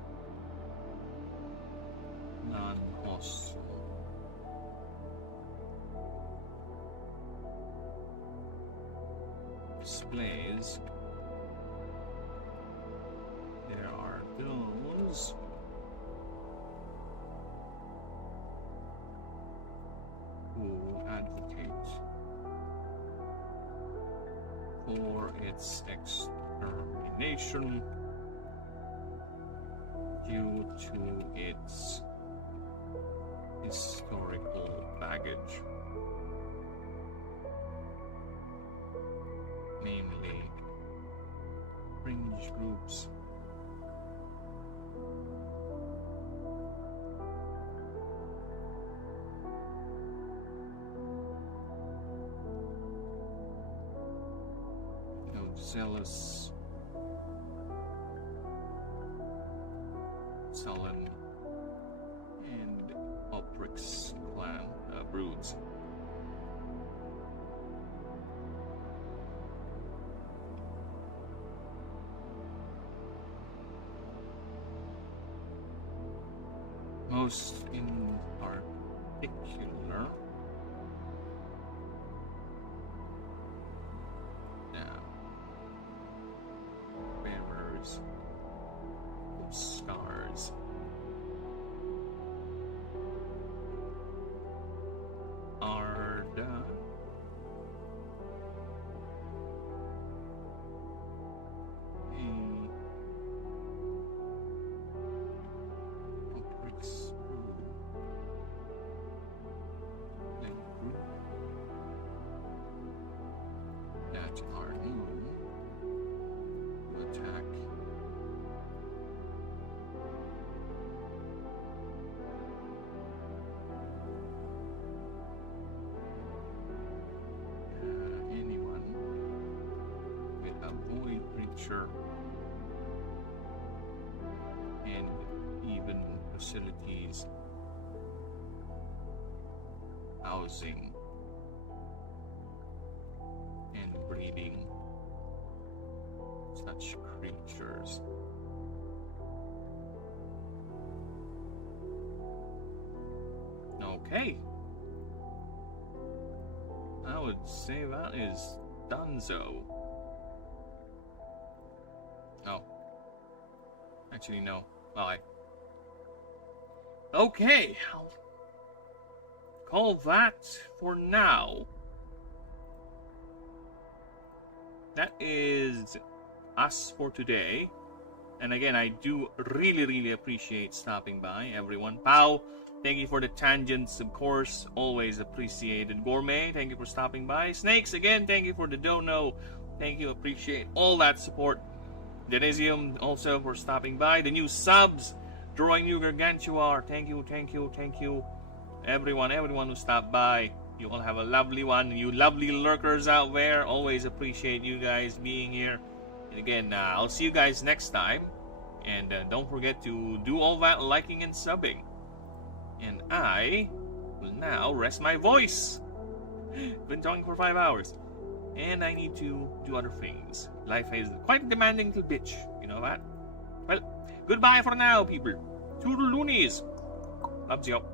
non-hostile displays, there are those who advocate for its extermination due to its historical baggage, namely fringe groups, zealous, sullen, and Oprix clan broods. Most in particular, bearers of scars. Arda, that are known to attack anyone with a void creature and even facilities housing and breeding such creatures. Okay. I would say that is donezo. No. Actually, no. Bye. Okay. I'll call that for now. That is us for today. And again, I do really appreciate stopping by, everyone. Pau, thank you for the tangents, of course. Always appreciated. Gourmet, thank you for stopping by. Snakes, again, thank you for the dono. Thank you, appreciate all that support. Denisium, also for stopping by. The new subs, Drawing You Gargantuar, thank you. Everyone who stopped by. You all have a lovely one. You lovely lurkers out there, always appreciate you guys being here. And again, I'll see you guys next time. And don't forget to do all that liking and subbing. And I will now rest my voice. Been talking for 5 hours. And I need to do other things. Life is quite a demanding little bitch. You know that? Well, Goodbye for now, people. Toodaloonies. Loves you.